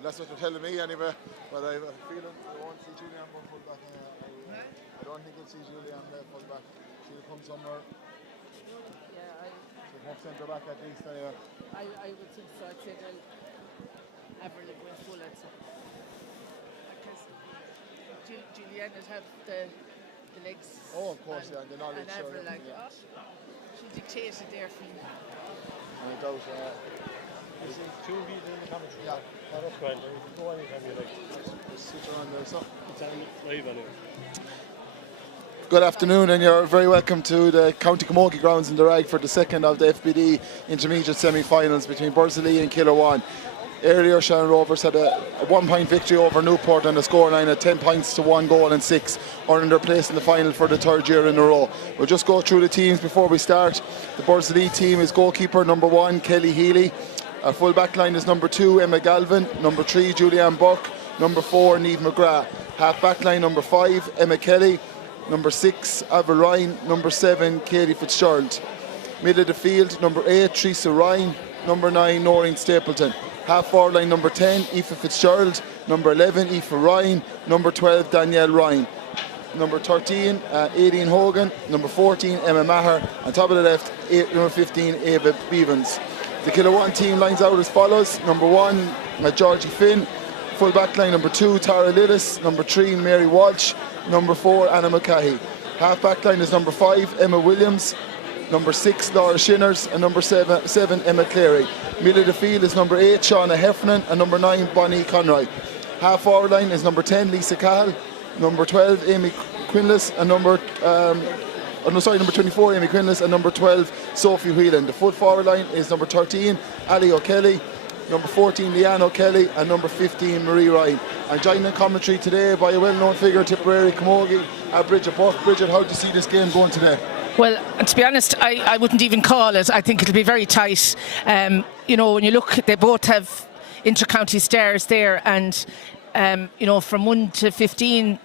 Well, that's what they're telling me anyway. But I have a feeling I won't see Julian go full back. I don't think we'll see Julian full back. She'll come somewhere. Yeah, She'll come centre back at least. I would think so. I'd say they'll Everly going full, I'd say. Because Julian would have the legs. Oh, of course, and the knowledge. And Everly, like, she dictated there for you. No doubt. This is 2 v in the commentary. Yeah. Oh, that's great. You can go anytime you like. Just switch on there, so. It's on live anyway. Good afternoon, and you're very welcome to the County Camogie grounds in the Rag for the second of the FBD intermediate semi-finals between Borrisleigh and Kilruane. Earlier, Shannon Rovers had a 1-point victory over Newport on the scoreline at 10 points to 1 goal and 6, earning their place in the final for the third year in a row. We'll just go through the teams before we start. The Borrisleigh team is goalkeeper number 1, Kelly Healy. Our full back line is number 2, Emma Galvin. Number 3, Julianne Buck. Number 4, Niamh McGrath. Half back line number 5, Emma Kelly. Number 6, Avril Ryan. Number 7, Katie Fitzgerald. Middle of the field, number 8, Teresa Ryan. Number 9, Noreen Stapleton. Half forward line number 10, Aoife Fitzgerald. Number 11, Aoife Ryan. Number 12, Danielle Ryan. Number 13, Aideen Hogan. Number 14, Emma Maher. On top of the left, number 15, Ava Bevans. The Kilruane team lines out as follows. Number 1, Georgie Finn. Full back line number 2, Tara Lillis. Number 3, Mary Walsh. Number 4, Anna McCahey. Half back line is number 5, Emma Williams. Number 6, Laura Shinners. And number 7, Emma Cleary. Middle of the field is number 8, Shauna Heffernan. And number 9, Bonnie Conroy. Half forward line is number 10, Lisa Cahill. Number 12, Amy Quinless. And number 24, Amy Quinless, and number 12, Sophie Whelan. The full forward line is number 13, Ali O'Kelly, number 14, Leanne O'Kelly, and number 15, Marie Ryan. I'm joined in commentary today by a well-known figure, Tipperary Camogie, Bridget Buck. Bridget, how do you see this game going today? Well, to be honest, I wouldn't even call it. I think it'll be very tight. When you look, they both have inter-county stars there, and from 1 to 15,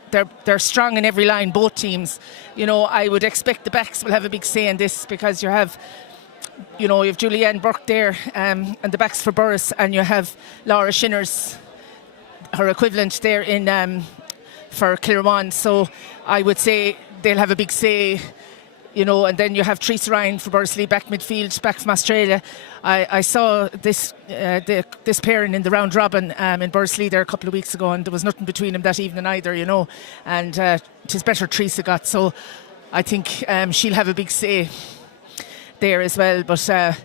they're strong in every line, both teams. I would expect the backs will have a big say in this, because you have Julianne Burke there, and the backs for Borris, and you have Laura Shinners, her equivalent there in for Kilruane. So I would say they'll have a big say. And then you have Teresa Ryan for Borrisleigh, back midfield, back from Australia. I saw this pairing in the round robin in Borrisleigh there a couple of weeks ago, and there was nothing between them that evening either, And it is better Teresa got, so I think she'll have a big say there as well. But to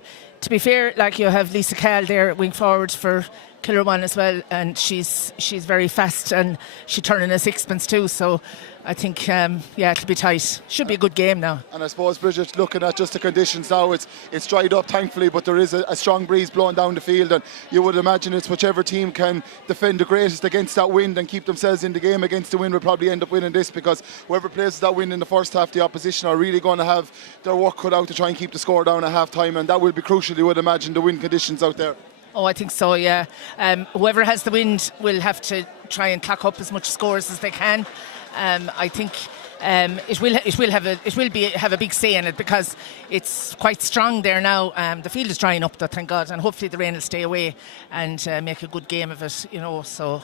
be fair, like, you have Lisa Cahill there, wing forward for Kilruane as well, and she's very fast, and she's turning a sixpence too. So I think, it'll be tight. Should be a good game now. And I suppose, Bridget, looking at just the conditions now, it's dried up, thankfully, but there is a strong breeze blowing down the field, and you would imagine it's whichever team can defend the greatest against that wind and keep themselves in the game against the wind will probably end up winning this, because whoever places that wind in the first half, the opposition are really going to have their work cut out to try and keep the score down at half time, and that will be crucial, you would imagine, the wind conditions out there. Oh, I think so, yeah. Whoever has the wind will have to try and clock up as much scores as they can. I think it will have a big say in it, because it's quite strong there now. The field is drying up, though, thank God, and hopefully the rain will stay away and make a good game of it. So.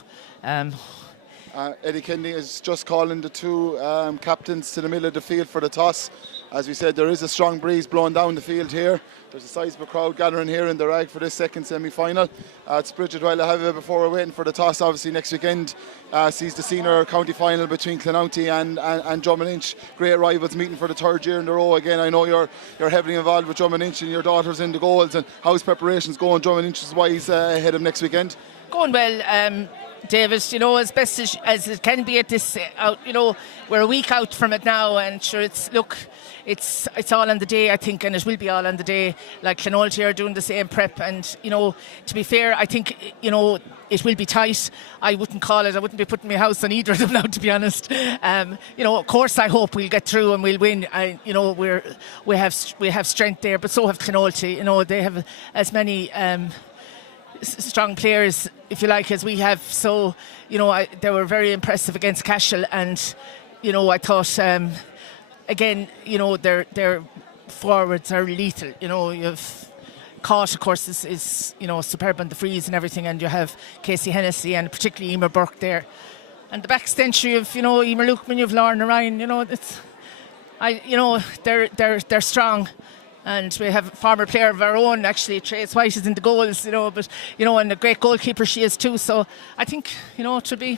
Eddie Kennedy is just calling the two captains to the middle of the field for the toss. As we said, there is a strong breeze blowing down the field here. There's a sizable crowd gathering here in the Rag for this second semi-final. It's Bridget, while I have you before we're waiting for the toss, obviously next weekend sees the senior county final between Clonounty and Drummond-Inch. Great rivals meeting for the third year in a row. Again, I know you're heavily involved with Drummond-Inch and your daughter's in the goals. And how's preparations going Drummond-Inch's wise ahead of next weekend? Going well. David, as best as it can be at this, we're a week out from it now, and sure, it's all on the day, I think, and it will be all on the day. Like Clonoulty are doing the same prep, and to be fair, I think it will be tight. I wouldn't call it. I wouldn't be putting my house on either of them now, to be honest. Of course, I hope we'll get through and we'll win. We have strength there, but so have Clonoulty. They have as many strong players, if you like, as we have. So, they were very impressive against Cashel, and, I thought, again, their forwards are lethal. You have caught, of course, is superb on the freeze and everything, and you have Casey Hennessy and particularly Emer Burke there. And the backstentry of, Emer Lukeman, you've Lorna Ryan, they're strong. And we have a former player of our own, actually, Trace White is in the goals, and a great goalkeeper she is too. So I think, it will be.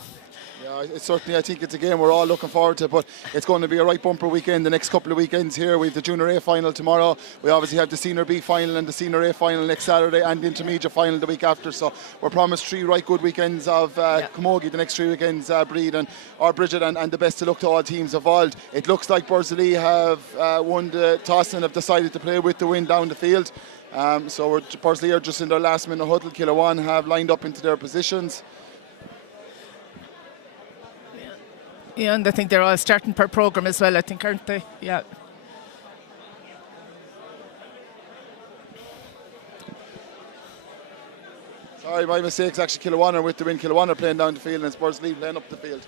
Yeah, I think it's a game we're all looking forward to, but it's going to be a right bumper weekend the next couple of weekends here. We have the Junior A final tomorrow. We obviously have the Senior B final and the Senior A final next Saturday, and the Intermediate final the week after. So we're promised 3 right good weekends of Camogie the next 3 weekends, Bridget and the best of luck to all teams involved. It looks like Borrisleigh have won the toss and have decided to play with the wind down the field. So Borrisleigh are just in their last minute huddle. Kilruane have lined up into their positions. Yeah, and I think they're all starting per programme as well, I think, aren't they? Yeah. Sorry, my mistakes. Actually, Kilruane are with the win. Kilruane are playing down the field and it's Borrisleigh playing up the field.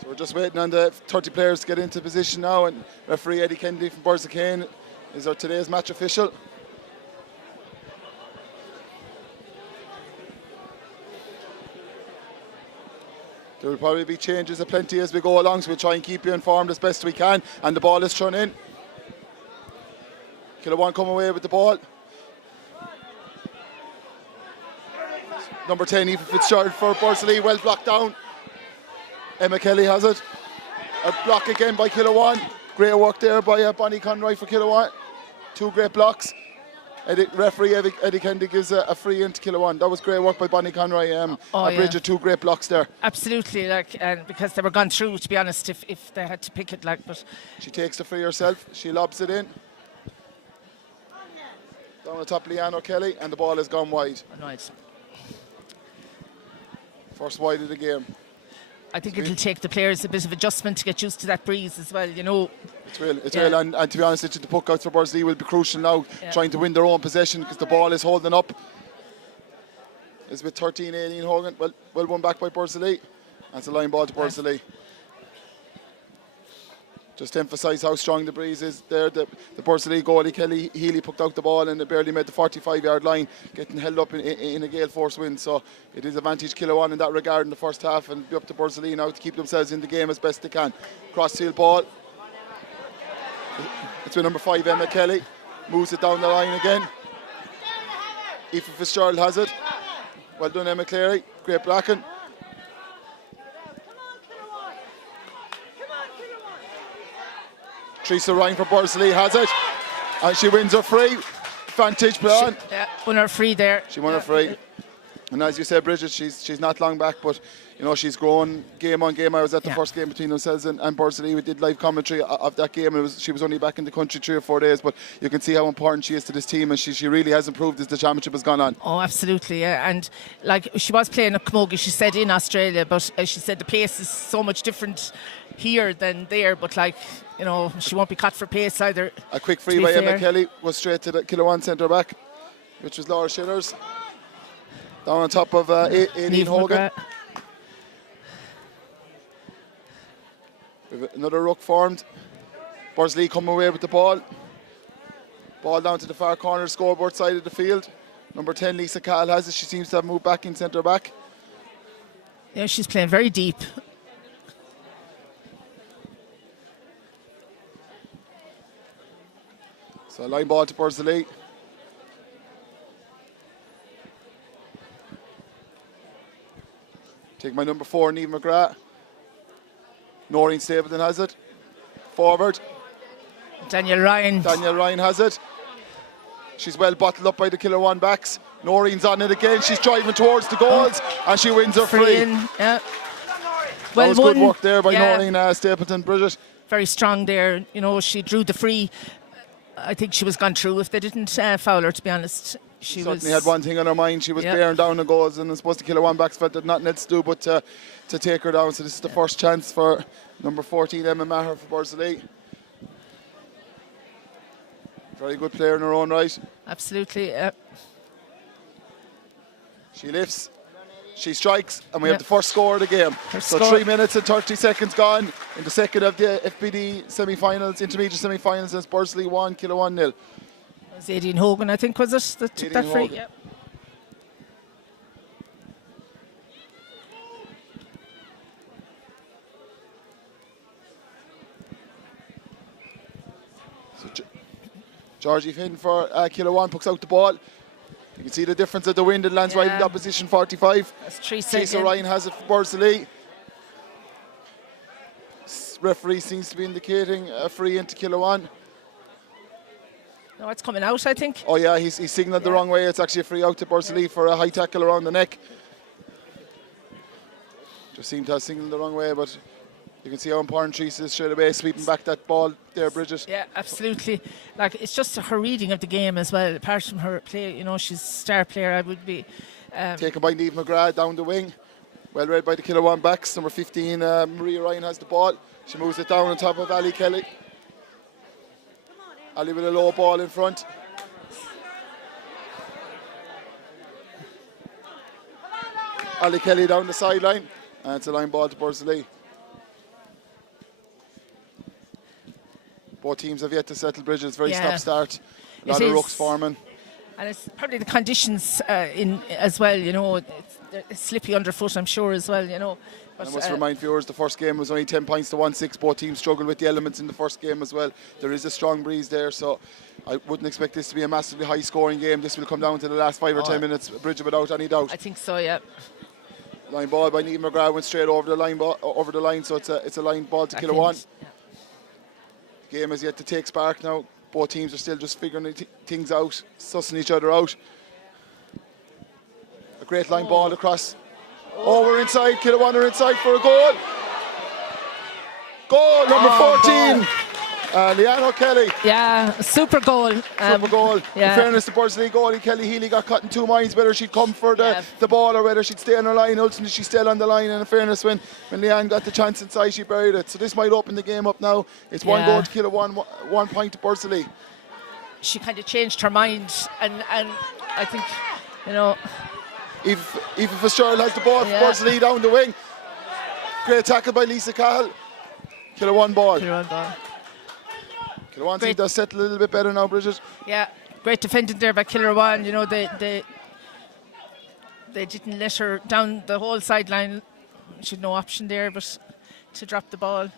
So we're just waiting on the 30 players to get into position now, and referee Eddie Kennedy from Borrisleigh is our today's match official. There will probably be changes aplenty as we go along, so we'll try and keep you informed as best we can. And the ball is thrown in. Kilruane come away with the ball. Number 10, Aoife Fitzgerald for Borrisleigh, well blocked down. Emma Kelly has it. A block again by Kilruane. Great work there by Bonnie Conroy for Kilruane. 2 great blocks. Referee Eddie Kennedy gives a free into Kilruane. That was great work by Bonnie Conroy. Bridget, 2 great blocks there. Absolutely, because they were gone through, to be honest, if they had to pick it, but she takes the free herself. She lobs it in. Down the top, Leanne O'Kelly, and the ball has gone wide. Nice. First wide of the game. I think it'll take the players a bit of adjustment to get used to that breeze as well, It will, and to be honest with you, the puck out for Borrisleigh will be crucial now, trying to win their own possession because the ball is holding up. It's with 13, Aileen Hogan. Well won back by Borrisleigh. That's a line ball to Borrisleigh. Just to emphasise how strong the breeze is there. The Borrisleigh goalie, Kelly Healy, poked out the ball and it barely made the 45-yard line, getting held up in a gale force wind. So it is advantage Kilruane in that regard in the first half, and be up to Borrisleigh now to keep themselves in the game as best they can. Cross-field ball. It's with number 5, Emma Kelly. Moves it down the line again. Aoife Fitzgerald has it. Well done, Emma Cleary. Great blocking. Teresa Ryan for Borrisleigh has it. And she wins her free. Vantage play on. Won her free there. She won her free. And as you said, Bridget, she's not long back, but she's grown game on game. I was at the first game between themselves and Borrisleigh. We did live commentary of that game. She was only back in the country 3 or 4 days, but you can see how important she is to this team, and she really has improved as the championship has gone on. Oh, absolutely, yeah. And she was playing at Camogie, she said, in Australia, but she said the pace is so much different here than there, but she won't be caught for pace either. A quick free by Emma Kelly was straight to the Kilruane centre back, which was Laura Schillers. Down on top of Aileen Hogan. We have another ruck formed. Borrisleigh come away with the ball. Ball down to the far corner, scoreboard side of the field. Number 10, Lisa Cahill has it. She seems to have moved back in centre back. Yeah, she's playing very deep. So line ball to Borrisleigh. Take my number 4, Niamh McGrath. Noreen Stapleton has it. Forward. Daniel Ryan has it. She's well bottled up by the Kilruane backs. Noreen's on it again. She's driving towards the goals and she wins her free. Yeah. Well, that was good work there by Noreen Stapleton, Bridget. Very strong there. She drew the free. I think she was gone through if they didn't foul her, to be honest. She certainly had one thing on her mind. She was bearing down the goals, and I suppose the Kilruane backs felt that nothing else to do but to take her down. So this is the first chance for number 14, Emma Maher for Borrisleigh. Very good player in her own right. Absolutely. She lifts. She strikes, and we have the first score of the game. So score. 3 minutes and 30 seconds gone in the second of the FBD semi-finals, intermediate semi-finals. As Borrisleigh 1, Kilruane 0. It was Aileen Hogan, I think, was it, that took that free? Hogan. Yep. So Georgie Finn for Kilruane puts out the ball. You can see the difference of the wind. It lands right in the opposition 45. That's Teresa Teresa Ryan has it for Borrisleigh. Referee seems to be indicating a free into Kilruane. No, it's coming out, I think. Oh yeah, he's signalled the wrong way. It's actually a free out to Borrisleigh for a high tackle around the neck. Just seemed to have signalled the wrong way, but you can see how important Teresa is straight away, sweeping back that ball there, Bridget. Yeah, absolutely. Like, it's just her reading of the game as well. Apart from her play, you know, she's a star player. I would be. Taken by Niamh McGrath down the wing. Well read by the Kilruane backs. Number 15, Maria Ryan has the ball. She moves it down on top of Ali Kelly. Ali with a low ball in front. Ali Kelly down the sideline. And it's a line ball to Borrisleigh. Both teams have yet to settle Bridget. It's very stop-start. A lot of rucks forming. And it's probably the conditions in as well, you know. It's slippy underfoot, I'm sure, as well, you know. But, I must remind viewers, the first game was only 10 points to 1-6. Both teams struggled with the elements in the first game as well. There is a strong breeze there, so I wouldn't expect this to be a massively high-scoring game. This will come down to the last 5 or 10 minutes, Bridget, without any doubt. I think so, yeah. Line ball by Niamh McGrath went straight over the line, so it's a line ball to Kilruane. The game is yet to take spark now. Both teams are still just figuring things out, sussing each other out. A great line ball across. We're inside. Kilruane are inside for a goal. Goal number 14. Leanne O'Kelly. Yeah, super goal. Super goal. Yeah. In fairness to Borrisleigh goalie Kelly Healy got caught in two minds whether she'd come for the ball or whether she'd stay on her line. Ultimately she's still on the line, and in fairness, when Leanne got the chance inside, she buried it. So this might open the game up now. It's one goal to Kilruane, 1 point to Borrisleigh. She kind of changed her mind, and I think, you know, Eva Fitzgerald has the ball for Borrisleigh down the wing. Great tackle by Lisa Cahill. Kilruane ball. Kilruane seems to have settled a little bit better now, Bridget. Yeah, great defending there by Kilruane. You know, they didn't let her down the whole sideline. She had no option there but to drop the ball.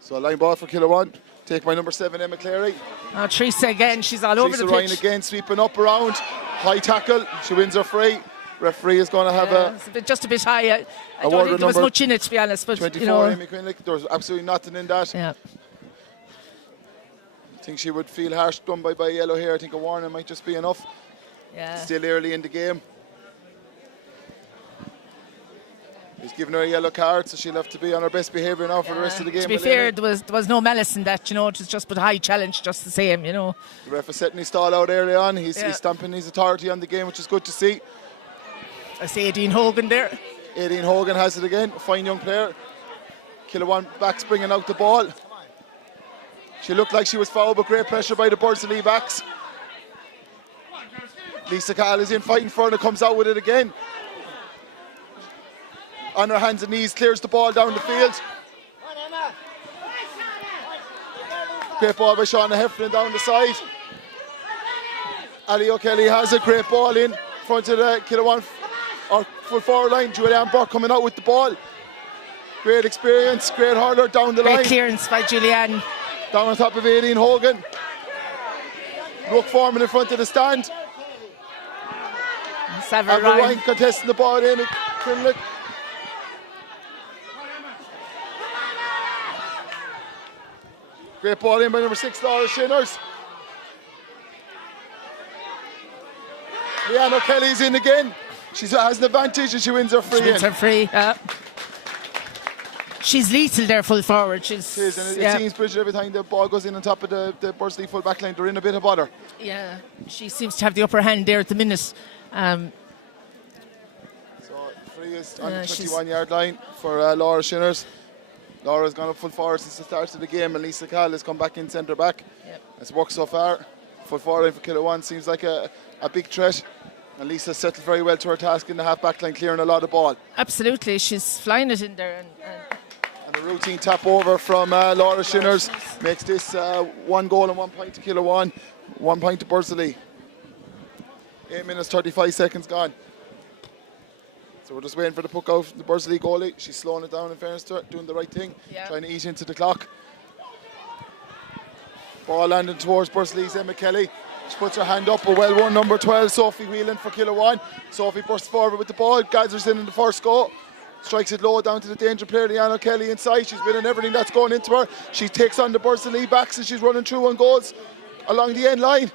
So a line ball for Kilruane. Take by number 7, Emma Clary. Now Teresa again, she's all over the pitch. Ryan again, sweeping up around. High tackle, she wins her free. Referee is going to have just a bit high. I don't think there was much in it, to be honest. But 24, you know, Amy Quinlick, there was absolutely nothing in that. Yeah. I think she would feel harsh done by yellow here. I think a warning might just be enough. Yeah. Still early in the game. He's given her a yellow card, so she'll have to be on her best behaviour now for the rest of the game. To be fair, there was no malice in that, you know. It was just but high challenge, just the same, you know. The ref is setting his stall out early on. He's stamping his authority on the game, which is good to see. I see Aileen Hogan there. Aileen Hogan has it again, a fine young player. Kilruane backs bringing out the ball. She looked like she was fouled, but great pressure by the Borrisleigh backs. Lisa Cahill is in fighting for it and comes out with it again. On her hands and knees, clears the ball down the field. Great ball by Shauna Heffernan down the side. Ali O'Kelly has a great ball in front of the Kilruane or full forward line. Julianne Burke coming out with the ball. Great experience, great hurler down the line. Great clearance by Julianne. Down on top of Aileen Hogan. Ruck forming in front of the stand. Savile Ryan contesting the ball, Amy Quinlick. Great ball in by number 6, Laura Shinners. Leanne O'Kelly's in again. She has an advantage and she wins her free. She wins her free, She's lethal there, full forward. It seems, Bridget, every time the ball goes in on top of the Borrisleigh full back line, they're in a bit of bother. Yeah, she seems to have the upper hand there at the minute. So free is on the 21-yard line for Laura Shinners. Laura's gone up full forward since the start of the game, and Lisa Cahill has come back in centre back. It's worked so far. Full forward line for Kilruane seems like a big threat. And Lisa settled very well to her task in the half-back line, clearing a lot of ball. Absolutely, she's flying it in there. And the routine tap over from Laura Shinners makes this 1 goal and 1 point to Kilruane, 1 point to Borrisleigh. 8 minutes, 35 seconds gone. So we're just waiting for the puck out from the Borrisleigh goalie. She's slowing it down in fairness to her, doing the right thing, trying to eat into the clock. Ball landing towards Borrisleigh's Emma Kelly. She puts her hand up, a well won number 12, Sophie Whelan for Kilruane. Sophie bursts forward with the ball, gathers in the first goal. Strikes it low down to the danger player, Leanna Kelly inside. She's winning everything that's going into her. She takes on the Borrisleigh backs and she's running through and goes along the end line.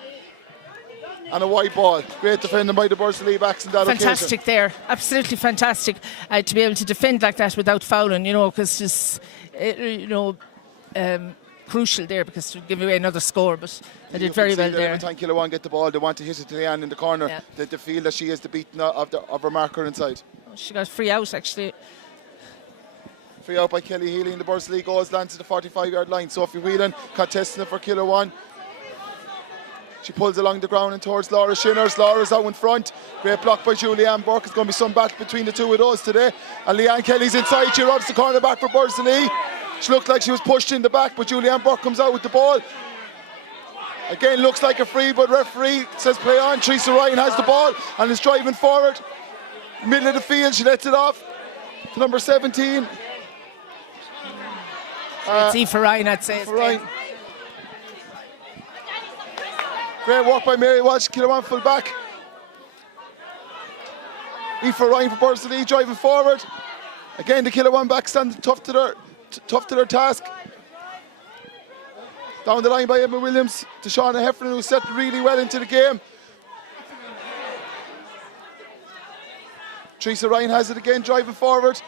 And a wide ball. Great defending by the Borrisleigh backs in that fantastic occasion. there, absolutely fantastic to be able to defend like that without fouling, because it's crucial there because to give away another score, but they did very well there. Every time Kilruane get the ball, they want to hit it to Leanne in the corner. Yeah. They feel that she is the beaten of her marker inside. She got free out actually. Free out by Kelly Healy in the Borrisleigh goals, lands to the 45-yard line. Sophie Whelan contesting it for Kilruane. She pulls along the ground and towards Laura Shinners. Laura's out in front. Great block by Julianne Burke. It's going to be some battle between the two of those today. And Leanne Kelly's inside. She rubs the corner back for Borrisleigh. She looked like she was pushed in the back, but Julianne Burke comes out with the ball. Again, looks like a free, but referee says play on. Teresa Ryan has the ball and is driving forward. Middle of the field, she lets it off to number 17. It's Aoife Ryan, I'd say. Ryan. Great work by Mary Walsh, Kilruane full back. Aoife Ryan for Borrisleigh driving forward. Again, the Kilruane back standing tough to their task. Down the line by Emma Williams to Shauna Heffernan, who set really well into the game. Teresa Ryan has it again, driving forward.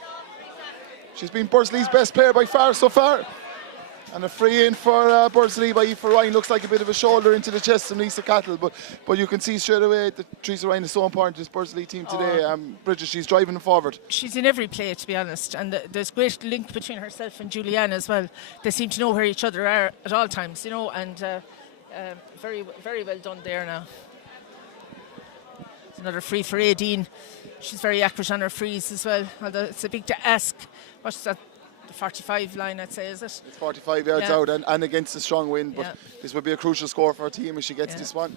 She's been Borrisleigh's best player by far so far. And a free in for Borrisleigh by Aoife Ryan. Looks like a bit of a shoulder into the chest of Lisa Cattle, but you can see straight away that Teresa Ryan is so important to this Borrisleigh team today. Bridget, she's driving them forward. She's in every play, to be honest, and there's great link between herself and Julianne as well. They seem to know where each other are at all times, and very, very well done there now. It's another free for Aideen. She's very accurate on her frees as well, although it's a big to ask. What's that? The 45 line, I'd say, is it? It's 45 yards out and against a strong wind, but this would be a crucial score for her team if she gets this one.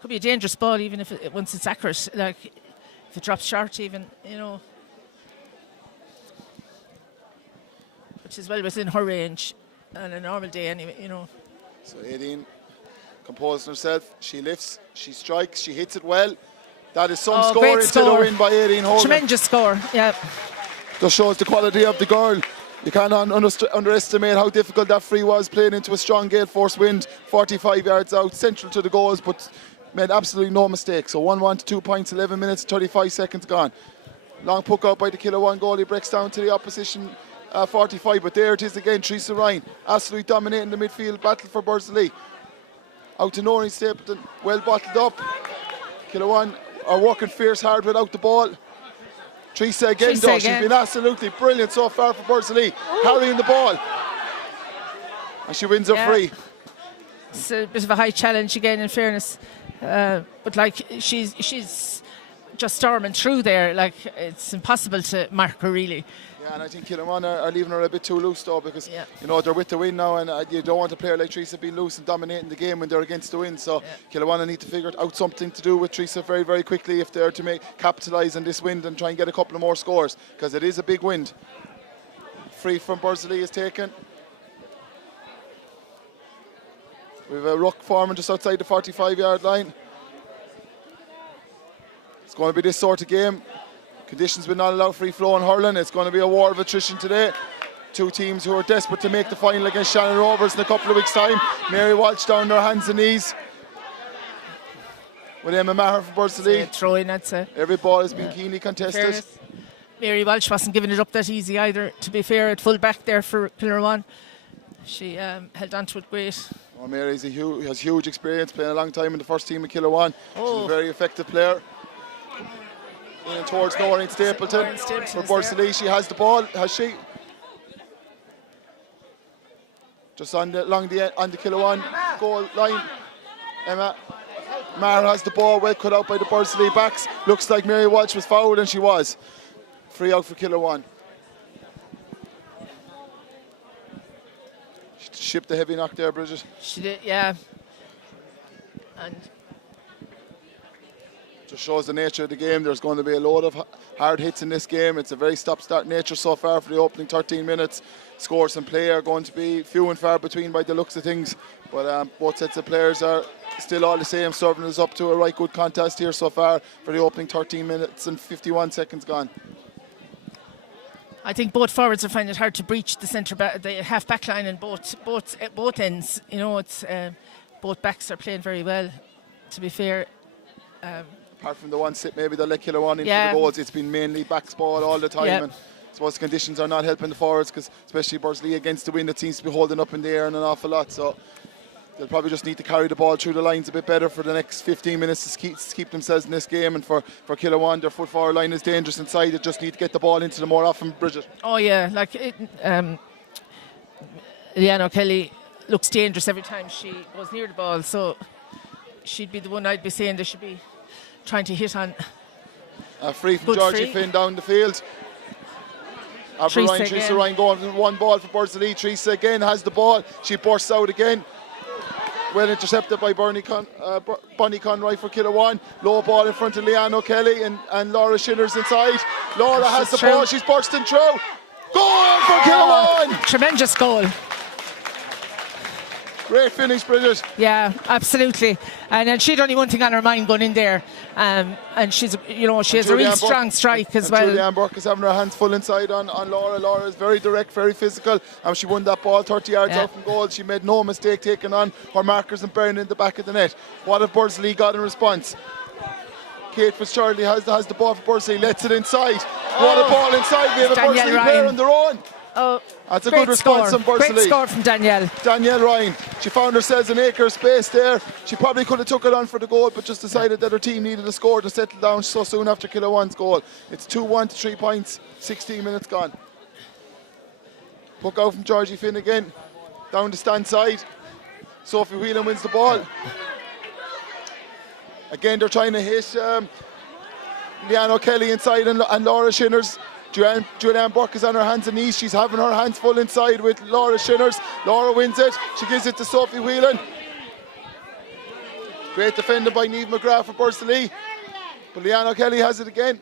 Could be a dangerous ball even if once it's accurate, like if it drops short even, Which is well within her range on a normal day anyway, So Aideen composing herself, she lifts, she strikes, she hits it well. That is some score into the win by Aideen Hogan. Tremendous score, yeah. Just shows the quality of the girl. You cannot underestimate how difficult that free was, playing into a strong gale force wind, 45 yards out, central to the goals, but made absolutely no mistake. So 1-1 to 2 points, 11 minutes, 35 seconds gone. Long puck out by the Kilruane goalie, breaks down to the opposition 45, but there it is again, Teresa Ryan, absolutely dominating the midfield battle for Borrisleigh. Out to Noreen Stapleton, well bottled up. Kilruane are working fierce hard without the ball. Teresa again, she's been absolutely brilliant so far for Borrisleigh, carrying the ball. And she wins her free. It's a bit of a high challenge again, in fairness. But like she's just storming through there. Like it's impossible to mark her really. Yeah, and I think Kilruane are leaving her a bit too loose though, because they're with the win now, and you don't want a player like Teresa being loose and dominating the game when they're against the win. So Kilruane need to figure out something to do with Teresa very, very quickly if they're to capitalise on this wind and try and get a couple of more scores, because it is a big wind. Free from Borrisleigh is taken. We have a ruck forming just outside the 45-yard line. It's going to be this sort of game. Conditions will not allow free flow in hurling. It's going to be a war of attrition today. Two teams who are desperate to make the final against Shannon Rovers in a couple of weeks' time. Mary Walsh down their hands and knees. With Emma Maher for Borrisleigh. Throwing, I'd say. Every ball has been keenly contested. Mary Walsh wasn't giving it up that easy either, to be fair, at full back there for Kilruane. She held on to it great. Oh, Mary has huge experience, playing a long time in the first team of Kilruane. She's a very effective player. In towards Noreen Stapleton for Borrisleigh. She has the ball, has she? Just along the Kilruane goal line. Emma Mar has the ball, well cut out by the Borrisleigh backs. Looks like Mary Walsh was fouled, and she was. Free out for Kilruane. She shipped a heavy knock there, Bridget. She did, yeah. And just shows the nature of the game. There's going to be a load of hard hits in this game. It's a very stop-start nature so far for the opening 13 minutes. Scores and play are going to be few and far between by the looks of things. But both sets of players are still all the same, serving us up to a right good contest here so far for the opening 13 minutes and 51 seconds gone. I think both forwards are finding it hard to breach the the half-back line in both ends. You know, it's both backs are playing very well, to be fair. Apart from the one sit, maybe they'll let Kilruane into the goals. It's been mainly backs ball all the time. And I suppose conditions are not helping the forwards, because especially Borrisleigh against the wind, it seems to be holding up in the air an awful lot. So they'll probably just need to carry the ball through the lines a bit better for the next 15 minutes to keep themselves in this game. And for Kilruane, their foot forward line is dangerous inside. They just need to get the ball into them more often, Bridget. Oh yeah, like Leanne O'Kelly looks dangerous every time she goes near the ball. So she'd be the one I'd be saying they should be trying to hit on. Free from Georgie Finn down the field. Teresa Ryan going with one ball for Borrisleigh. Teresa again has the ball. She bursts out again. Well intercepted by Bonnie Conroy for Kilruane. Low ball in front of Leanne O'Kelly and Laura Shinner's inside. Laura has the ball. She's bursting through. Goal for Kilruane! Tremendous goal. Great finish, Bridget. Yeah, absolutely. And then she'd only one thing on her mind going in there, and she's, she has a really strong strike as well. Julianne Burke is having her hands full inside on Laura. Laura is very direct, very physical, and she won that ball 30 yards out from goal. She made no mistake taking on her markers and burying in the back of the net. What have Borrisleigh got in response? Kate Fitzgerald has the ball for Borrisleigh, lets it inside. What a ball inside. We have a Borrisleigh player on their own. Oh, that's a good response from Borrisleigh. Great score from Danielle. Danielle Ryan. She found herself an acre of space there. She probably could have took it on for the goal, but just decided that her team needed a score to settle down so soon after Kilruane's goal. It's 2-1 to 3 points, 16 minutes gone. Puck out from Georgie Finn again. Down the stand side. Sophie Whelan wins the ball. Again, they're trying to hit Leanne O'Kelly inside and Laura Shinner's. Julianne Burke is on her hands and knees. She's having her hands full inside with Laura Shinner's. Laura wins it. She gives it to Sophie Whelan. Great defended by Niamh McGrath for Borrisleigh. But Leanne O'Kelly has it again.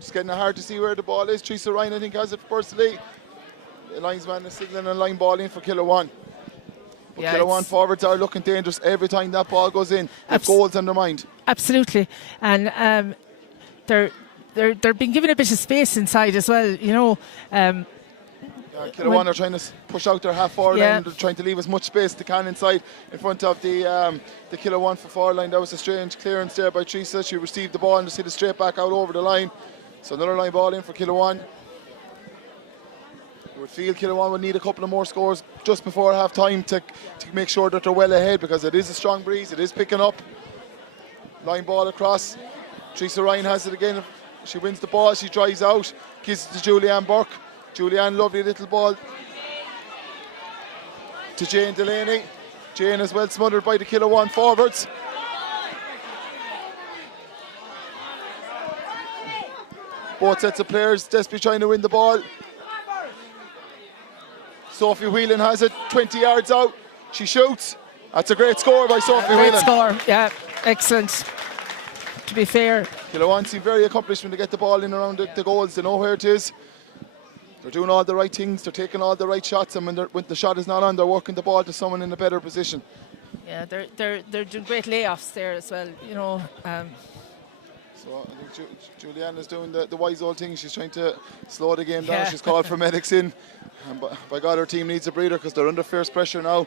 Just getting it hard to see where the ball is. Teresa Ryan, I think, has it for Borrisleigh. The linesman is signalling a line ball in for Kilruane. Yeah, Kilruane forwards are looking dangerous every time that ball goes in. They've goals on their mind. Absolutely, and they're being given a bit of space inside as well. Kilruane are trying to push out their half forward line. They're trying to leave as much space as they can inside in front of the Kilruane for forward line. That was a strange clearance there by Teresa. She received the ball and just hit it straight back out over the line. So another line ball in for Kilruane. I would feel Kilruane would need a couple of more scores just before half time to make sure that they're well ahead, because it is a strong breeze, it is picking up. Line ball across. Teresa Ryan has it again. She wins the ball, she drives out, gives it to Julianne Burke. Julianne, lovely little ball to Jane Delaney. Jane is well smothered by the Kilruane forwards. Both sets of players desperately trying to win the ball. Sophie Whelan has it 20 yards out. She shoots. That's a great score by Sophie Whelan. Great score, yeah, excellent. To be fair, Kilruane seem very accomplished when they get the ball in around the goals. They know where it is. They're doing all the right things. They're taking all the right shots, and when the shot is not on, they're working the ball to someone in a better position. Yeah, they're doing great layoffs there as well. So I think Julianne is doing the wise old thing. She's trying to slow the game down. She's called for medics in. And by God, her team needs a breather because they're under fierce pressure now.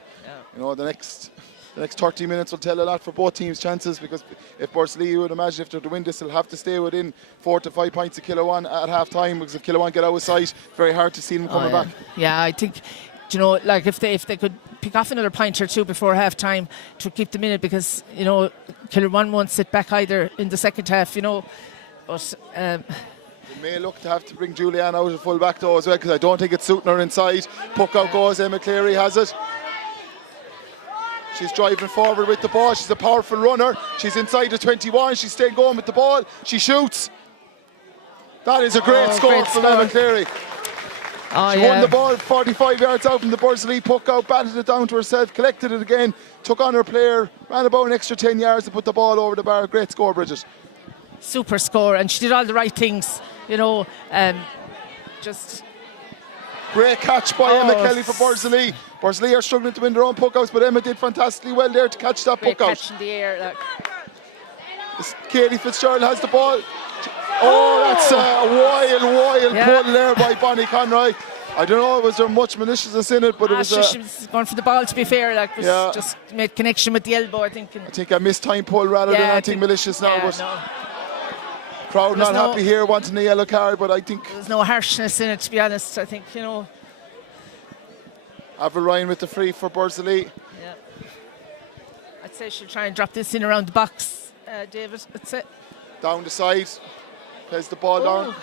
Yeah. The next 30 minutes will tell a lot for both teams' chances, because if Borrisleigh, you would imagine, if they're to win this, they'll have to stay within 4 to 5 points of Kilruane at half time, because if Kilruane get out of sight, very hard to see them coming back. Yeah, I think, if they could pick off another point or two before half time to keep them in it, because Kilruane won't sit back either in the second half, but they may look to have to bring Julianne out at full back though as well, because I don't think it's suiting her inside. Puck out goes, Emma Cleary has it. She's driving forward with the ball. She's a powerful runner. She's inside the 21. She's staying going with the ball. She shoots. That is a great score from Emma Cleary. She won the ball 45 yards out from the Borrisleigh puck out, batted it down to herself, collected it again, took on her player, ran about an extra 10 yards to put the ball over the bar. Great score, Bridget. Super score, and she did all the right things, you know, just... Great catch by Emma Kelly for Borrisleigh. Borrisleigh are struggling to win their own puckouts, but Emma did fantastically well there to catch that puck out. Catch in the air, look. Katie Fitzgerald has the ball. Oh, that's a wild pull there by Bonnie Conroy. I don't know, was there much maliciousness in it, but it was... she was going for the ball, to be fair, like, was just made connection with the elbow, I think. I think a missed time pull rather than anything malicious now, but... Crowd not happy here, wanting a yellow card, but I think... There's no harshness in it, to be honest, I think, you know. Avril Ryan with the free for Borrisleigh. Yeah. I'd say she'll try and drop this in around the box, David, that's it. Down the side, plays the ball down.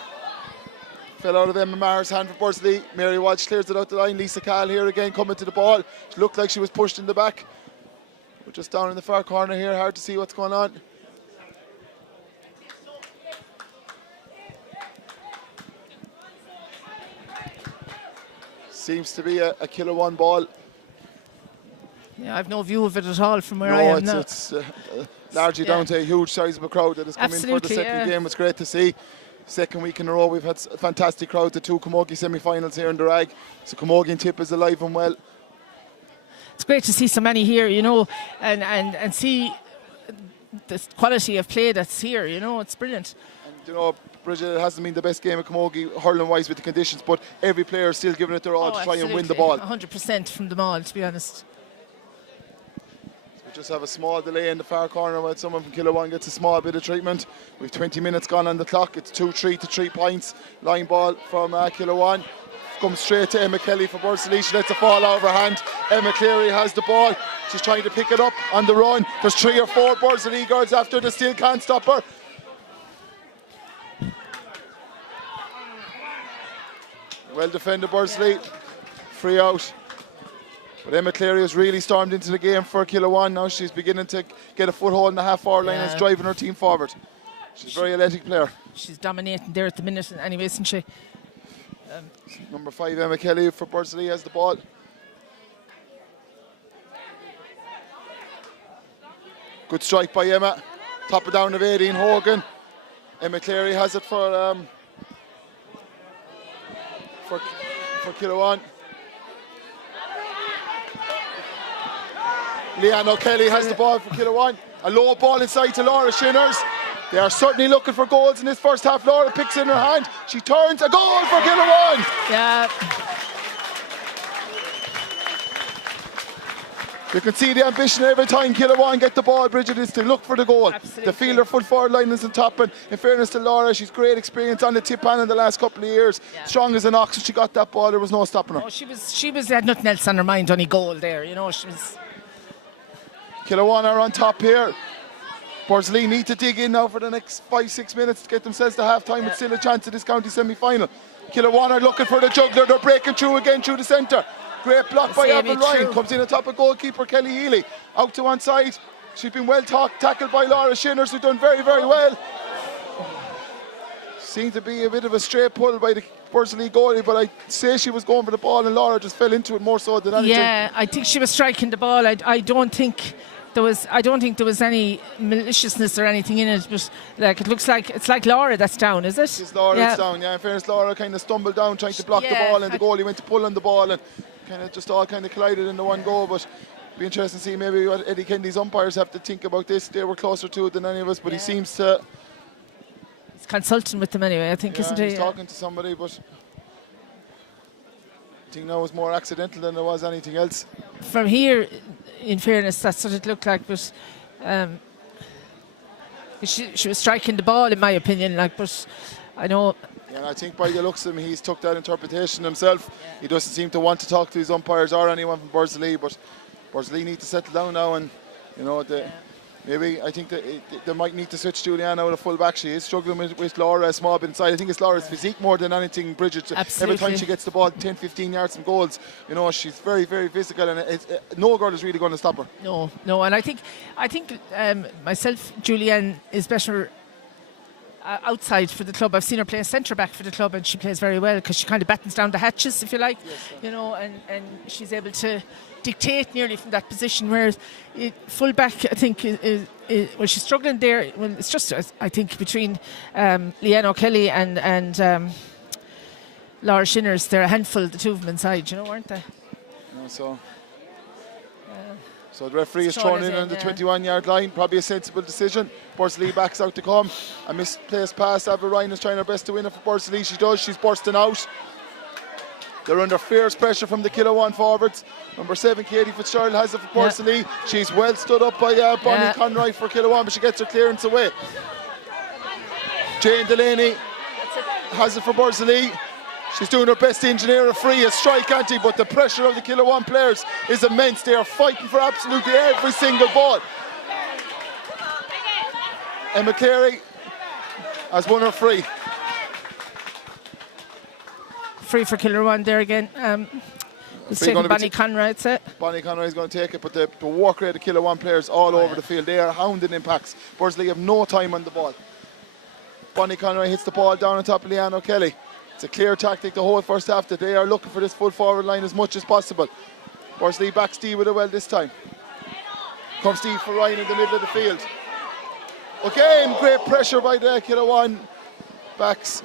Fell out of Emma Maher's hand for Borrisleigh. Mary Walsh clears it out the line. Lisa Cahill here again coming to the ball. She looked like she was pushed in the back. We're just down in the far corner here, hard to see what's going on. Seems to be a Kilruane ball. Yeah, I've no view of it at all from where I am now. It's largely down to a huge size of a crowd that has come in for the second game. It's great to see. Second week in a row we've had a fantastic crowd. The two Camogie semi-finals here in the Rag. So Camogie and Tip is alive and well. It's great to see so many here, you know, and see the quality of play that's here, you know, it's brilliant. And, you know, Bridget, it hasn't been the best game of Camogie hurling-wise with the conditions, but every player is still giving it their all to try and win the ball. 100% from them all, to be honest. We just have a small delay in the far corner while someone from Kilruane gets a small bit of treatment. We've 20 minutes gone on the clock. It's 2-3 to 3 points. Line ball from Kilruane. Comes straight to Emma Kelly for Borrisleigh. She lets it fall out of her hand. Emma Cleary has the ball. She's trying to pick it up on the run. There's 3 or 4 Borrisleigh girls after. They still can't stop her. Well defended Borrisleigh. Free out. But Emma Cleary has really stormed into the game for Kilruane now. She's beginning to get a foothold in the half-forward line and is driving her team forward. She's a very athletic player. She's dominating there at the minute anyway, isn't she? Number 5, Emma Kelly for Borrisleigh has the ball. Good strike by Emma. Top it down of 18, Hogan. Emma Cleary has it for Kilruane. Leanne O'Kelly has the ball for Kilruane. A low ball inside to Laura Shinners. They are certainly looking for goals in this first half. Laura picks in her hand. She turns, a goal for Kilruane. Yeah. You can see the ambition every time Kilruane get the ball, Bridget, is to look for the goal. Absolutely. The fielder full forward line is on top, and in fairness to Laura, she's great experience on the tip hand in the last couple of years. Yeah. Strong as an ox, and she got that ball, there was no stopping her. No, she had nothing else on her mind, only goal there, you know, she was... Kilruane are on top here. Borrisleigh need to dig in now for the next 5-6 minutes to get themselves to half-time. It's still a chance of this county semi-final. Kilruane are looking for the juggler. They're breaking through again through the centre. Great block by Avril Ryan. Comes in on top of goalkeeper Kelly Healy. Out to one side. She's been well tackled by Laura Shinners, who've done very, very well. Seemed to be a bit of a straight pull by the Borrisleigh goalie, but I'd say she was going for the ball and Laura just fell into it more so than anything. Yeah, I think she was striking the ball. I don't think there was any maliciousness or anything in it, but like it looks like it's like Laura that's down, is it? It's Laura that's down, yeah. In fairness, Laura kind of stumbled down trying to block the ball, and the goalie went to pull on the ball and kind of just all kind of collided in the one goal. But it'll be interesting to see maybe what Eddie Kennedy's umpires have to think about this. They were closer to it than any of us, but he seems to... He's consulting with them anyway, I think, isn't he? He's talking to somebody, but I think that was more accidental than there was anything else. From here, in fairness, that's what it looked like, but she was striking the ball, in my opinion, like, but I know... Yeah, and I think by the looks of him, he's took that interpretation himself. Yeah. He doesn't seem to want to talk to his umpires or anyone from Borrisleigh, but Borrisleigh need to settle down now, and you know Maybe I think that they might need to switch Juliana out of full back. She is struggling with Laura a small bit inside. I think it's Laura's physique more than anything. Bridget, Absolutely. every time she gets the ball 10-15 yards from goals, you know, she's very, very physical, and no girl is really going to stop her. No, and I think myself, Julianne is better outside for the club. I've seen her play centre back for the club, and she plays very well because she kind of battens down the hatches, if you like, you know, and she's able to dictate nearly from that position. Whereas full back, I think, well, she's struggling there. Well, it's just, I think, between Leanne O'Kelly and Laura Shinners, they're a handful, the two of them inside, you know, aren't they? So the referee is thrown in on the 21-yard line. Probably a sensible decision. Borrisleigh backs out to come. A misplaced pass. Ava Ryan is trying her best to win it for Borrisleigh. She does. She's bursting out. They're under fierce pressure from the Kilruane forwards. Number 7, Katie Fitzgerald, has it for Borrisleigh. She's well stood up by Bonnie Conroy for Kilruane, but she gets her clearance away. Jane Delaney has it for Borrisleigh. She's doing her best to engineer a free, a strike anti, but the pressure of the Kilruane players is immense. They are fighting for absolutely every single ball. Emma Carey has won her free. Free for Kilruane there again. It's taken Bonnie Conroy, I'd say. Bonnie Conroy is going to take it, but the work rate of Kilruane players all over the field. They are hounding impacts. Borrisleigh have no time on the ball. Bonnie Conroy hits the ball down on top of Leanne O'Kelly. It's a clear tactic the whole first half that they are looking for this full forward line as much as possible. Borrisleigh backs Steve with it well this time. Comes Steve for Ryan in the middle of the field. Again, great pressure by the Kilruane backs.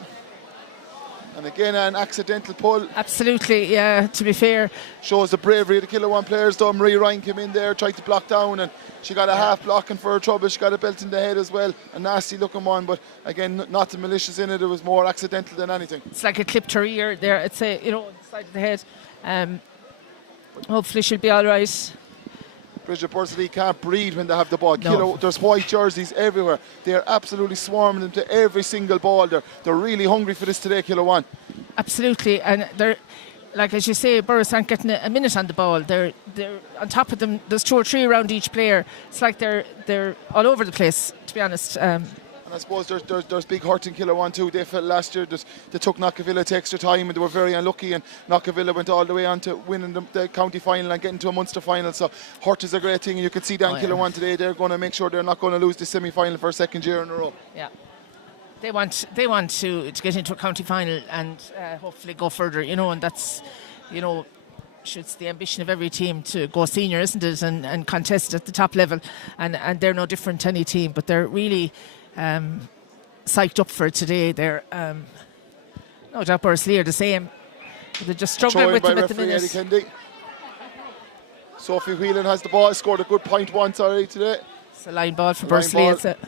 And again, an accidental pull. Absolutely, yeah, to be fair. Shows the bravery of the Kilruane players though. Marie Ryan came in there, tried to block down, and she got a half blocking for her trouble. She got a belt in the head as well. A nasty looking one, but again, nothing malicious in it. It was more accidental than anything. It's like it clipped her ear there. It's a, you know, the side of the head. Hopefully she'll be all right. Bridget Borrisleigh can't breathe when they have the ball. No. There's white jerseys everywhere. They are absolutely swarming them to every single ball. They're really hungry for this today, Kilruane. Absolutely, and they're, like as you say, Burris aren't getting a minute on the ball. They're on top of them. There's 2 or 3 around each player. It's like they're all over the place, to be honest. And I suppose there's big hurt in Kilruane too. They felt last year they took Knockavilla to extra time and they were very unlucky, and Knockavilla went all the way on to winning the county final and getting to a Munster final. So hurt is a great thing, and you can see down Kilruane today. They're going to make sure they're not going to lose the semi-final for a second year in a row. Yeah. They want to get into a county final and hopefully go further, you know, and that's, you know, it's the ambition of every team to go senior, isn't it, and contest at the top level, and they're no different to any team, but they're really psyched up for it today. They're no doubt Borrisleigh are the same. They're just struggling with them at the minute. Sophie Whelan has the ball, scored a good point once already today. It's a line ball for Borrisleigh, it's it.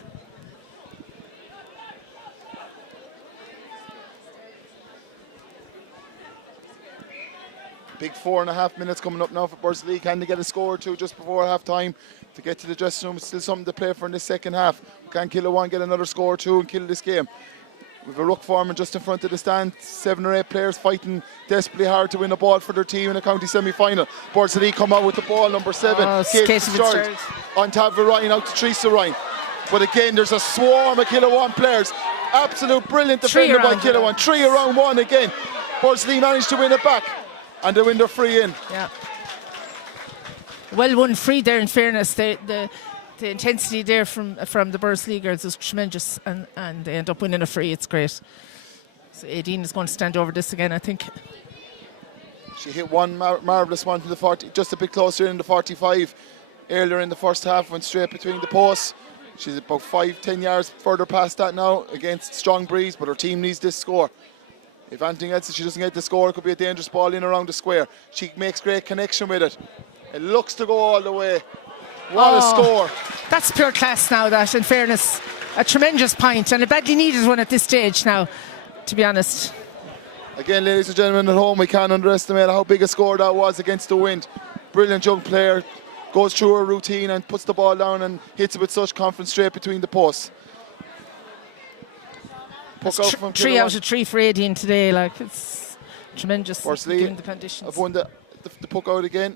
Big 4.5 minutes coming up now for Borrisleigh. Can they get a score or two just before half time to get to the dressing room? It's still something to play for in this second half. Can Kilruane get another score or two and kill this game? We've a ruck foreman just in front of the stand. 7 or 8 players fighting desperately hard to win a ball for their team in a county semi-final. Borrisleigh come out with the ball, number 7. Kate Fitzgerald on top of Ryan, out to Teresa Ryan. But again, there's a swarm of Kilruane players. Absolute brilliant defender by Kilruane. 3 around 1 again. Borrisleigh managed to win it back. And they win their free in. Yeah. Well won free there, in fairness. The intensity there from the Borrisleigh girls is tremendous, and they end up winning a free. It's great. So Aideen is going to stand over this again, I think. She hit one marvellous one from the 40, just a bit closer in the 45. Earlier in the first half, went straight between the posts. She's about 5-10 yards further past that now against strong breeze, but her team needs this score. If anything else, if she doesn't get the score, it could be a dangerous ball in around the square. She makes great connection with it. It looks to go all the way. What a score. That's pure class now, that, in fairness. A tremendous point, and a badly needed one at this stage now, to be honest. Again, ladies and gentlemen at home, we can't underestimate how big a score that was against the wind. Brilliant young player, goes through her routine and puts the ball down and hits it with such confidence straight between the posts. 3 out of 3 for Aideen today, like, it's tremendous given the conditions. I've won the puck out again.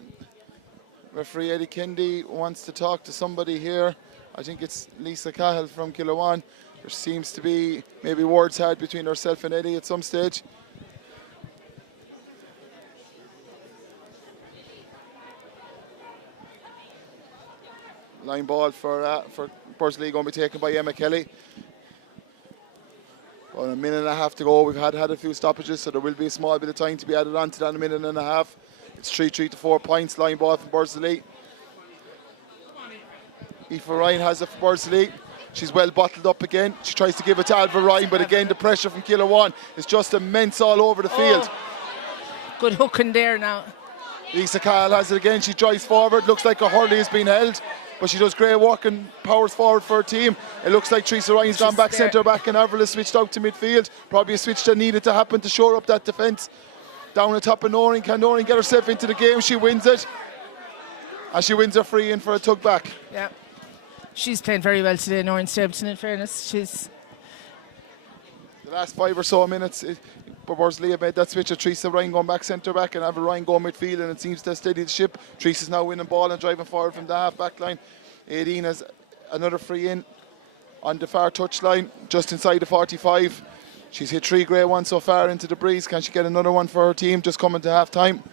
Referee Eddie Kendi wants to talk to somebody here. I think it's Lisa Cahill from Kilruane. There seems to be maybe words had between herself and Eddie at some stage. Line ball for Borrisleigh going to be taken by Emma Kelly. About a minute and a half to go. We've had a few stoppages, so there will be a small bit of time to be added on to that in a minute and a half. It's 3-3 to 4 points. Line ball from Borrisleigh. Aoife Ryan has it for Borrisleigh. She's well bottled up again. She tries to give it to Alva Ryan, but again the pressure from Kilruane is just immense all over the field. Good hook in there now. Lisa Kyle has it again. She drives forward. Looks like a hurley has been held, but she does great work and powers forward for her team. It looks like Teresa Ryan's gone back centre back and Avril has switched out to midfield. Probably a switch that needed to happen to shore up that defence. Down the top of Noreen. Can Noreen get herself into the game? She wins it. And she wins her free in for a tug back. Yeah. She's playing very well today, Noreen Stapleton, in fairness. She's... The last 5 or so minutes, Borrisleigh have made that switch of Teresa Ryan going back centre back and Avril Ryan going midfield, and it seems to steady the ship. Teresa's now winning ball and driving forward from the half back line. Aideen has another free in on the far touch line, just inside the 45. She's hit 3 great ones so far into the breeze. Can she get another one for her team just coming to half time?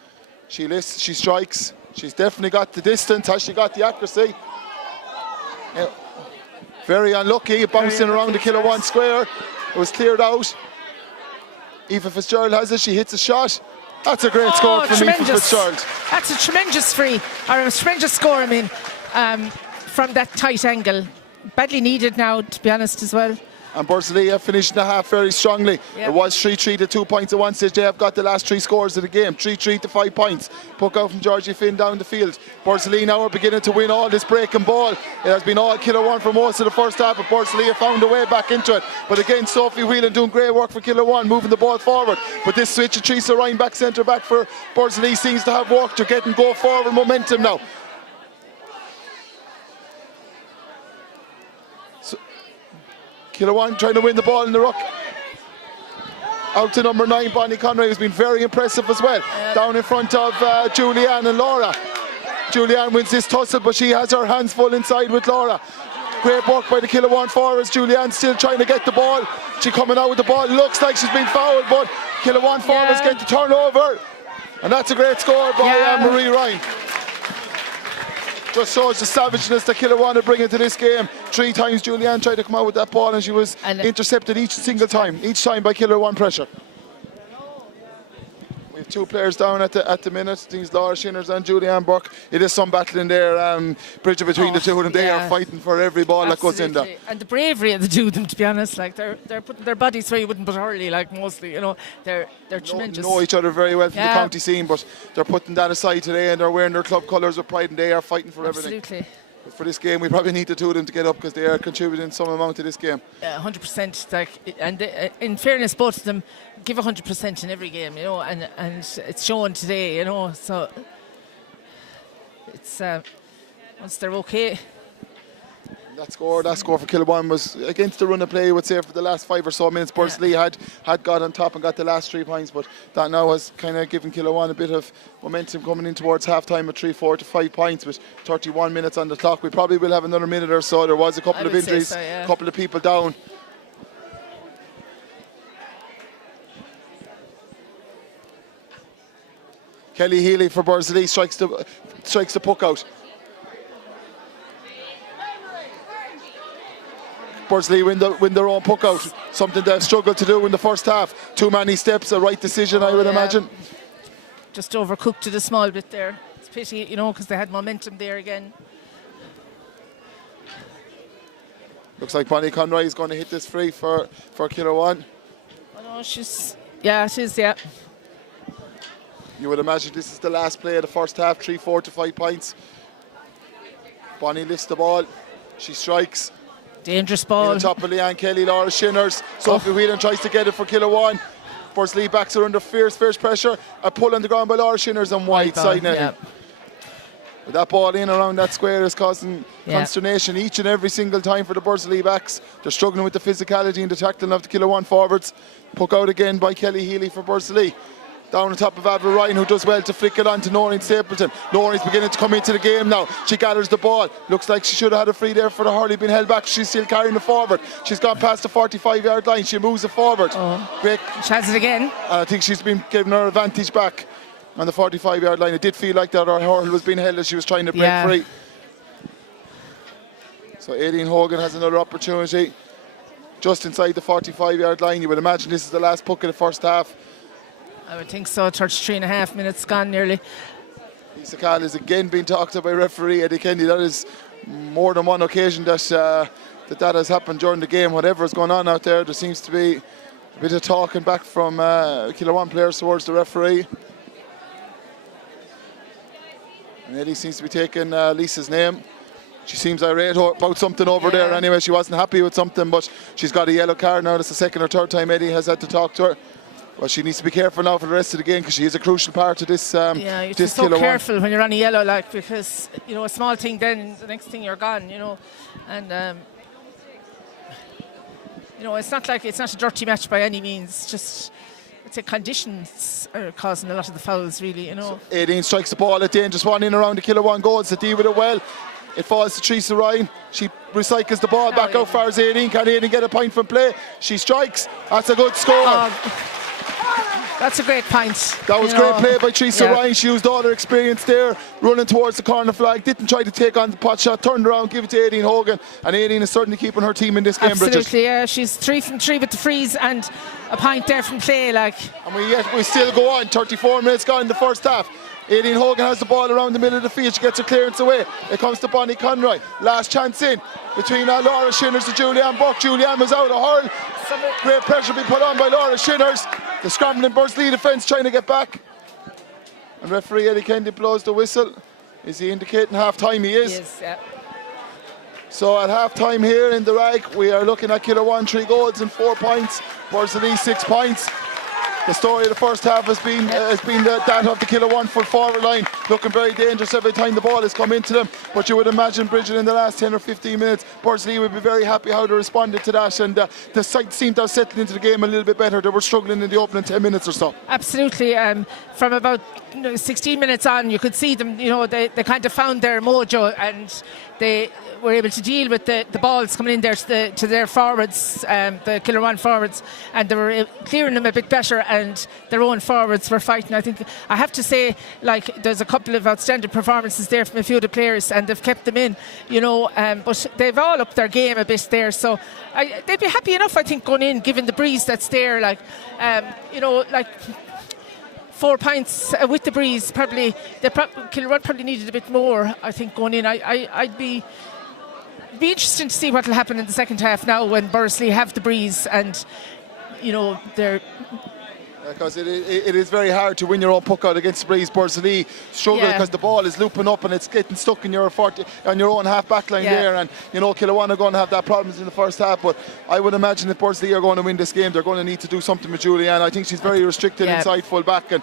She lifts, she strikes. She's definitely got the distance. Has she got the accuracy? Yeah. Very unlucky, bouncing around the Kilruane square. It was cleared out. Aoife Fitzgerald has it, she hits a shot. That's a great score from Aoife Fitzgerald. That's a tremendous free, or a tremendous score, I mean, from that tight angle. Badly needed now, to be honest, as well. And Borrisleigh have finished the half very strongly. Yep. It was 3-3 to 2 points at one stage. They have got the last 3 scores of the game. 3-3 to 5 points. Puck out from Georgie Finn down the field. Borrisleigh now are beginning to win all this breaking ball. It has been all Kilruane for most of the first half, but Borrisleigh have found a way back into it. But again, Sophie Whelan doing great work for Kilruane, moving the ball forward. But this switch of Teresa Ryan back centre back for Borrisleigh seems to have worked. They're getting go forward momentum now. Kilruane trying to win the ball in the ruck. Out to number 9, Bonnie Conroy, who's been very impressive as well. Down in front of Julianne and Laura. Julianne wins this tussle, but she has her hands full inside with Laura. Great work by the Kilruane forwards. Julianne still trying to get the ball. She coming out with the ball. Looks like she's been fouled, but Kilruane forwards get the turnover. And that's a great score by Marie Ryan. Just shows the savageness that Kilruane are bringing to this game. 3 times Julianne tried to come out with that ball and she was intercepted each time by Kilruane pressure. We have 2 players down at the minute. These Laura Shinners and Julianne Burke. It is some battle in there, bridge between the two of them. They are fighting for every ball that goes in there. And the bravery of the two of them, to be honest, like they're putting their bodies where you wouldn't put Hurley, like mostly, you know, they're tremendous. Know each other very well from the county scene, but they're putting that aside today and they're wearing their club colours with pride and they are fighting for everything. Absolutely. But for this game, we probably need the 2 of them to get up because they are contributing some amount to this game. 100%. Like, and in fairness, both of them give 100% in every game, you know, and it's shown today, you know. So it's once they're okay. That score for Kilruane was against the run of play, I would say, for the last 5 or so minutes. Borrisleigh had got on top and got the last 3 points, but that now has kind of given Kilruane a bit of momentum coming in towards half-time at 3-4 to 5 points with 31 minutes on the clock. We probably will have another minute or so. There was a couple of injuries, a couple of people down. Kelly Healy for Borrisleigh strikes the puck out. Borrisleigh win their own puck out, something they've struggled to do in the first half. Too many steps, a right decision, I would imagine. Just overcooked it a small bit there. It's a pity, you know, because they had momentum there again. Looks like Bonnie Conroy is going to hit this free for Kilruane. Oh no, she's, yeah. You would imagine this is the last play of the first half, 3-4 to 5 points. Bonnie lifts the ball, she strikes. Dangerous ball. On top of Leanne Kelly, Laura Shinners. Sophie Whelan tries to get it for Kilruane. Borrisleigh backs her under fierce pressure. A pull on the ground by Laura Shinners and wide side netting. With that ball in around that square is causing consternation each and every single time for the Borrisleigh backs. They're struggling with the physicality and the tackling of the Kilruane forwards. Puck out again by Kelly Healy for Borrisleigh. Down on top of Avril Ryan, who does well to flick it on to Noreen Stapleton. Noreen's beginning to come into the game now. She gathers the ball. Looks like she should have had a free there for the hurley, been held back. She's still carrying it forward. She's gone past the 45-yard line. She moves it forward. Great. She has it again. And I think she's been given her advantage back on the 45-yard line. It did feel like that her hurl was being held as she was trying to break free. So Aileen Hogan has another opportunity just inside the 45-yard line. You would imagine this is the last puck of the first half. I would think so. 33.5 minutes gone nearly. Lisa Cahill is again being talked to by referee Eddie Kennedy. That is more than one occasion that that has happened during the game. Whatever is going on out there, there seems to be a bit of talking back from Kilruane players towards the referee. And Eddie seems to be taking Lisa's name. She seems irate about something over there anyway. She wasn't happy with something, but she's got a yellow card now. That's the second or third time Eddie has had to talk to her. Well, she needs to be careful now for the rest of the game because she is a crucial part of this. You have to be so careful when you're on a yellow, like, because a small thing, then the next thing you're gone. And it's not like it's not a dirty match by any means. Just I'd say conditions are causing a lot of the fouls, really. So 18 strikes the ball at dangerous one in around the Kilruane goals. They deal with it well. It falls to Teresa Ryan. She recycles the ball back out far as 18. Can 18 get a point from play? She strikes. That's a good score. That's a great point. That was great play by Teresa Ryan. She used all her experience there, running towards the corner flag. Didn't try to take on the pot shot. Turned around, give it to Aileen Hogan. And Aileen is certainly keeping her team in this game, Bridget. Absolutely, yeah. She's 3 from 3 with the freeze and a point there from play. And we still go on. 34 minutes gone in the first half. Aileen Hogan has the ball around the middle of the field. She gets her clearance away. It comes to Bonnie Conroy. Last chance in between Laura Shinners and Julianne Buck. Julianne was out of hurl. Great pressure being put on by Laura Shinners. The scrambling Borrisleigh defence trying to get back. And referee Eddie Kennedy blows the whistle. Is he indicating half time? He is. Yes, yeah. So at half time here in the rag, we are looking at Kilruane 3 goals and 4 points. Borrisleigh 6 points. The story of the first half has been that of the Kilruane full forward line, looking very dangerous every time the ball has come into them. But you would imagine, Bridget, in the last 10 or 15 minutes, Borrisleigh would be very happy how they responded to that, and the side seemed to have settled into the game a little bit better. They were struggling in the opening 10 minutes or so. Absolutely. From about 16 minutes on, you could see them. They kind of found their mojo, and they were able to deal with the balls coming in there to their forwards, the Kilruane forwards, and they were clearing them a bit better, and their own forwards were fighting. I have to say, there's a couple of outstanding performances there from a few of the players, and they've kept them in, but they've all upped their game a bit there, so they'd be happy enough, I think, going in, given the breeze that's there, 4 points with the breeze. Probably Kilruane probably needed a bit more, I think, going in. I'd be interesting to see what will happen in the second half now when Borrisleigh have the breeze, and they're. Because it is very hard to win your own puck out against the breeze. Borrisleigh struggle because the ball is looping up and it's getting stuck in your on your own half back line there, and Kilruane are going to have that problems in the first half, but I would imagine if Borrisleigh are going to win this game, they're going to need to do something with Julianne. I think she's very restricted inside full back, and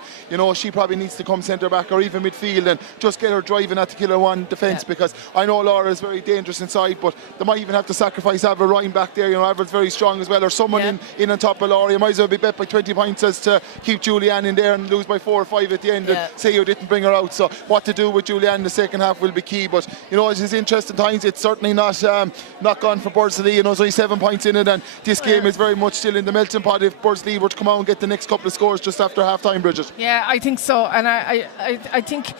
she probably needs to come centre back or even midfield and just get her driving at the Kilruane defence, because I know Laura is very dangerous inside, but they might even have to sacrifice Avril Ryan back there. Avril's very strong as well, or someone in on top of Laura. You might as well be bet by 20 points as to keep Julianne in there and lose by 4 or 5 at the end and say you didn't bring her out. So what to do with Julianne in the second half will be key, but it is interesting times. It's certainly not gone for Borrisleigh. There's only 7 points in it, and this game is very much still in the melting pot if Borrisleigh were to come out and get the next couple of scores just after half time, Bridget. Yeah, I think so, and I think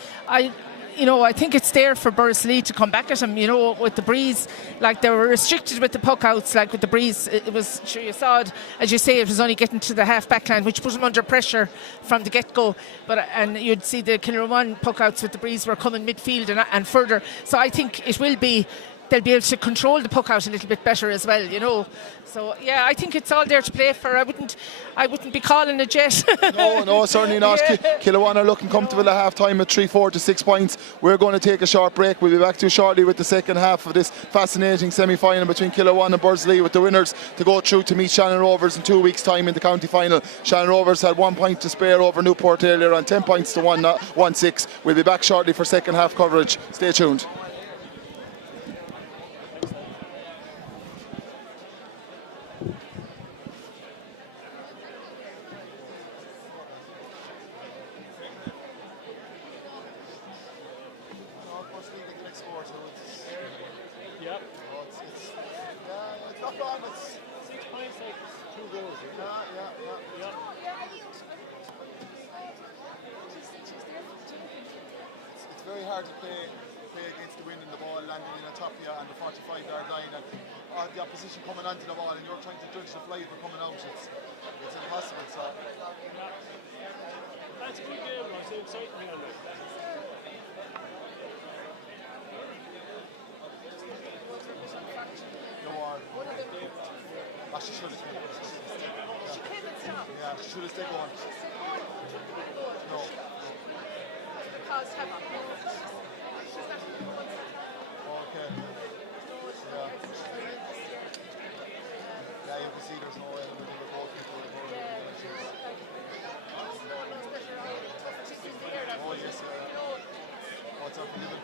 I think it's there for Borrisleigh to come back at him, with the breeze. They were restricted with the puck outs, with the breeze. It was, sure, you saw it, as you say, it was only getting to the half back line, which put them under pressure from the get-go. And you'd see the Kilruane puck outs with the breeze were coming midfield and further. So I think they'll be able to control the puck out a little bit better as well, So I think it's all there to play for. I wouldn't be calling it yet. No, certainly not. Kilruane are looking comfortable at half time at 3-4 to 6 points. We're going to take a short break. We'll be back to you shortly with the second half of this fascinating semi-final between Kilruane and Borrisleigh, with the winners to go through to meet Shannon Rovers in 2 weeks' time in the county final. Shannon Rovers had 1 point to spare over Newport earlier on, 10 points to 1-6. We'll be back shortly for second half coverage. Stay tuned. crack on. It's 6 points, like 2 goals. Yeah. it's very hard to play against the wind and the ball landing in a top of you on the 45-yard line and the opposition coming onto the ball and you're trying to judge the flight for coming out. It's impossible. So That's a good game, though. It's an exciting game. no more. She should have stayed. She came and stopped. Yeah, she should have stayed going. No. Because she's not Okay. Yeah, you can see there's no element of a goal kick or a goal. Oh yes, what's up, Living?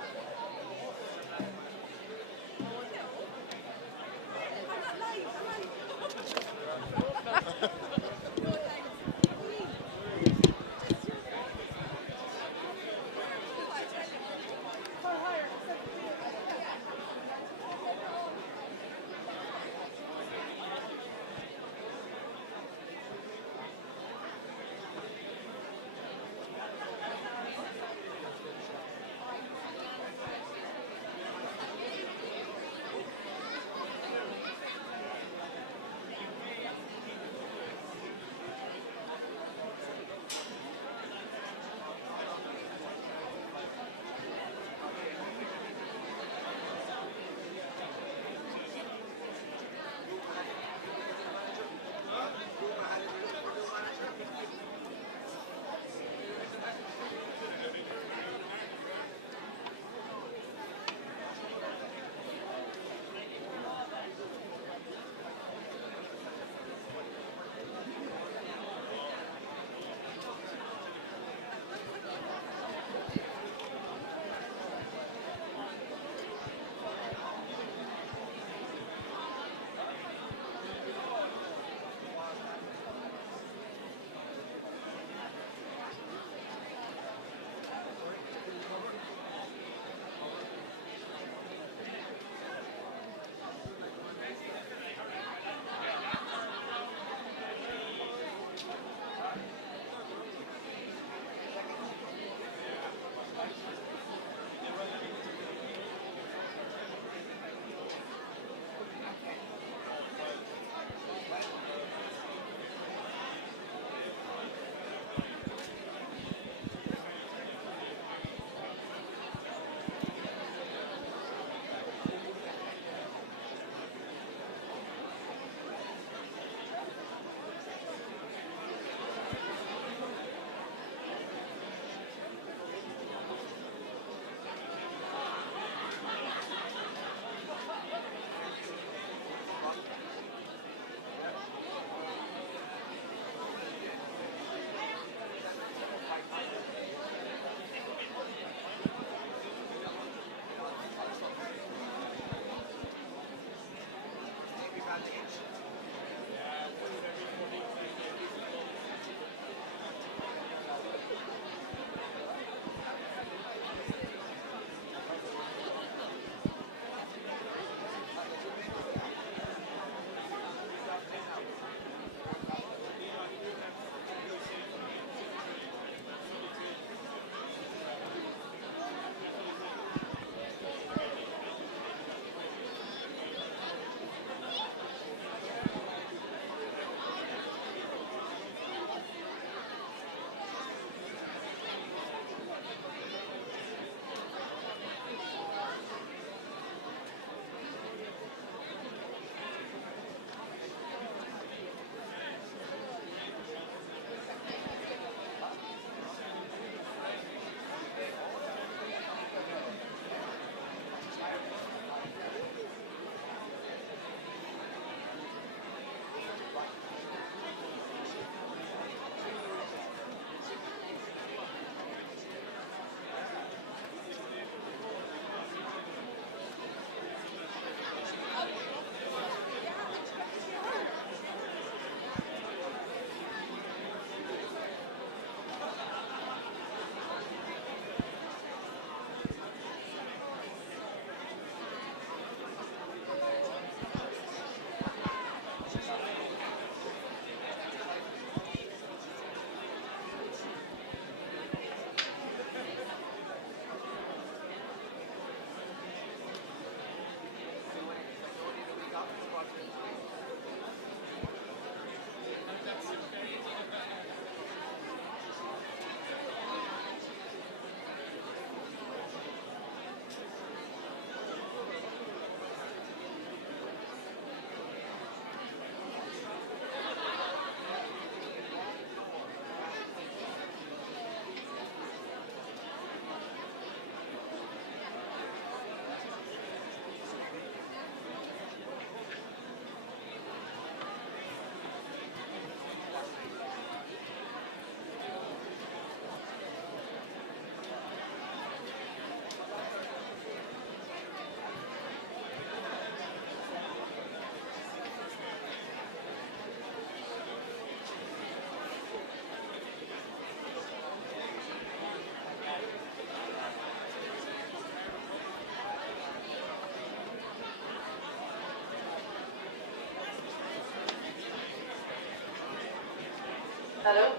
Hello.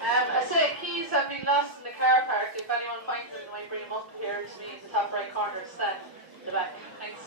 I say keys have been lost in the car park. If anyone finds them, they might bring them up here to me in the top right corner, stand in the back. Thanks.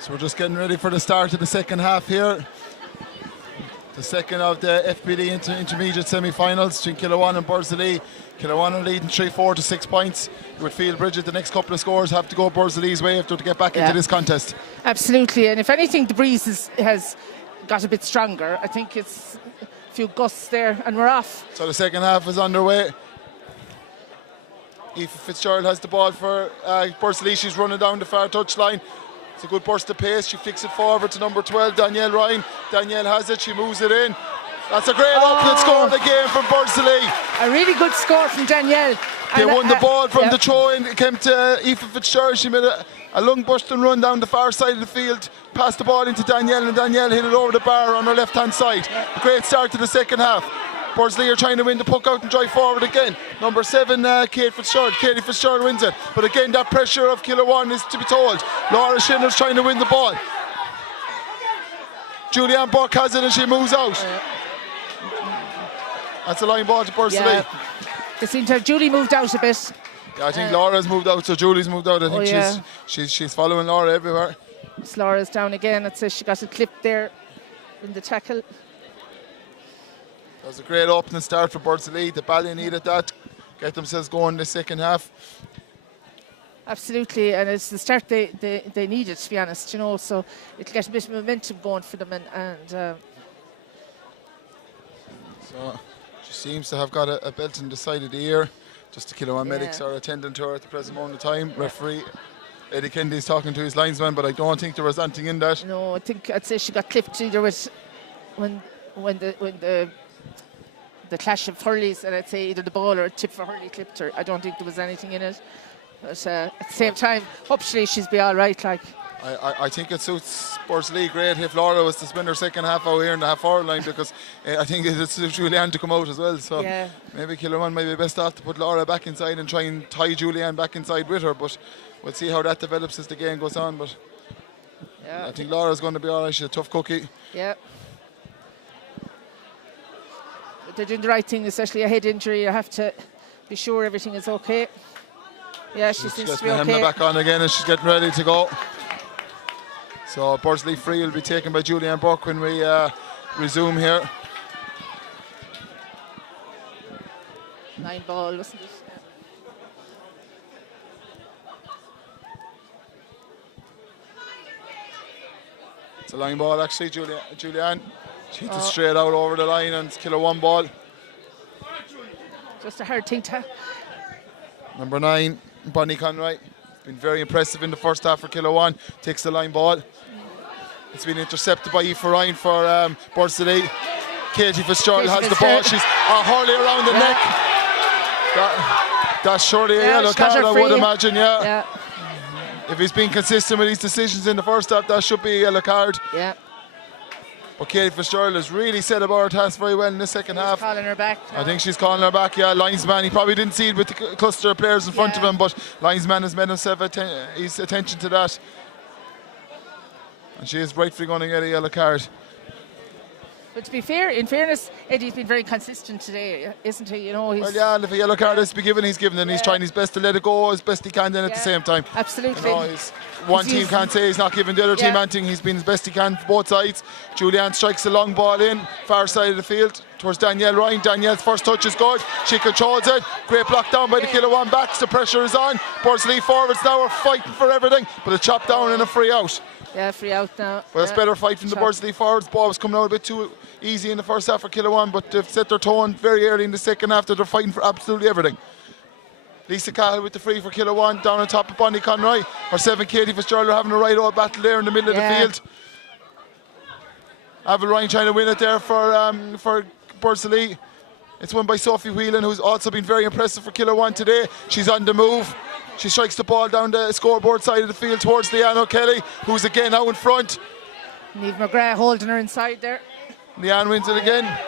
So we're just getting ready for the start of the second half here. The second of the FBD intermediate semi-finals between Kilruane and Borrisleigh. Kilruane are leading 3-4 to 6 points. You would feel, Bridget, the next couple of scores have to go Borrisleigh's way if they're to get back into this contest. Absolutely, and if anything, the breeze has got a bit stronger. I think it's a few gusts there, and we're off. So the second half is underway. Aoife Fitzgerald has the ball for Borrisleigh. She's running down the far touchline. It's a good burst of pace. She flicks it forward to number 12, Danielle Ryan. Danielle has it. She moves it in. That's a great opening score of the game from Borrisleigh. A really good score from Danielle. They won the ball from the throw-in. It came to Aoife Fitzgerald. She made a lung-busting run down the far side of the field, passed the ball into Danielle, and Danielle hit it over the bar on her left-hand side. A great start to the second half. Borrisleigh are trying to win the puck out and drive forward again. Number 7, Katie Fitzgerald wins it. But again, that pressure of Kilruane is to be told. Laura Schindler's trying to win the ball. Julianne Buck has it and she moves out. That's a line ball to Borrisleigh. They seem to have Julie moved out a bit. Yeah, I think Laura's moved out, so Julie's moved out. I think she's following Laura everywhere. It's Laura's down again. It says she got a clip there in the tackle. That was a great opening start for Borrisleigh. The Bally needed that, get themselves going in the second half. Absolutely, and it's the start they needed, to be honest, you know, so it'll get a bit of momentum going for them. So she seems to have got a belt in the side of the ear. Just the Kilruane medics are attending to her at the present moment of time. Referee Eddie Kennedy is talking to his linesman, but I don't think there was anything in that. No, I'd say she got clipped either with when the clash of hurleys, and I'd say either the ball or a tip for hurley clipped her. I don't think there was anything in it. But at the same time, hopefully she'll be all right. I think it suits Borrisleigh great if Laura was to spend her second half out here in the half-hour line, because I think it suits Julianne to come out as well. So maybe Kilruane might be best off to put Laura back inside and try and tie Julianne back inside with her. But we'll see how that develops as the game goes on. But I think Laura's going to be all right. She's a tough cookie. Yeah. But they're doing the right thing, especially a head injury. You have to be sure everything is okay. Yeah, she seems to be okay. Back on again and she's getting ready to go. So Borrisleigh free will be taken by Julianne Burke when we resume here. 9 ball, wasn't it? It's a line ball actually, Julianne. She hits it straight out over the line and it's Kilruane ball. Just a hard thing to. Number 9, Bonnie Conroy. Been very impressive in the first half for Kilruane. Takes the line ball. It's been intercepted by Aoife Ryan for Borrisleigh. Katie Fitzgerald has the ball. She's hurling around the neck. That's surely a yellow card, I would imagine, yeah. If he's been consistent with his decisions in the first half, that should be a yellow card. Yeah. But Katie Fitzgerald has really set about her task very well in the second half. Calling her back. I think she's calling her back, yeah. Linesman, he probably didn't see it with the cluster of players in front of him, but Linesman has made himself his attention to that. And she is rightfully going to get a yellow card. But to be fair, in fairness, Eddie's been very consistent today, isn't he? You know, he's well, yeah, and if a yellow card is to be given, he's given it, and he's trying his best to let it go as best he can then at the same time. Absolutely. You know, one team can't say he's not giving the other team anything. He's been as best he can for both sides. Julianne strikes a long ball in, far side of the field, towards Danielle Ryan. Danielle's first touch is good. She controls it. Great block down by the Kilruane backs. The pressure is on. Borrisleigh forwards now are fighting for everything, but a chop down and a free out. Yeah, free out now. Well, it's better fight from the Borrisleigh forwards. Ball was coming out a bit too easy in the first half for Kilruane, but they've set their tone very early in the second half that they're fighting for absolutely everything. Lisa Cahill with the free for Kilruane, down on top of Bonnie Conroy. Her 7, Katie Fitzgerald, are having a right old battle there in the middle of the field. Avril Ryan trying to win it there for Borrisleigh. It's won by Sophie Whelan, who's also been very impressive for Kilruane today. She's on the move. She strikes the ball down the scoreboard side of the field towards Leanne O'Kelly, who's again out in front. Niamh McGrath holding her inside there. Leanne wins it again.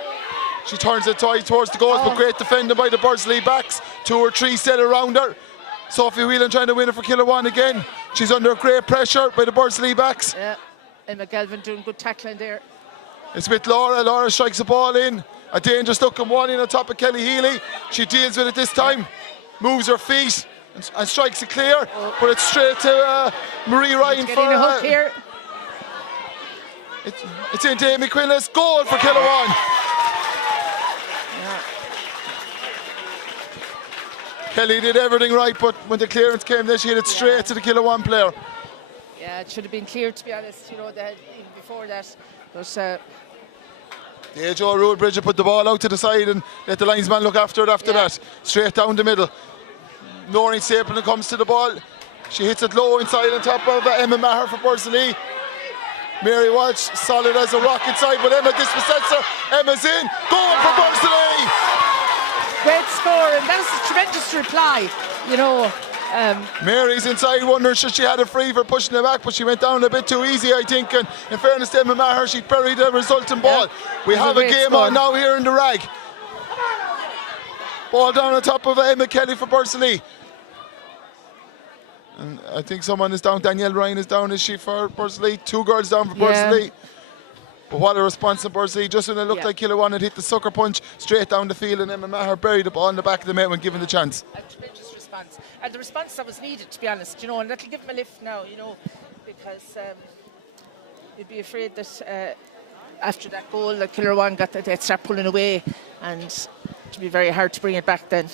She turns it towards the goals, but great defending by the Borrisleigh backs. 2 or 3 set around her. Sophie Whelan trying to win it for Kilruane again. She's under great pressure by the Borrisleigh backs. Yeah, Emma Galvin doing good tackling there. It's with Laura. Laura strikes the ball in. A dangerous looking one in on top of Kelly Healy. She deals with it this time. Moves her feet and strikes it clear. But it's straight to Marie Ryan for a hook here. It's into Amy Quinlis. Goal for Kilruane. Kelly did everything right, but when the clearance came there, she hit it straight to the Kilruane player. Yeah, it should have been clear, to be honest, you know, that even before that. But the Joe Rule Bridget put the ball out to the side and let the linesman look after it after that. Straight down the middle. Noreen Stapleton comes to the ball. She hits it low inside on top of Emma Maher for Borrisleigh. Mary Walsh solid as a rock inside, but Emma dispossesses her. Emma's in. Goal for Borrisleigh. Great score, and that was a tremendous reply, you know. Mary's inside, wondering should she had a free for pushing it back, but she went down a bit too easy, I think. And in fairness to Emma Maher, she buried the resulting ball. We have a game on now here in the rag. Ball down on top of Emma Kelly for Borrisleigh. And I think someone is down. Danielle Ryan is down, is she, for Borrisleigh? 2 girls down for Borrisleigh. But what a response from Borrisleigh. Just when it looked like Kilruane had hit the sucker punch straight down the field, and Emma Maher buried the ball in the back of the net when given the chance. A tremendous response. And the response that was needed, to be honest, you know, and that'll give them a lift now, you know, because you'd be afraid that after that goal that Kilruane got, they'd start pulling away, and it'd be very hard to bring it back then.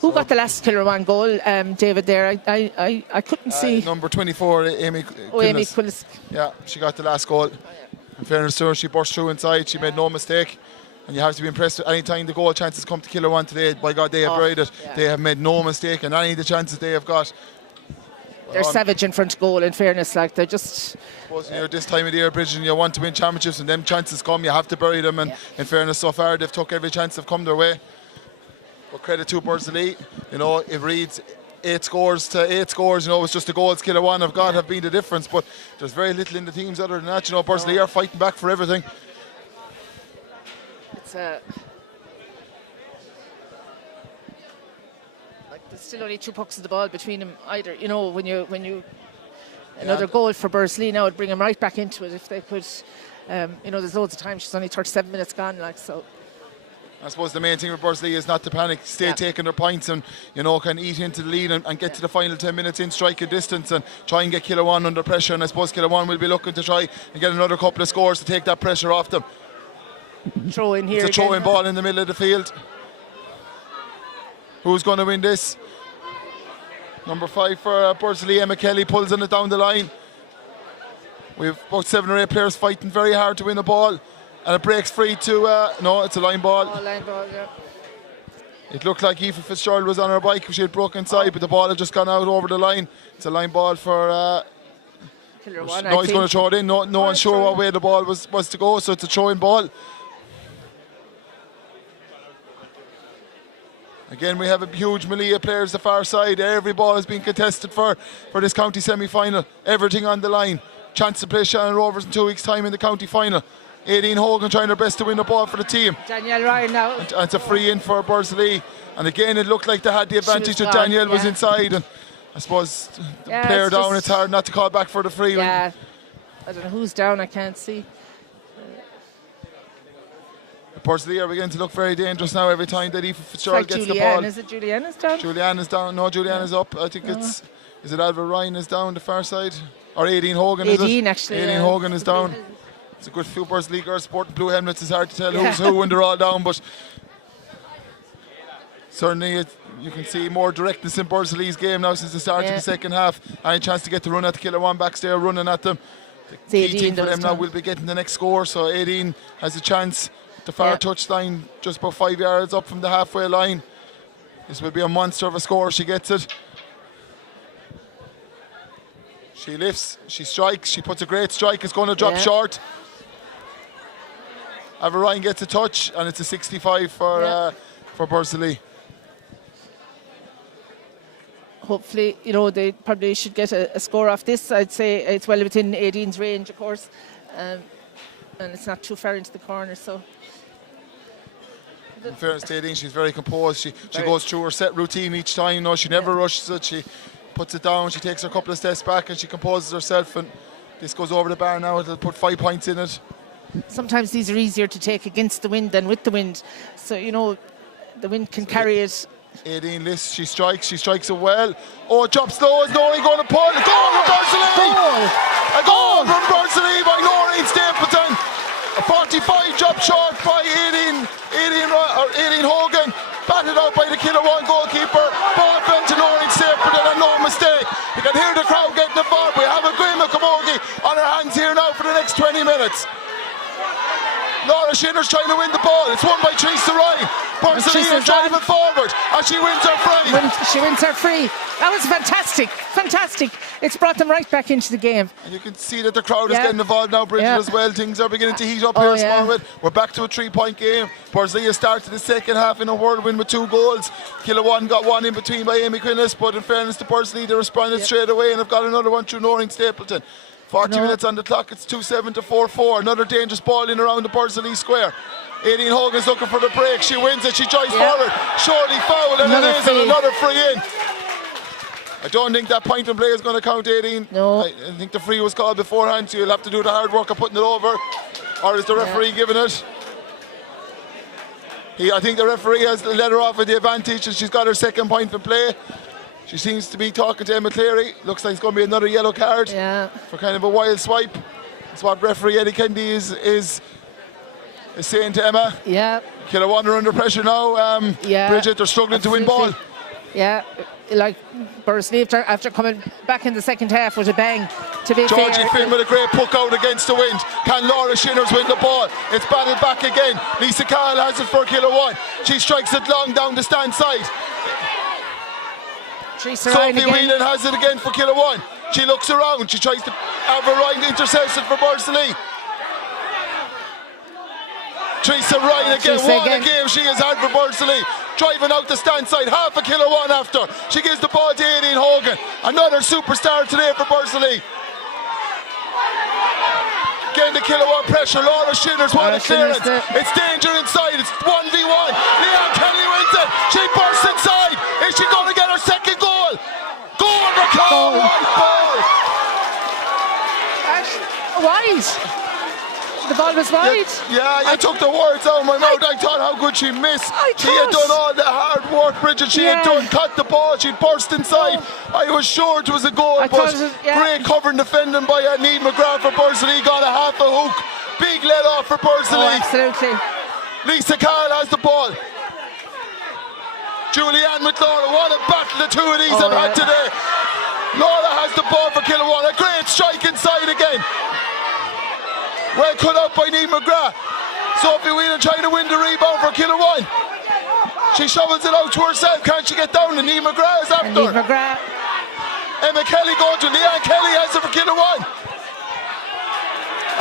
Who got the last Kilruane goal, David, there? I couldn't see. Number 24, Amy Quillis. Oh, Amy Quillis. Yeah, she got the last goal. In fairness to her, she burst through inside. She made no mistake. And you have to be impressed with any time the goal chances come to Kilruane today. By God, they have buried it. Yeah. They have made no mistake in any of the chances they have got. They're savage in front of goal, in fairness. Like, they're just... I suppose you're this time of the year, Bridget, and you want to win championships, and them chances come, you have to bury them. And in fairness, so far, they've took every chance that's come their way. But credit to Borrisleigh. You know, it reads 8 scores to 8 scores. You know, it's just the goals Kilruane have been the difference. But there's very little in the teams other than that. You know, Borrisleigh are fighting back for everything. It's like there's still only 2 pucks of the ball between them either. You know, when you another goal for Borrisleigh now would bring them right back into it if they could. You know, there's loads of time. She's only 37 minutes gone, like so. I suppose the main thing with Borrisleigh is not to panic, stay taking their points and, you know, can eat into the lead and get to the final 10 minutes in striking distance and try and get Kilruane under pressure. And I suppose Kilruane will be looking to try and get another couple of scores to take that pressure off them. Throw in here. It's a throw-in ball in the middle of the field. Who's going to win this? Number 5 for Borrisleigh, Emma Kelly pulls in it down the line. We have about 7 or 8 players fighting very hard to win the ball, and it breaks free to no, it's a line ball. Oh, line ball, yeah. It looked like Aoife Fitzgerald was on her bike if she had broken inside, but the ball had just gone out over the line. It's a line ball for Kilruane, no, he's going to throw it in. No one's sure what way the ball was to go, so it's a throwing ball. Again, we have a huge melee of players the far side. Every ball has been contested for this county semi-final. Everything on the line. Chance to play Shannon Rovers in 2 weeks' time in the county final. Aideen Hogan trying her best to win the ball for the team. Danielle Ryan now. And it's a free in for Borrisleigh. And again, it looked like they had the advantage that gone, Danielle was yeah. inside. And I suppose the player it's down, it's hard not to call back for the free. Yeah. I don't know who's down, I can't see. Borrisleigh are beginning to look very dangerous now every time that Aoife Fitzgerald It's like gets the ball. Is it Julianne is down? Julianne is down. No, Julianne is up. I think it's... Is it Alva Ryan is down the far side? Or Aideen Hogan, is it? Aideen, actually. Aideen Hogan is down. It's a good few Borrisleigh girls sporting blue helmets. It's hard to tell who's who when they're all down, but certainly you can see more directness in Borrisleigh's game now since the start of the second half. Any chance to get the run at the Kilruane backs there, running at them. The key thing for them now will be getting the next score, so Aideen has a chance. The far touchline, just about 5 yards up from the halfway line. This will be a monster of a score if she gets it. She lifts, she strikes, she puts a great strike. It's going to drop short. Alva Ryan gets a touch, and it's a 65 for Borrisleigh. Hopefully, they probably should get a score off this. I'd say it's well within Aideen's range, of course. And it's not too far into the corner, so... In fairness to Aideen, she's very composed. She goes through her set routine each time. She never rushes it. She puts it down. She takes her couple of steps back and she composes herself. And this goes over the bar now. It'll put 5 points in it. Sometimes these are easier to take against the wind than with the wind. So, the wind can carry it. Aideen lifts, she strikes it well. Oh, it drops low. Is Noreen going to pull? A goal from Borrisleigh! A goal from Borrisleigh by Noreen Stapleton. A 45 drop short by Aideen Hogan. Batted out by the Kilruane goalkeeper. Ball fell to Noreen Stapleton, and no mistake. You can hear the crowd getting involved. We have a Kilruane Camogie on our hands here now for the next 20 minutes. Laura Shinner's trying to win the ball. It's won by Teresa Ryan. Borrisleigh is driving forward, and she wins her free. She wins her free. That was fantastic. It's brought them right back into the game. And you can see that the crowd is getting involved now, Bridget, as well. Things are beginning to heat up here in Smallwood. We're back to a 3-point game. Borrisleigh started the second half in a whirlwind with 2 goals. Kilruane got one in between by Amy Quinnes, but in fairness to Borrisleigh, they responded straight away and have got another one through Noreen Stapleton. 40 minutes on the clock, it's 2-7 to 4-4. Another dangerous ball in around the Borrisleigh square. Aideen Hogan's looking for the break. She wins it, she drives forward. Surely foul, and it is, and another free in. I don't think that point and play is going to count, Aideen. No. I think the free was called beforehand, so you'll have to do the hard work of putting it over. Or is the referee giving it? I think the referee has let her off with the advantage, and she's got her second point in play. She seems to be talking to Emma Cleary. Looks like it's going to be another yellow card for kind of a wild swipe. That's what referee Eddie Kennedy is saying to Emma. Yeah. Kilruane are under pressure now. Bridget, they're struggling to win ball. Yeah, like Borrisleigh after coming back in the second half with a bang. To be fair, Georgie Finn with a great puck out against the wind. Can Laura Shinners win the ball? It's battled back again. Lisa Carroll has it for Kilruane. She strikes it long down the stand side. Sophie Whelan has it again for Kilruane. She looks around. She tries to have a Ryan intercepts it for Borrisleigh. Teresa Ryan again. What a game she has had for Borrisleigh. Driving out the stand side, half a Kilruane after. She gives the ball to Aideen Hogan. Another superstar today for Borrisleigh. Again the Kilruane pressure. Laura Shinners, what a clearance. It's danger inside. It's 1v1. Leanne Kelly wins it. She bursts inside. Is she going to get her second goal? Goal for Kilruane. White ball. Wide. The ball was wide. Yeah, you took the words out of my mouth. I thought how good she missed. She had done all the hard work, Bridget. She had caught the ball. She burst inside. I was sure it was a goal, but great covering defending by Need McGrath for Borrisleigh. Got a half a hook. Big let off for Borrisleigh. Absolutely. Lisa Carroll has the ball. Julianne with Laura. What a battle the two of these have had today. Laura has the ball for Kilruane. A great strike inside again. Well cut out by Niamh McGrath. Sophie Whelan trying to win the rebound for Kilruane. She shovels it out to herself. Can't she get down? And Niamh McGrath is after. Niamh McGrath. Emma Kelly going to Leanne Kelly has it for Kilruane.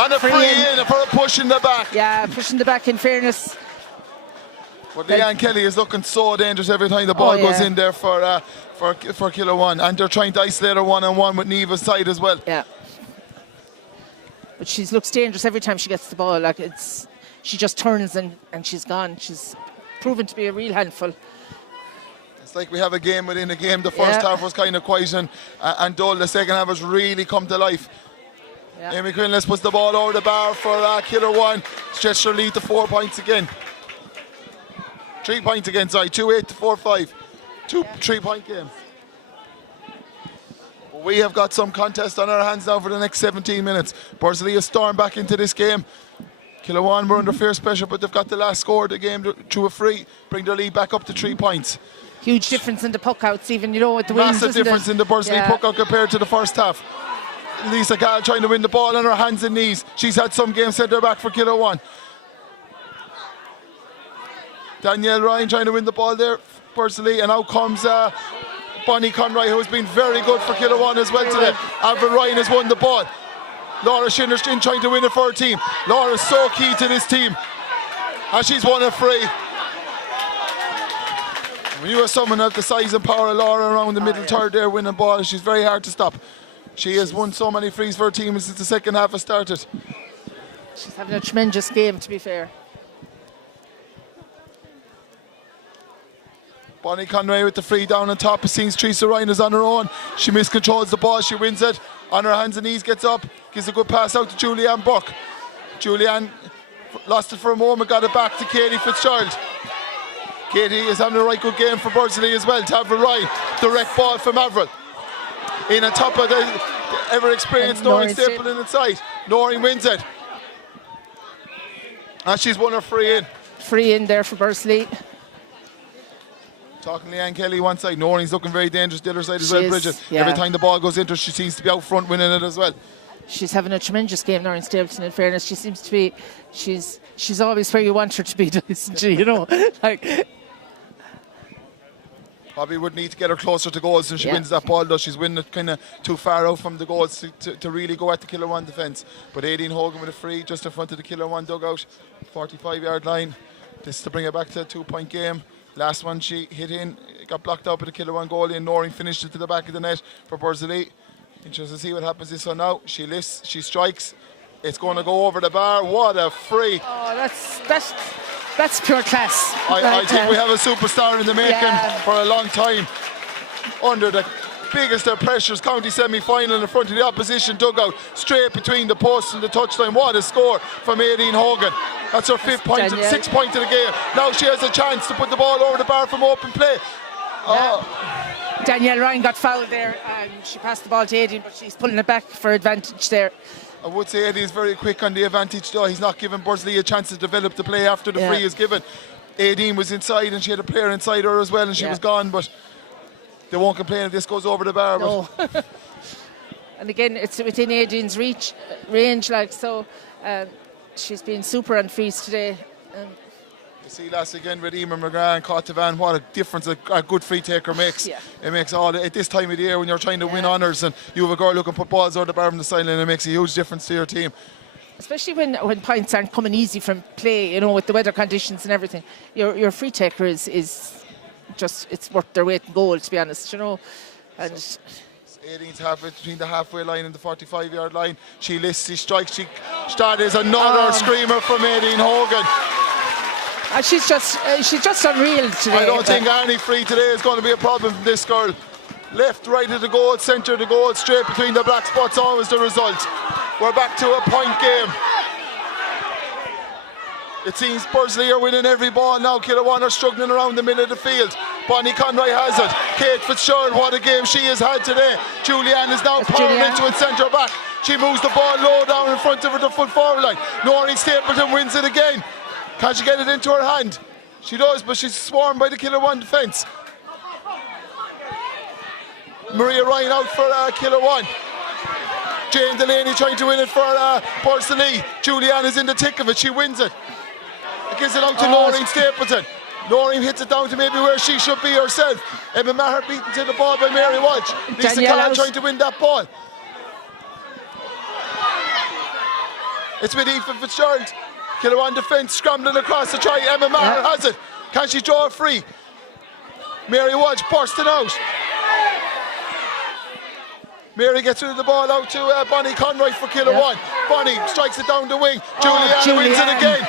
And a free in for a push in the back. Yeah, pushing the back in fairness. But Leanne Kelly is looking so dangerous every time the ball goes in there for Kilruane. And they're trying to isolate her one-on-one with Neva's side as well. Yeah. But she looks dangerous every time she gets the ball. Like she just turns and she's gone. She's proven to be a real handful. It's like we have a game within a game. The first half was kind of quiet and dull. The second half has really come to life. Yeah. Amy Quinless puts the ball over the bar for Kilruane. Stretched her lead to 4 points again. 3 points again, sorry. 2-8 to 4-5. 3-point game. We have got some contest on our hands now for the next 17 minutes. Borrisleigh is stormed back into this game. Kilruane were under fierce pressure, but they've got the last score of the game through a free, bring their lead back up to 3 points. Huge difference in the puck outs, even, you know, with the wins. Massive difference in the Borrisleigh puck out compared to the first half. Lisa Gall trying to win the ball on her hands and knees. She's had some games set her back for Kilruane. Danielle Ryan trying to win the ball there, Borrisleigh, and out comes Bonnie Conroy, who's been very good for Kilruane as well today. Avril Ryan has won the ball. Laura Shinnerstein trying to win it for her team. Laura's so key to this team, and she's won a free. When you have someone of the size and power of Laura around the middle third there winning ball, she's very hard to stop. She has won so many frees for her team since the second half has started. She's having a tremendous game, to be fair. Bonnie Conway with the free down on top. It seems Teresa Ryan is on her own. She miscontrols the ball. She wins it. On her hands and knees, gets up. Gives a good pass out to Julianne Buck. Julianne lost it for a moment. Got it back to Katie Fitzgerald. Katie is having a right good game for Borrisleigh as well. To Avril Ryan. Direct ball from Avril. In on top of the ever-experienced Noreen Stapleton inside. Noreen wins it. And she's won her free in. Free in there for Borrisleigh. Talking Leanne Kelly one side, Noreen's looking very dangerous the other side as well, Bridget. Yeah. Every time the ball goes into her, she seems to be out front winning it as well. She's having a tremendous game, Noreen Stapleton, in fairness. She seems to be, she's always where you want her to be, isn't she, you know? Like, probably would need to get her closer to goals and she wins that ball, though. She's winning it kind of too far out from the goals to really go at the Kilruane defence. But Aideen Hogan with a free just in front of the Kilruane dugout, 45-yard line. This is to bring it back to a 2-point game. Last one she hit in, got blocked out by the Kilruane goalie, and Noreen finished it to the back of the net for Borrisleigh. Interesting to see what happens this one now. She lifts, she strikes. It's going to go over the bar. What a free! Oh, that's pure class. I think we have a superstar in the making for a long time. Under the biggest of pressures, county semi-final in front of the opposition dugout, straight between the posts and the touchline. What a score from Aideen Hogan. That's her 5th point and 6th point of the game. Now she has a chance to put the ball over the bar from open play. Danielle Ryan got fouled there and she passed the ball to Aideen, but she's pulling it back for advantage there. I would say Eddie is very quick on the advantage, though. He's not giving Borrisleigh a chance to develop the play after the free is given. Aideen was inside and she had a player inside her as well, and she was gone, but they won't complain if this goes over the bar. No. And again, it's within Aideen's range, like, so she's been super on frees today. You see last again with Eamon McGrath and Cotavan, what a difference a good free taker makes. Yeah. It makes all at this time of the year when you're trying to win honours and you have a girl who can put balls over the bar from the sideline. It makes a huge difference to your team. Especially when points aren't coming easy from play, you know, with the weather conditions and everything. Your free taker is just, it's worth their weight in gold, to be honest, you know. And Aideen's halfway between the halfway line and the 45-yard line. She lifts, she strikes, she starts another screamer from Aideen Hogan. She's just unreal today. I don't think any free today is going to be a problem from this girl. Left, right of the goal, centre of the goal, straight between the black spots, always the result. We're back to a point game. It seems Borrisleigh are winning every ball now. Kilruane are struggling around the middle of the field. Bonnie Conroy has it. Kate Fitzgerald, what a game she has had today. Julianne is now powering into it, centre back. She moves the ball low down in front of her, the full forward line. Noreen Stapleton wins it again. Can she get it into her hand? She does, but she's swarmed by the Kilruane defence. Maria Ryan out for Kilruane. Jane Delaney trying to win it for Borrisleigh. Julianne is in the thick of it. She wins it. It gives it out to Noreen Stapleton. Noreen hits it down to maybe where she should be herself. Emma Maher beaten to the ball by Mary Walsh. Lisa Carr trying to win that ball. It's with Aoife Fitzgerald. Kilruane defence scrambling across to try. Emma Maher has it. Can she draw it free? Mary Walsh bursting out. Mary gets rid of the ball out to Bonnie Conroy for Kilruane. Bonnie strikes it down the wing. Julianne wins it again.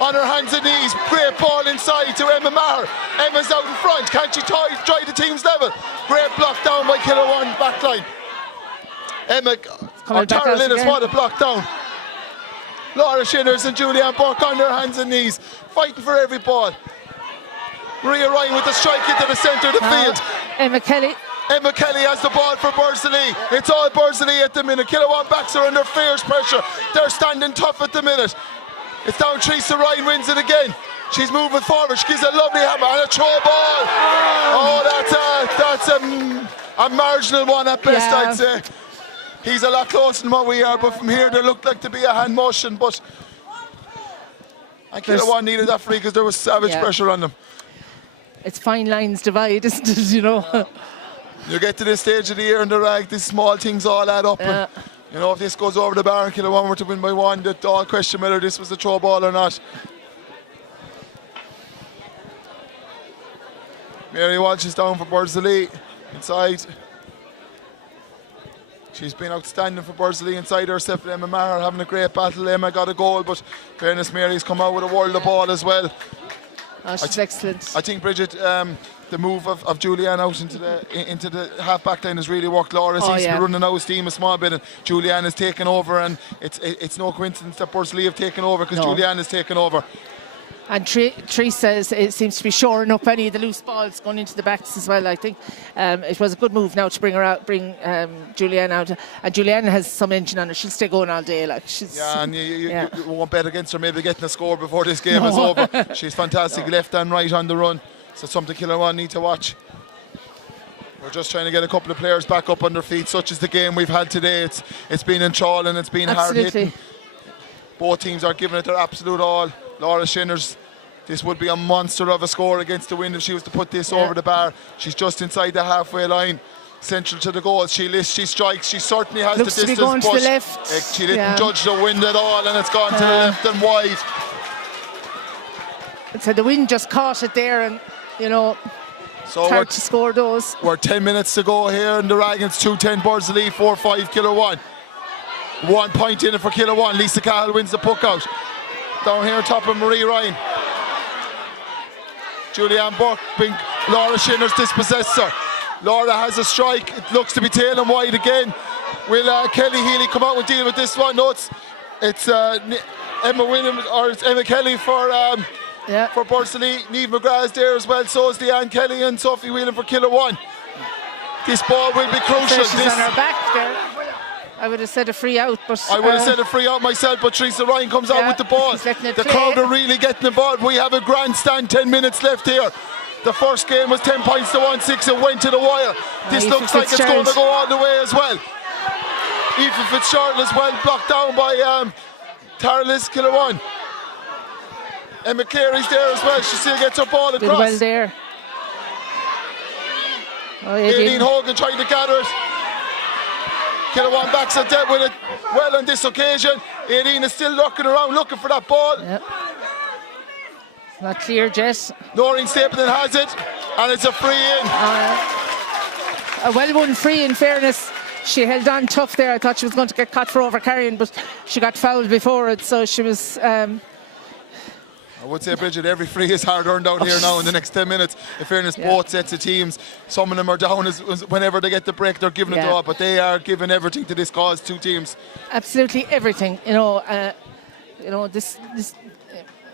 On her hands and knees, great ball inside to Emma Maher. Emma's out in front. Can she try the team's level? Great block down by Kilruane backline. Emma, Tara Linnis, what a block down. Laura Shinners and Julianne Burke on their hands and knees, fighting for every ball. Maria Ryan with the strike into the centre of the field. Emma Kelly. Emma Kelly has the ball for Borrisleigh. It's all Borrisleigh at the minute. Kilruane backs are under fierce pressure. They're standing tough at the minute. It's down. Teresa Ryan wins it again. She's moving forward. She gives a lovely hammer and a throw ball. Oh, that's a marginal one at best, I'd say. He's a lot closer than what we are, but from here there looked like to be a hand motion. But I Kilruane needed that free because there was savage pressure on them. It's fine lines divide, isn't it? You know. You get to this stage of the year in the rag, these small things all add up. And, you know, if this goes over the bar and Kilruane were to win by one, that all question whether this was a throw ball or not. Mary Walsh is down for Borrisleigh inside. She's been outstanding for Borrisleigh inside herself. Emma Maher having a great battle. Emma got a goal, but fairness, Mary's come out with a world of ball as well. Oh, she's excellent. I think, Bridget, the move of Julianne out into the half-back line has really worked. Laura seems to be running out of steam a small bit, and Julianne has taken over, and it's no coincidence that Borrisleigh have taken over because Julianne has taken over. And Teresa it seems to be shoring up any of the loose balls going into the backs as well. I think it was a good move now to bring her out, bring Julianne out. And Julianne has some engine on her. She'll stay going all day. Like she's and you won't bet against her maybe getting a score before this game is over. She's fantastic left and right on the run. So something Kilruane need to watch. We're just trying to get a couple of players back up on their feet, such as the game we've had today. It's been enthralling, it's been hard hitting. Both teams are giving it their absolute all. Laura Shinners, this would be a monster of a score against the wind if she was to put this over the bar. She's just inside the halfway line, central to the goal. She lifts, she strikes, she certainly has Looks the distance. To be going to the left. She didn't judge the wind at all, and it's gone to the left and wide. So the wind just caught it there, and you know, so it's hard to score those. We're 10 minutes to go here in the Dragons. 2-10 Borrisleigh, 4-5 Kilruane. 1 point in it for Kilruane. Lisa Cahill wins the puck out. Down here top of Marie Ryan. Julianne Burke being Laura Shinners dispossessed her. Laura has a strike. It looks to be tailing wide again. Will Kelly Healy come out and deal with this one? No, it's Emma Williams, or it's Emma Kelly for Borrisleigh. Niamh McGrath is there as well. So is Leanne Kelly and Sophie Whelan for Kilruane. This ball will be crucial. She's on her back there. I would have said a free out, but I would have said a free out myself, but Teresa Ryan comes out with the ball. The crowd are really getting involved. We have a grandstand, 10 minutes left here. The first game was 10 points to 1-6. It went to the wire. This looks like it's going to go all the way as well. Aoife Fitzgerald as well, blocked down by Tara Liz Kilruane. Emma Carey's there as well. She still gets her ball across. Did well there. Aileen Hogan trying to gather it. Kilruane backs at dead with it well on this occasion. Aileen is still looking around, looking for that ball. It's not clear, Jess. Noreen Stapleton has it, and it's a free in. A well-won free, in fairness. She held on tough there. I thought she was going to get caught for overcarrying, but she got fouled before it, so she was... I would say, Bridget, every free is hard earned out here now in the next 10 minutes. In fairness, both sets of teams, some of them are down whenever they get the break, they're giving it all, but they are giving everything to this cause, two teams. Absolutely everything. This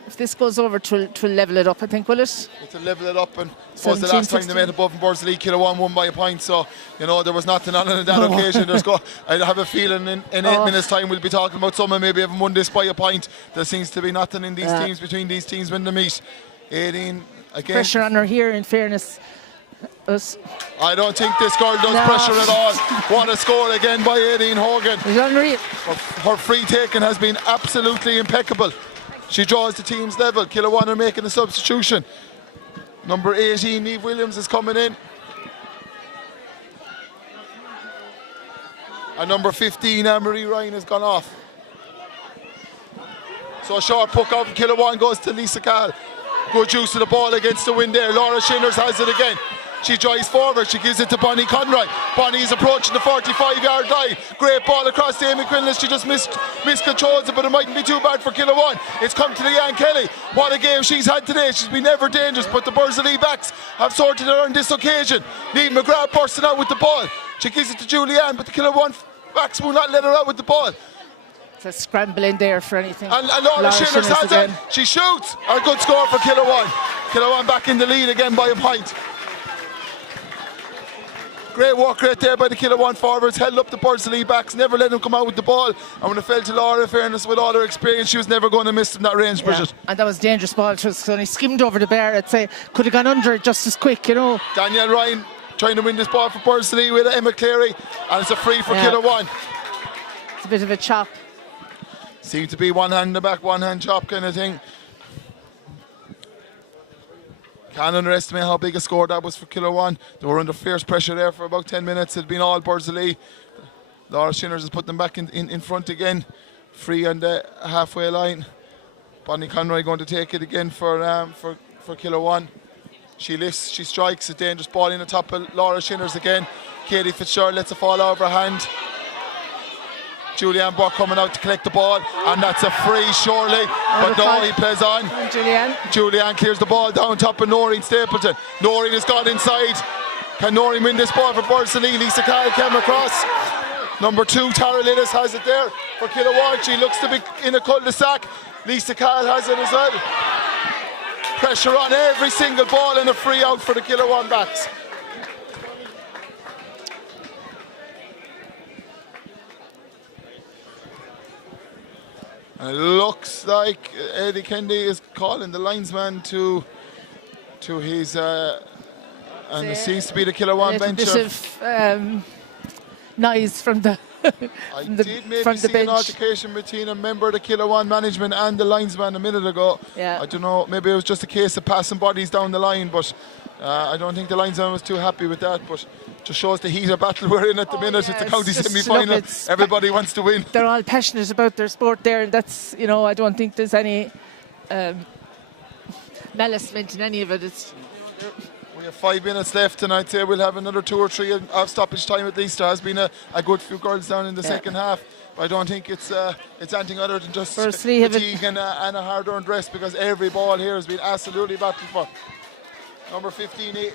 if this goes over, to level it up, I think, will it? It'll level it up, and I suppose the last time they made above in Borrisleigh, Kilruane won by a point, so, you know, there was nothing on it on that occasion. I have a feeling in 8 minutes' time we'll be talking about someone maybe having won this by a point. There seems to be nothing in these teams, between these teams when they meet. 18, again. Pressure on her here, in fairness. I don't think this girl does pressure at all. What a score again by Aideen Hogan. It's unreal. Her free taking has been absolutely impeccable. She draws the team's level. Kilruane are making a substitution. Number 18, Niamh Williams, is coming in. And number 15, Anne-Marie Ryan, has gone off. So a short puck out from Kilruane goes to Lisa Cahill. Good use of the ball against the wind there. Laura Shinners has it again. She drives forward, she gives it to Bonnie Conroy. Bonnie is approaching the 45-yard line. Great ball across to Amy Quinlan. She just miscontrols it, but it mightn't be too bad for Kilruane. It's come to Leanne Kelly. What a game she's had today. She's been never dangerous, but the Borrisleigh backs have sorted her on this occasion. Niamh McGrath bursting out with the ball. She gives it to Julianne, but the Kilruane backs will not let her out with the ball. It's a scramble in there for anything. And Laura Shinners has it. She shoots. A good score for Kilruane. Kilruane back in the lead again by a point. Great work right there by the Kilruane forwards, held up the Borrisleigh backs, never let them come out with the ball. And when it fell to Laura, in fairness, with all her experience, she was never going to miss from that range, Bridget. And that was a dangerous ball. It was only skimmed over the bar. I'd say could have gone under it just as quick, you know. Danielle Ryan trying to win this ball for Borrisleigh with Emma Cleary, and it's a free for Kilruane. It's a bit of a chop. Seemed to be one hand in the back, one hand chop kind of thing. Can't underestimate how big a score that was for Kilruane. They were under fierce pressure there for about 10 minutes. It had been all Borrisleigh. Laura Shinners has put them back in front again. Free on the halfway line. Bonnie Conroy going to take it again for Kilruane. She lifts, she strikes a dangerous ball in the top of Laura Shinners again. Katie Fitzgerald lets it fall out of her hand. Julianne Burke coming out to collect the ball, and that's a free surely, but no, he plays on. Julianne clears the ball down top of Noreen Stapleton. Noreen has gone inside. Can Noreen win this ball for Borrisleigh? Lisa Cahill came across. Number 2, Tara Lillis has it there for Kilruane. She looks to be in a cul-de-sac. Lisa Cahill has it as well. Pressure on every single ball and a free out for the Kilruane backs. And it looks like Eddie Kennedy is calling the linesman to his and it seems to be the Kilruane bench. A bit of noise from the I did maybe see an altercation between a member of the Kilruane management and the linesman a minute ago. Yeah. I don't know, maybe it was just a case of passing bodies down the line, but I don't think the linesman was too happy with that. But just shows the heat of battle we're in at the minute. It's the county semi-final. Everybody wants to win. They're all passionate about their sport there, and that's, you know, I don't think there's any malice meant in any of it. We have 5 minutes left, and I'd say we'll have another 2 or 3 of stoppage time at least. There has been a good few girls down in the second half. But I don't think it's anything other than just fatigue and a hard-earned rest, because every ball here has been absolutely battled for. Number 15,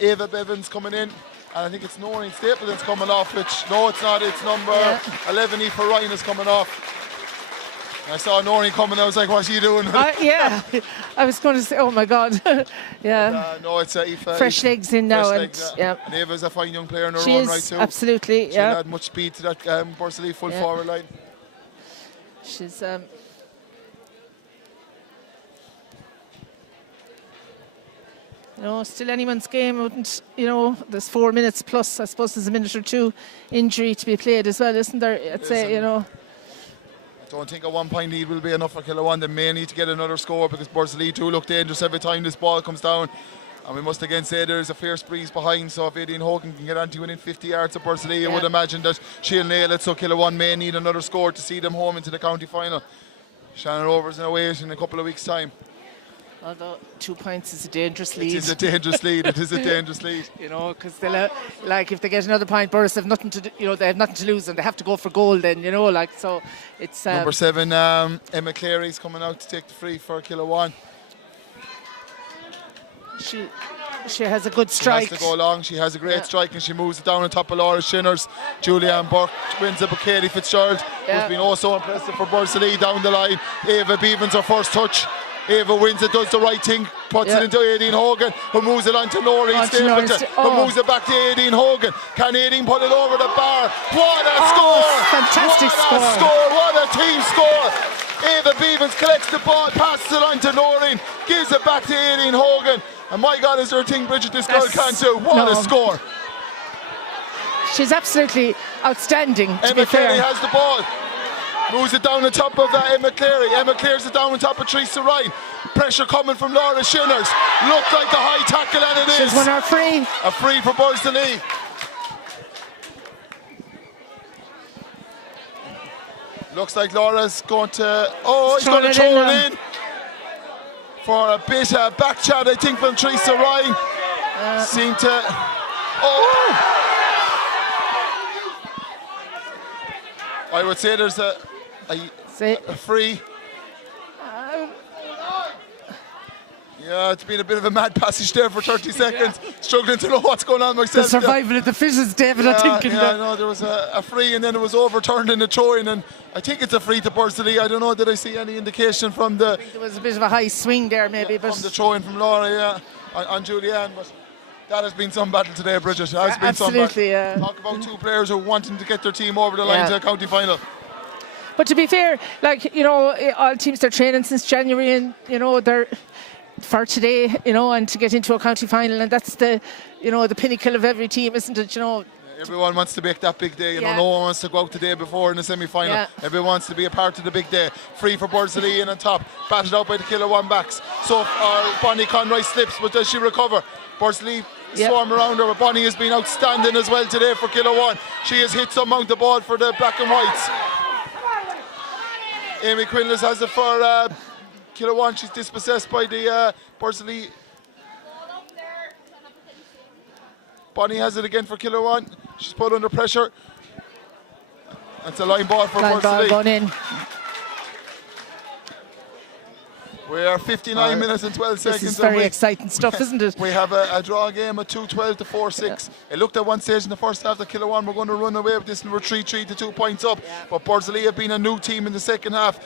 Ava Bevins coming in. And I think it's Noreen Stapleton's coming off, which, no, it's not. It's number 11, Aoife Ryan, is coming off. And I saw Noreen coming, I was like, what's she doing? Yeah, I was going to say, oh my God. Yeah. No, it's Aoife. Fresh legs in now. And Ava's a fine young player in her own right too. Absolutely, She'll add much speed to that Borrisleigh full forward line. She's... still anyone's game. Wouldn't, there's 4 minutes plus. I suppose there's a minute or 2 injury to be played as well, isn't there? I'd say, I don't think a 1-point lead will be enough for Kilruane. They may need to get another score, because Borrisleigh do look dangerous every time this ball comes down. And we must again say there's a fierce breeze behind, so if Aideen Hogan can get onto within 50 yards of Borrisleigh, I would imagine that she'll nail it. So Kilruane may need another score to see them home into the county final. Shannon Rovers in a wait in a couple of weeks' time. Although 2 points is a dangerous lead. It is a dangerous lead. It is a dangerous lead. Because they'll if they get another point, Borris have nothing to do, they have nothing to lose, and they have to go for goal then. So it's number 7, Emma Cleary's coming out to take the free for Kilruane. She has a good strike. She has to go long. She has a great strike, and she moves it down on top of Laura Shinners. Julianne Burke wins it, but Katie Fitzgerald, who's been so impressive for Borrisleigh down the line. Ava Beavens, her first touch. Ava wins it, does the right thing, puts it into Aideen Hogan, who moves it on to Noreen Stapleton, who moves it back to Aideen Hogan. Can Aideen put it over the bar? What a score! Fantastic score! What a team score! Ava Beavens collects the ball, passes it on to Noreen, gives it back to Aileen Hogan. And my God, is there a thing, Bridget, this girl can't do? What a score. She's absolutely outstanding, to Emma be fair. Cleary has the ball. Moves it down on top of Emma Cleary. Emma clears it down on top of Teresa Ryan. Pressure coming from Laura Shinners. Looked like a high tackle, and it is. She's won her free. A free for Borrisleigh. Looks like Laura's going to... Oh, he's going to throw it in. For a bit of back chat, I think, from Teresa Ryan. Seemed to... Oh! I would say there's a free. Yeah, it's been a bit of a mad passage there for 30 seconds. Struggling to know what's going on myself. The survival of the fittest, David, I think. Yeah, no, there was a free and then it was overturned in the throw-in, and I think it's a free to Borrisleigh. I don't know, did I see any indication from the... I think there was a bit of a high swing there, maybe. From the throw-in from Laura, yeah, on Julianne, but... That has been some battle today, Bridget. It has been some battle. Yeah. Talk about two players who are wanting to get their team over the line to the county final. But to be fair, like, you know, all teams, they're training since January, and, you know, they're for today, you know, and to get into a county final, and that's the, you know, the pinnacle of every team, isn't it, you know? Everyone wants to make that big day, you know, no one wants to go out the day before in the semi-final. Everyone wants to be a part of the big day. Free for Borrisleigh in on top, batted out by the Kilruane backs. So Bonnie Conroy slips, but does she recover? Borrisleigh swarm around her, but Bonnie has been outstanding as well today for Kilruane. She has hit some amount the ball for the black and whites. Amy Quinlan has it for Kilruane. She's dispossessed by the Borrisleigh. Bonnie has it again for Kilruane. She's put under pressure. That's a line ball for Borrisleigh. Gone in. We are 59 minutes and 12 seconds. This is very exciting stuff, isn't it? We have a draw game at 2-12 to 4-6. It looked at one stage in the first half that Kilruane were going to run away with this, and we're 3-3 to 2 points up. But Borrisleigh have been a new team in the second half.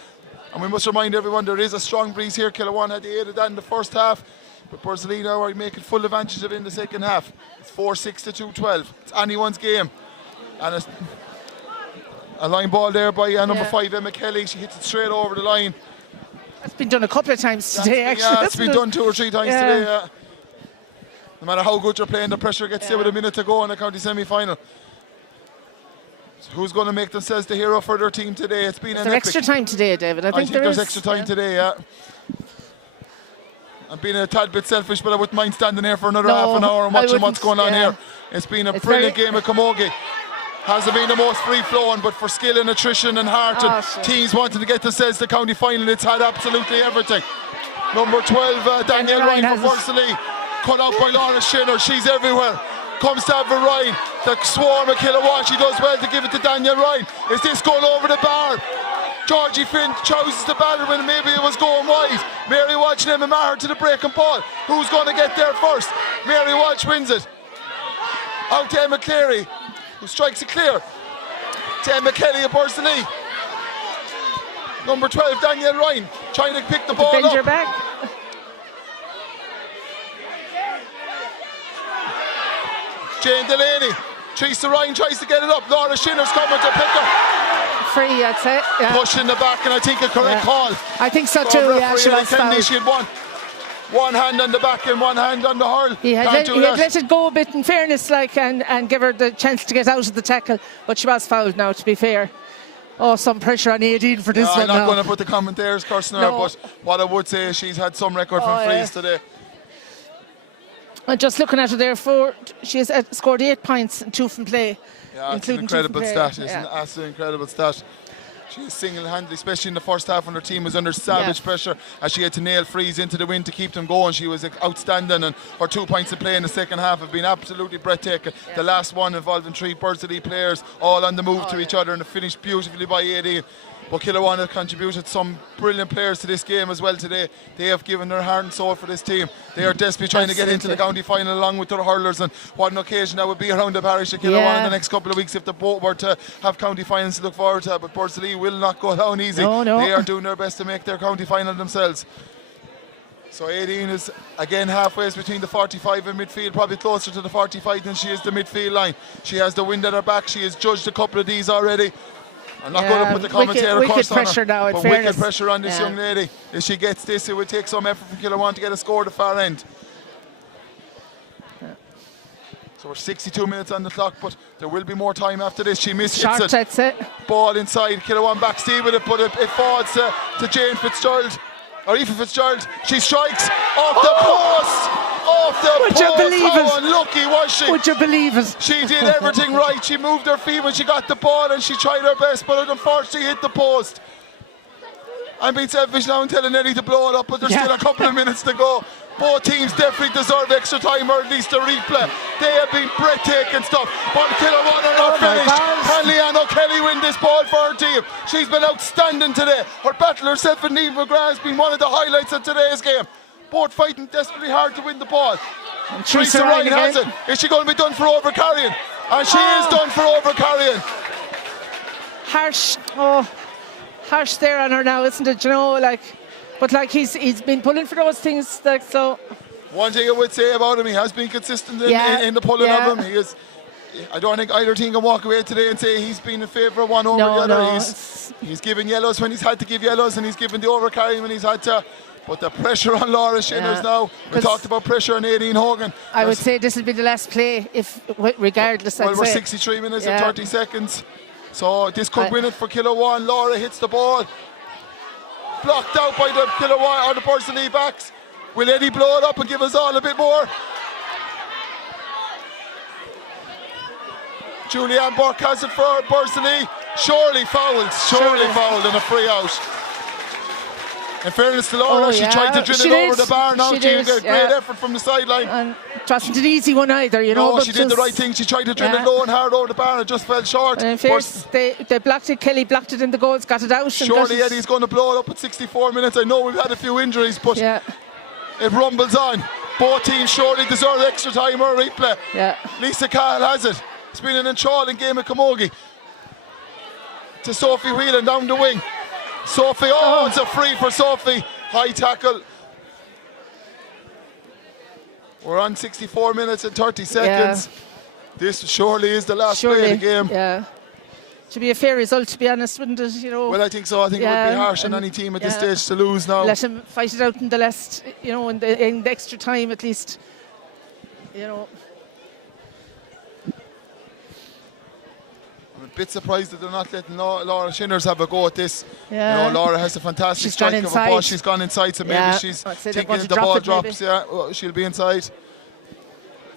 And we must remind everyone there is a strong breeze here. Kilruane had the aid of that in the first half. But Borrisleigh now are making full advantage of it in the second half. It's 4-6 to 2-12. It's anyone's game. And it's a line ball there by number 5, Emma Kelly. She hits it straight over the line. That's been done a couple of times today, actually. Yeah, it's been done 2 or 3 times today. No matter how good you're playing, the pressure gets there with a minute to go in the county semi-final. So who's going to make themselves the hero for their team today? It's been an epic. Extra time today, David. I think there's extra time today, I'm being a tad bit selfish, but I wouldn't mind standing here for another half an hour and watching what's going on here. It's been a brilliant game of camogie. Hasn't been the most free-flowing, but for skill and attrition and heart and teams wanting to get themselves to the county final, it's had absolutely everything. Number 12, Danielle Ryan for Borrisleigh, cut out by Laura Shinner. She's everywhere. Comes to Ava Ryan, the swarm of Kilruane. She does well to give it to Danielle Ryan. Is this going over the bar? Georgie Finn chooses the battle when maybe it was going wide. Mary Walsh and Emma Maher to the breaking ball. Who's going to get there first? Mary Walsh wins it. Out to Emma Cleary, who strikes it clear. To Emma Kelly of Borrisleigh. Number 12, Danielle Ryan, trying to pick the ball up. Back. Jane Delaney. Teresa Ryan tries to get it up. Laura Shinner's coming to pick her. Free, I'd say. Push in the back, and I think a correct call. I think so too. Yeah, she was fouled. She had one hand on the back and one hand on the hurl. He had let it go a bit, in fairness, like, and give her the chance to get out of the tackle, but she was fouled now, to be fair. Oh, some pressure on Aideen for this one. I'm not going to put the commentators cursing her, but what I would say is she's had some record from frees today. And just looking at her there, she has scored 8 points and 2 from play. Yeah, it's an incredible stat. It's an absolutely incredible stat. She was single-handedly, especially in the first half when her team was under savage pressure, as she had to nail frees into the wind to keep them going. She was outstanding, and her 2 points of play in the second half have been absolutely breathtaking. The last one involving 3 Borrisleigh players, all on the move to each other, and it finished beautifully by Aideen. But Kilruane have contributed some brilliant players to this game as well today. They have given their heart and soul for this team. They are desperately trying to get into the county final along with their hurlers, and what an occasion that would be around the parish of Kilruane in the next couple of weeks if the both were to have county finals to look forward to. But Borrisleigh will not go down easy. No. They are doing their best to make their county final themselves. So Aideen is again halfway between the 45 and midfield, probably closer to the 45 than she is the midfield line. She has the wind at her back. She has judged a couple of these already. I'm not going to put the commentator wicked curse on pressure her, now, in but fairness. wicked pressure on this young lady. If she gets this, it would take some effort from Kilruane to get a score at the far end. So we're 62 minutes on the clock, but there will be more time after this. She misses Short, that's it. Ball inside, Kilruane back steal with it, but it falls to Jane Fitzgerald. Or Aoife Fitzgerald. She strikes off the post! Off the Would post! you believe How it? unlucky was she? Would you believe it? She did everything right. She moved her feet when she got the ball and she tried her best, but it unfortunately hit the post. I'm being selfish now and telling Eddie to blow it up, but there's still a couple of minutes to go. Both teams definitely deserve extra time, or at least a replay. They have been breathtaking stuff. But Kilruane are not finished. Can Leanne O'Kelly win this ball for her team? She's been outstanding today. Her battle herself and Niamh McGrath has been one of the highlights of today's game. Both fighting desperately hard to win the ball. And Teresa Ryan has it. Is she going to be done for overcarrying? And she is done for overcarrying. Harsh there on her now, isn't it? You know, like, but like he's been pulling for those things, like so. One thing I would say about him, he has been consistent in the pulling of him. He is. I don't think either team can walk away today and say he's been in favour of one over the other. He's given yellows when he's had to give yellows, and he's given the overcarrying when he's had to. But the pressure on Laura Shinners now. We talked about pressure on Aideen Hogan. I would say this will be the last play, if regardless. Well, we're 63 minutes and 30 seconds. So this could win it for Kilruane. Laura hits the ball. Blocked out by the Kilruane or the Borrisleigh backs. Will Eddie blow it up and give us all a bit more? Julianne Burke has it for Borrisleigh. Surely fouled and a free out. In fairness to Laura, she tried to drill it over the bar now. She did a great effort from the sideline. And it wasn't an easy one either, you know. No, she did the right thing. She tried to drill it low and hard over the bar and it just fell short. And in fairness, they blocked it. Kelly blocked it in the goals, got it out. Surely Eddie's going to blow it up at 64 minutes. I know we've had a few injuries, but it rumbles on. Both teams surely deserve extra time or replay. Lisa Cahill has it. It's been an enthralling game of Camogie. To Sophie Whelan down the wing. Sophie, it's a free for Sophie. High tackle. We're on 64 minutes and 30 seconds. This surely is the last play of the game. Yeah. Should be a fair result, to be honest, wouldn't it? You know. Well, I think so. I think it would be harsh on any team at this stage to lose now. Let him fight it out in the last, you know, in the extra time at least. You know. I'm a bit surprised that they're not letting Laura Shinners have a go at this. Yeah. You know, Laura has a fantastic strike of a ball. She's gone inside, so maybe she's thinking if the ball drops, she'll be inside. If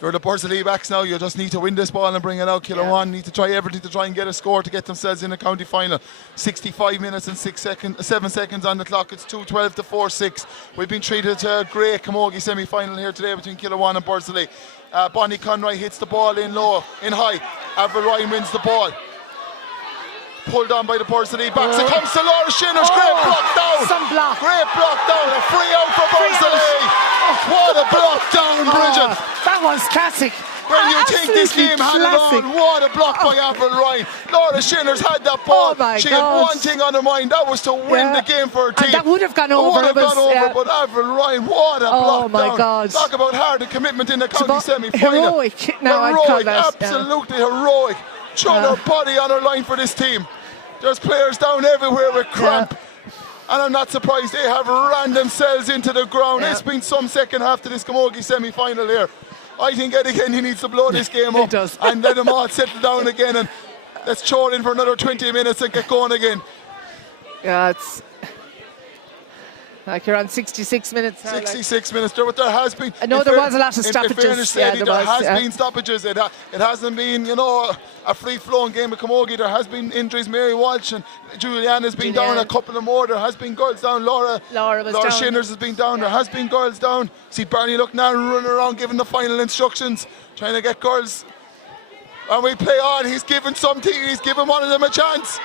you're the Borrisleigh backs now, you just need to win this ball and bring it out. Kilruane need to try everything to try and get a score to get themselves in the county final. 65 minutes and 7 seconds on the clock. It's 2-12 to 4-6. We've been treated to a great Camogie semi-final here today between Kilruane and Borrisleigh. Bonnie Conroy hits the ball in low, in high. Avril Ryan wins the ball. Pulled on by the Borrisleigh backs. It comes to Laura Shinners. Great block down. Some block. Great block down. A free out for Borrisleigh. What a block down, Bridget. That was classic. When you think this game had it on, what a block by Avril Ryan. Laura Shinners had that ball. She had one thing on her mind, that was to win the game for her team. And that would have gone over. But Avril Ryan, what a block down. Oh my God. Talk about hard and commitment in the county semi-final. Heroic. No, I'd call that. Absolutely heroic. Showing her body on her line for this team. There's players down everywhere with cramp. And I'm not surprised they have ran themselves into the ground. It's been some second half to this Camogie semi-final here. I think Eddie Kenny needs to blow this game up and let them all settle down again, and let's throw it in for another 20 minutes and get going again. Yeah, it's like you're on 66 minutes now. 66 minutes, but there has been... I know there was a lot of stoppages. There has been stoppages. It hasn't been, you know, a free-flowing game of Camogie. There has been injuries. Mary Walsh and Julianne has been down, a couple of more. There has been girls down. Laura Shinners has been down. There has been girls down. See Barney look now running around giving the final instructions, trying to get girls. And we play on. He's given one of them a chance.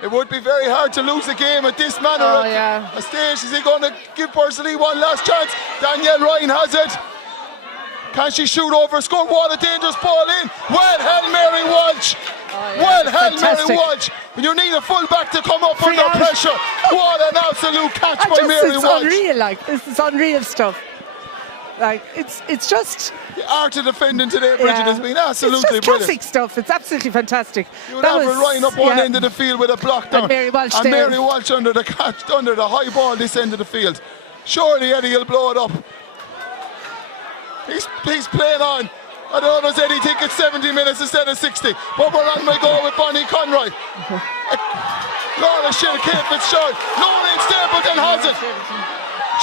It would be very hard to lose a game at this manner a stage. Is he going to give Borrisleigh one last chance? Danielle Ryan has it. Can she shoot over, score? What a dangerous ball in. Well held, Mary Walsh. Well held, Mary Walsh. You need a full-back to come up under pressure. What an absolute catch by Mary Walsh. It's unreal, like, this is unreal stuff. Like, it's just, art of defending today, Bridget, has been absolutely it's just brilliant. classic stuff. It's absolutely fantastic. You would have Ryan up one end of the field with a block down. And Mary Walsh and there. Mary Walsh under the catch, under the high ball this end of the field. Surely Eddie will blow it up. He's playing on. I don't know, does Eddie think it's 70 minutes instead of 60? But we're on my goal with Bonnie Conroy. Laura Kate Fitzgerald. Noreen Stapleton has it.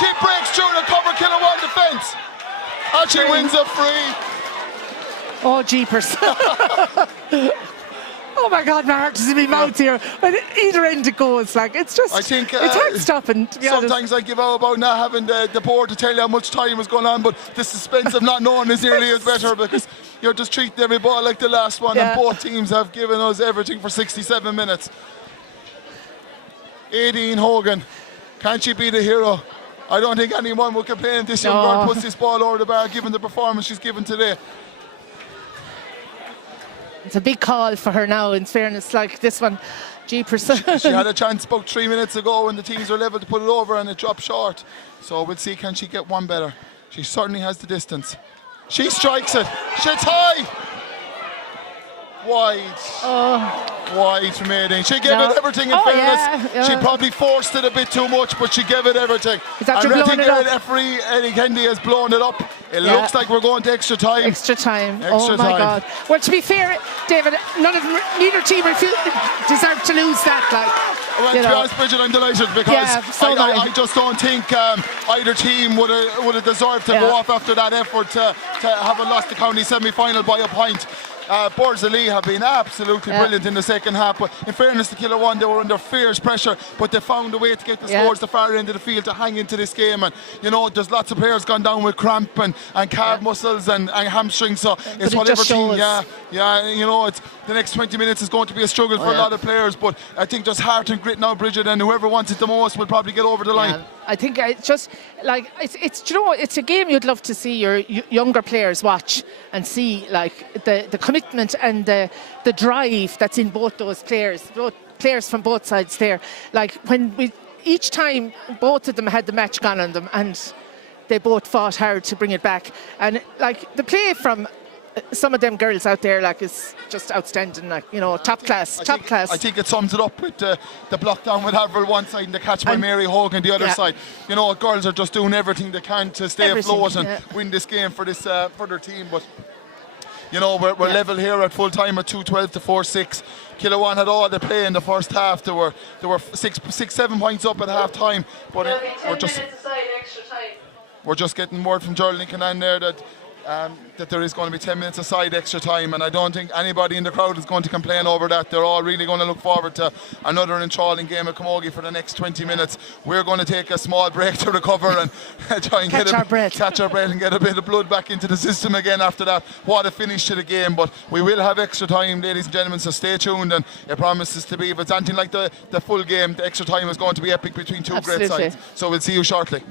She breaks through the cover Kilruane defence. And she wins a free. Oh, jeepers. Oh my God, my heart is in my mouth here. But either end it goes, like, it's just, I think, it's hard stopping, to be honest. Sometimes I give out about not having the board to tell you how much time was going on, but the suspense of not knowing is nearly as better, because you're just treating every ball like the last one, and both teams have given us everything for 67 minutes. Aideen Hogan, can she be the hero? I don't think anyone would complain if this young girl puts this ball over the bar, given the performance she's given today. It's a big call for her now, in fairness, like this one. Jeepers. She had a chance about 3 minutes ago when the teams were level to put it over, and it dropped short. So we'll see, can she get one better? She certainly has the distance. She strikes it. She's high. Wide. Wide from Aideen. She gave it everything, in fairness. She probably forced it a bit too much, but she gave it everything. Is that you're blowing it up? Referee Eddie Kennedy has blown it up. It looks like we're going to extra time. Extra time. Extra oh my time. God. Well, to be fair, David, neither team deserved to lose that. Well, to be honest, Bridget, I'm delighted, because I just don't think either team would have deserved to go off after that effort to have lost the county semi-final by a point. Borrisleigh have been absolutely brilliant in the second half, but in fairness to Kilruane, they were under fierce pressure, but they found a way to get the scores the far end of the field to hang into this game. And you know, there's lots of players gone down with cramp and calf muscles and hamstrings, so it's whatever team. You know, it's the next 20 minutes is going to be a struggle for a lot of players, but I think just heart and grit now, Bridget, and whoever wants it the most will probably get over the line. I think it's just like it's you know, it's a game you'd love to see your younger players watch and see, like the commitment and the drive that's in both those players from both sides there. Like when each time both of them had the match gone on them, and they both fought hard to bring it back, and like the play from some of them girls out there, like, is just outstanding, like, you know, top class. I think it sums it up with the block down with Haverhill one side and the catch by Mary Hogan the other side. You know, girls are just doing everything they can to stay afloat and win this game for their team. But you know, we're level here at full time at 2:12 to 4-6. Kilruane had all the play in the first half. There were 6-7 points up at half time, but we're just getting word from Geraldine Canan there that there is going to be 10 minutes aside extra time, and I don't think anybody in the crowd is going to complain over that. They're all really going to look forward to another enthralling game of camogie for the next 20 minutes. We're going to take a small break to recover and try and catch our breath and get a bit of blood back into the system again after that. What a finish to the game, but we will have extra time, ladies and gentlemen, so stay tuned, and it promises to be, if it's anything like the full game, the extra time is going to be epic between two great sides. So we'll see you shortly.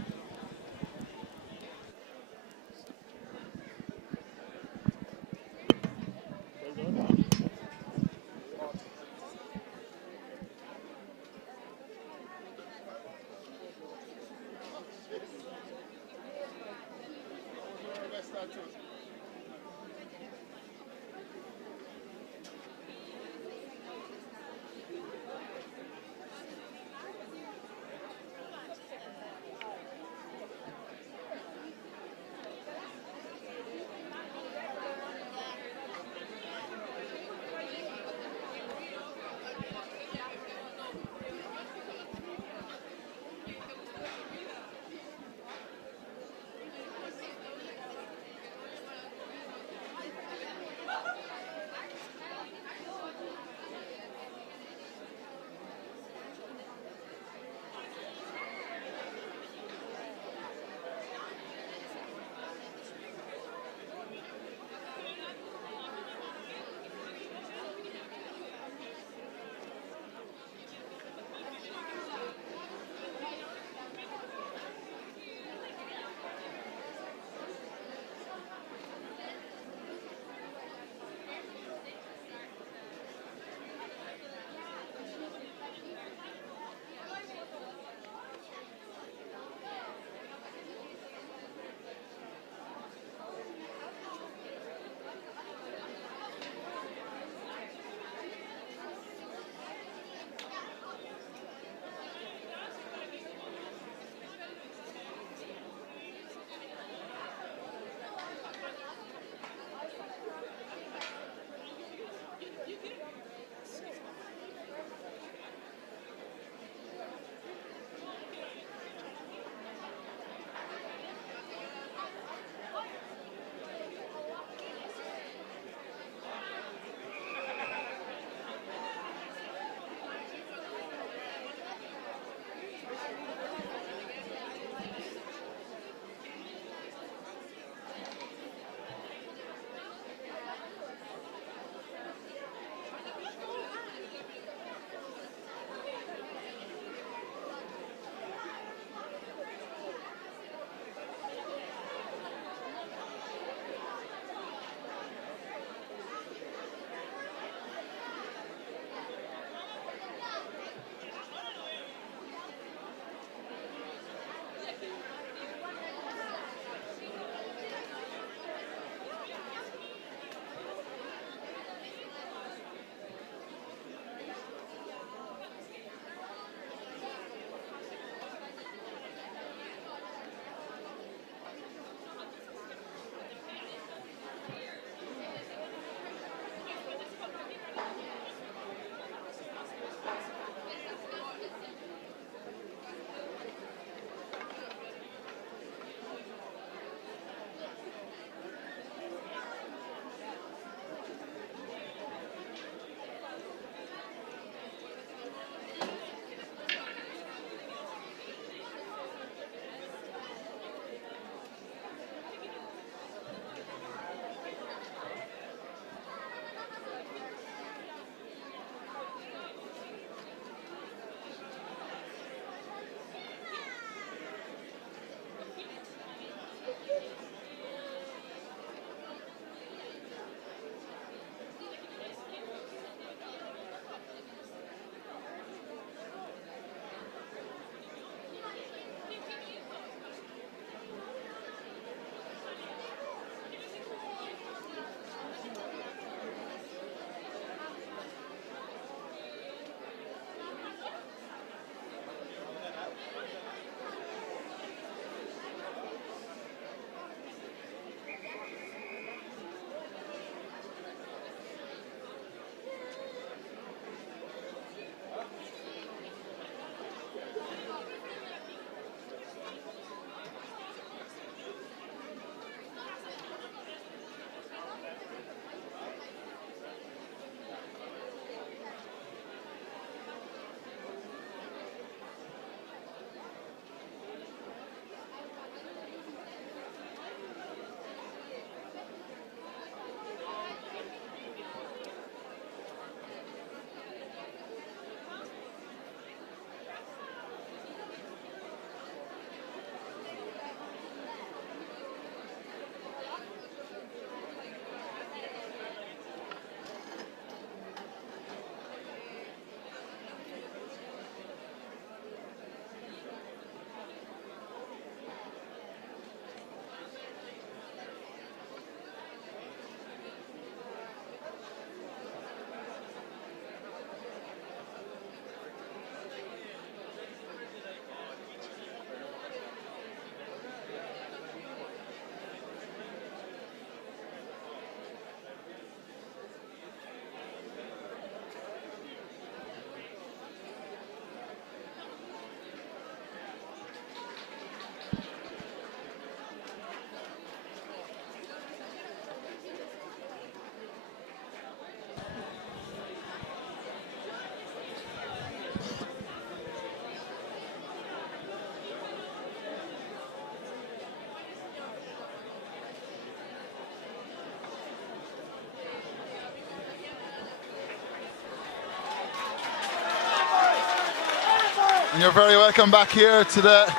And you're very welcome back here to the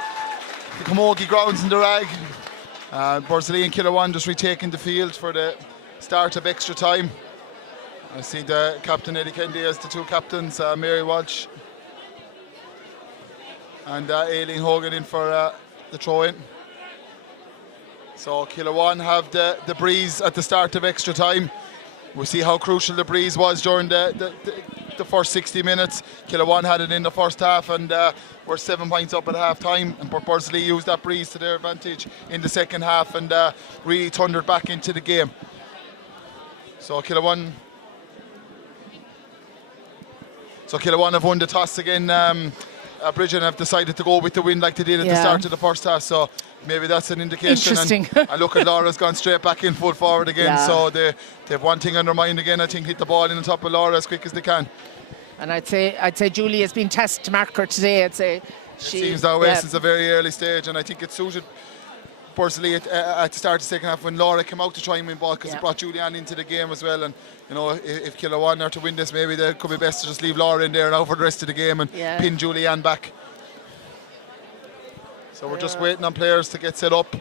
Camogie grounds in the Rag. Borrisleigh and Kilruane just retaking the field for the start of extra time. I see the captain Eddie Kennedy as the two captains, Mary Walsh and Aileen Hogan in for the throw-in. So Kilruane have the breeze at the start of extra time. We see how crucial the breeze was during the first 60 minutes. Kilruane had it in the first half and were 7 points up at half time, and Borrisleigh used that breeze to their advantage in the second half and really thundered back into the game. So Kilruane have won the toss again. Bridget have decided to go with the win like they did at the start of the first half, so maybe that's an indication. Interesting. And look at Laura's gone straight back in full forward again, so they have one thing on their mind again. I think hit the ball in on top of Laura as quick as they can. And I'd say Julie has been tested to mark her today. I'd say she seems that way since a very early stage, and I think it suited Borrisleigh at the start of the second half when Laura came out to try and win ball, because it brought Julianne into the game as well. And you know, if Kilruane are to win this, maybe it could be best to just leave Laura in there now for the rest of the game and pin Julianne back. So we're just waiting on players to get set up.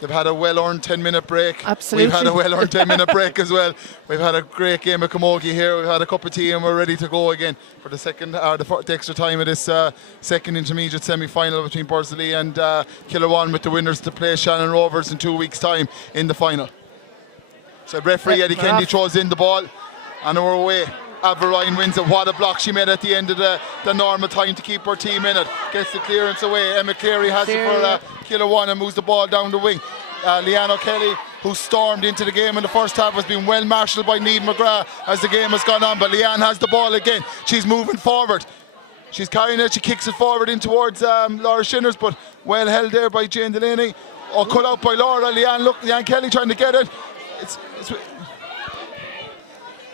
They've had a well-earned 10-minute break. Absolutely. We've had a well-earned 10-minute break as well. We've had a great game of camogie here. We've had a cup of tea and we're ready to go again for the second, the extra time of this second intermediate semi-final between Borrisleigh and Kilruane, with the winners to play Shannon Rovers in 2 weeks' time in the final. So referee Eddie Kennedy throws in the ball and we're away. Avril Ryan wins it. What a block she made at the end of the normal time to keep her team in it. Gets the clearance away. Emma Cleary has it for Kilruane and moves the ball down the wing. Leanne O'Kelly, who stormed into the game in the first half, has been well marshalled by Niamh McGrath as the game has gone on. But Leanne has the ball again. She's moving forward. She's carrying it. She kicks it forward in towards Laura Shinners, but well held there by Jane Delaney. Oh, cut out by Laura. Leanne Kelly trying to get it.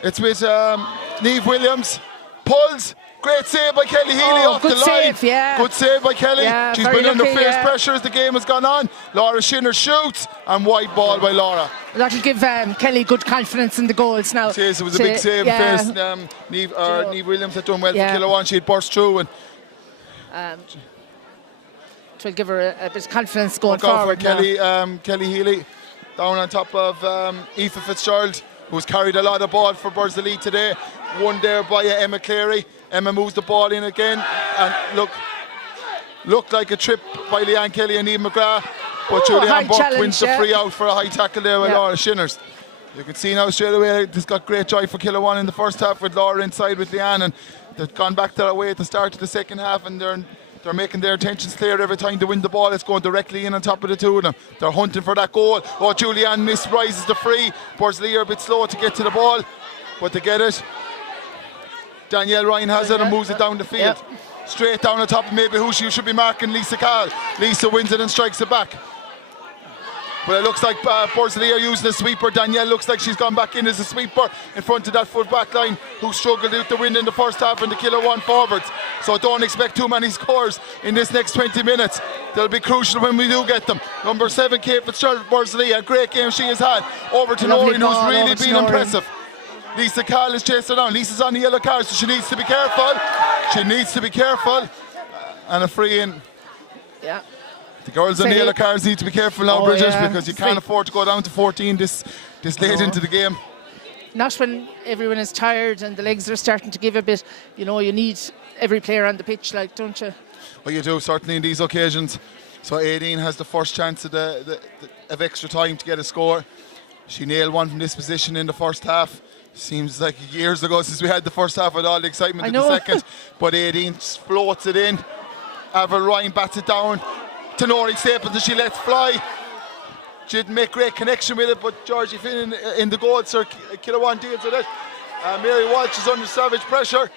It's with Niamh Williams. Pulls. Great save by Kelly Healy off the line. Good save by Kelly. She's been under fierce pressure as the game has gone on. Laura Shinner shoots and white ball by Laura. That'll give Kelly good confidence in the goals now. It was a big save. Niamh Williams had done well for Kilruane. She had burst through and it will give her a bit of confidence going forward. Kelly Healy down on top of Aoife Fitzgerald, who's carried a lot of ball for Borrisleigh today. Won there by Emma Cleary. Emma moves the ball in again and looked like a trip by Leanne Kelly and Niamh McGrath, but Julianne Burke wins the free out for a high tackle there with Laura Shinners. You can see now straight away this got great joy for Kilruane in the first half with Laura inside with Leanne, and they've gone back that way at the start of the second half, and they're making their intentions clear every time they win the ball. It's going directly in on top of the two of them. They're hunting for that goal. Oh, Julianne misrises the free. Borrisleigh are a bit slow to get to the ball, but they get it. Danielle Ryan has it and moves it down the field. Straight down the top, maybe who she should be marking, Lisa Cahill. Lisa wins it and strikes it back. But it looks like Borrisleigh are using a sweeper. Danielle looks like she's gone back in as a sweeper in front of that full back line, who struggled with the win in the first half and the Kilruane forwards. So don't expect too many scores in this next 20 minutes. They'll be crucial when we do get them. Number 7, Kate Fitzgerald, Borrisleigh, a great game she has had. Over to Noreen, who's really been impressive. Lisa Cahill is chasing down. Lisa's on the yellow card, so she needs to be careful. And a free in. Yeah. The girls on the yellow cards need to be careful now, Bridget, because you can't afford to go down to 14 this late into the game. Not when everyone is tired and the legs are starting to give a bit. You know, you need every player on the pitch, like, don't you? Well, you do, certainly in these occasions. So Aideen has the first chance of extra time to get a score. She nailed one from this position in the first half. Seems like years ago since we had the first half with all the excitement in the second. But Aideen floats it in. Avril Ryan bats it down to Noreen Staples, and she lets fly. She didn't make great connection with it, but Georgie Finn in the goal, Sir Kilruane deals with it. Mary Walsh is under savage pressure.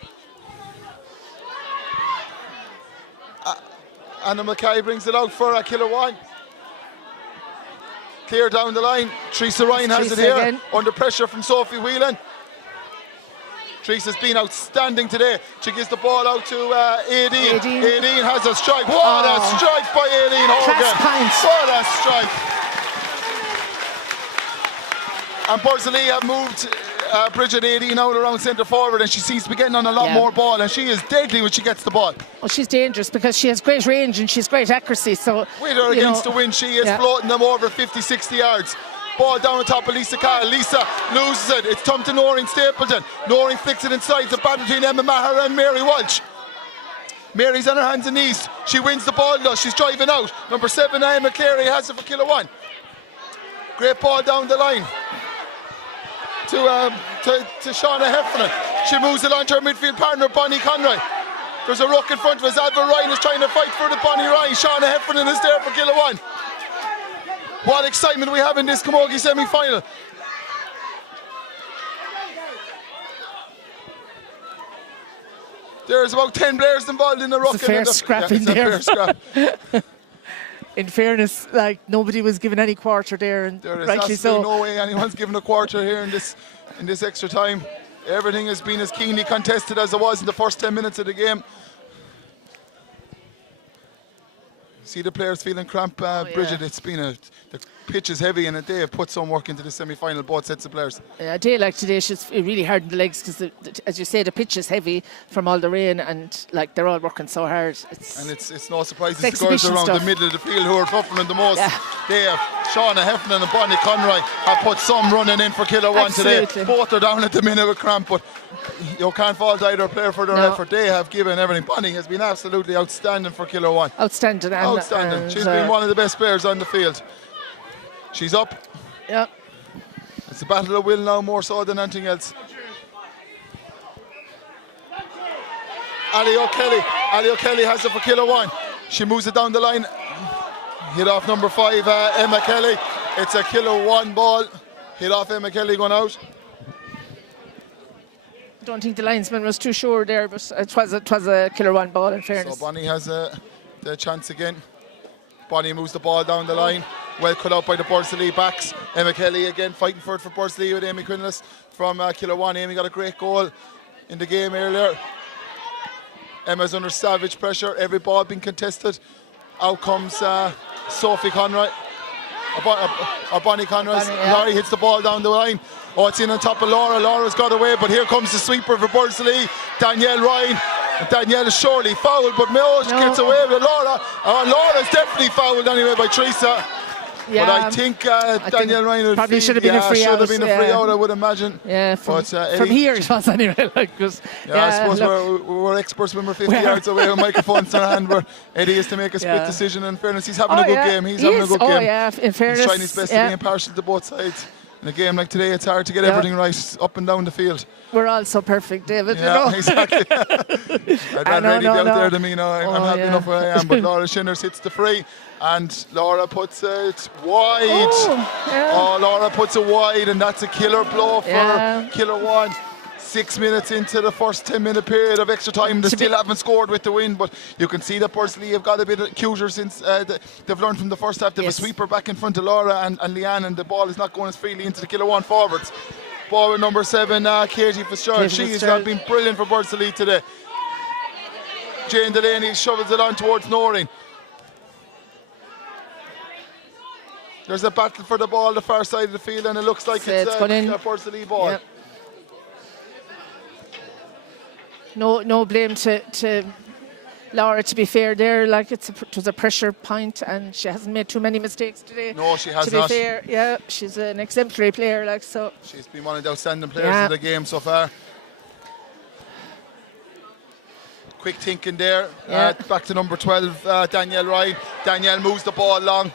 Anna Mackay brings it out for Kilruane. Clear down the line. Teresa Ryan has it here again. Under pressure from Sophie Whelan. Teresa's been outstanding today. She gives the ball out to Aideen. Aideen has a strike. What a strike by Aideen Hogan. What a strike. And Borrisleigh have moved Bridget 18 out around centre forward, and she seems to be getting on a lot more ball, and she is deadly when she gets the ball. Well, she's dangerous because she has great range and she's great accuracy. So with her against the wind, she is floating them over 50, 60 yards. Ball down on top of Lisa Cahill. Lisa loses it. It's thumped to Noreen Stapleton. Noreen flicks it inside. It's a battle between Emma Maher and Mary Walsh. Mary's on her hands and knees. She wins the ball though. She's driving out. Number 7, Emma Cleary has it for Kilruane. Great ball down the line to Shauna Heffernan. She moves it on to her midfield partner, Bonnie Conroy. There's a ruck in front of us. Alva Ryan is trying to fight for the Bonnie Ryan. Shauna Heffernan is there for Kilruane. What excitement we have in this Camogie semi-final. There's about 10 players involved in the ruck. It's a fair scrap in there. A fair scrap. In fairness, like nobody was given any quarter there, and there is rightly absolutely so. no way anyone's given a quarter here in this extra time. Everything has been as keenly contested as it was in the first 10 minutes of the game. See the players feeling cramp, Bridget. It's been the pitch is heavy, and they have put some work into the semi-final, both sets of players. A day like today, she's really hard on the legs because, as you say, the pitch is heavy from all the rain, and like they're all working so hard. It's no surprise it's the girls around the middle of the field who are suffering the most. Yeah. They have Shauna Heffernan and Bonnie Conroy have put some running in for Kilruane today. Both are down at the minute with cramp, but you can't fault either player for their effort. They have given everything. Bonnie has been absolutely outstanding for Kilruane. Outstanding. Outstanding. She's been one of the best players on the field. She's up. Yeah. It's a battle of will now, more so than anything else. Ali O'Kelly has it for Kilruane. She moves it down the line. Hit off number 5, Emma Kelly. It's a Kilruane ball. Hit off Emma Kelly going out. I don't think the linesman was too sure there, but it was a Kilruane ball, in fairness. So Bonnie has the chance again. Bonnie moves the ball down the line. Well cut out by the Borrisleigh backs. Emma Kelly again fighting for it for Borrisleigh with Amy Quinless from Kilruane. Amy got a great goal in the game earlier. Emma's under savage pressure. Every ball being contested. Out comes Sophie Conroy. Bonnie Conroy. Laurie hits the ball down the line. Oh, it's in on top of Laura. Laura's got away, but here comes the sweeper for Borrisleigh. Danielle Ryan. Danielle is surely fouled, but she gets away with Laura. Laura's definitely fouled anyway by Teresa. Yeah, but I think Danielle Ryan probably should have been a free out. Should have been a free out, I would imagine. Yeah, from here it was anyway. I suppose we're experts when we're 50 yards away with microphones in our hand. Where Eddie is to make a split decision. In fairness, he's having a good game. He's having a good game. In fairness, he's trying his best to be impartial to both sides. In a game like today, it's hard to get everything right up and down the field. We're all so perfect, David. Yeah, exactly. I'd rather Eddie be out there than me now. I'm happy enough where I am. But Laura Shinners hits the free, and Laura puts it wide. Laura puts it wide, and that's a killer blow for Kilruane. 6 minutes into the first 10-minute period of extra time. They still haven't scored with the win, but you can see that Borrisleigh have got a bit of cuter since they've learned from the first half. They have a sweeper back in front of Laura and Leanne, and the ball is not going as freely into the Kilruane forwards. Ball with number 7, Katie Fitzgerald. She has been brilliant for Borrisleigh today. Jane Delaney shovels it on towards Noreen. There's a battle for the ball the far side of the field, and it looks like it's a Borrisleigh ball. Yep. No blame to Laura, to be fair there. Like it was a pressure point, and she hasn't made too many mistakes today. No, she has not. To be fair, she's an exemplary player. Like so, she's been one of the outstanding players of the game so far. Quick thinking there. Back to number 12, Danielle Ryan. Danielle moves the ball long.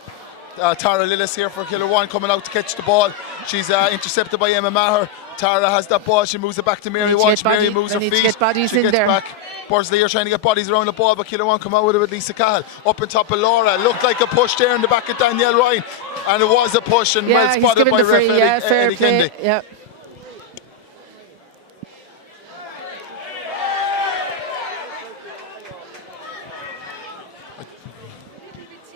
Tara Lillis here for Kilruane coming out to catch the ball. She's intercepted by Emma Maher. Tara has that ball. She moves it back to Mary Walsh. Mary moves her feet. She gets back. Borrisleigh are trying to get bodies around the ball, but Kilruane come out with it with Lisa Cahill. Up on top of Laura. Looked like a push there in the back of Danielle Ryan. And it was a push, and well spotted by ref Eddie Kennedy. Yeah.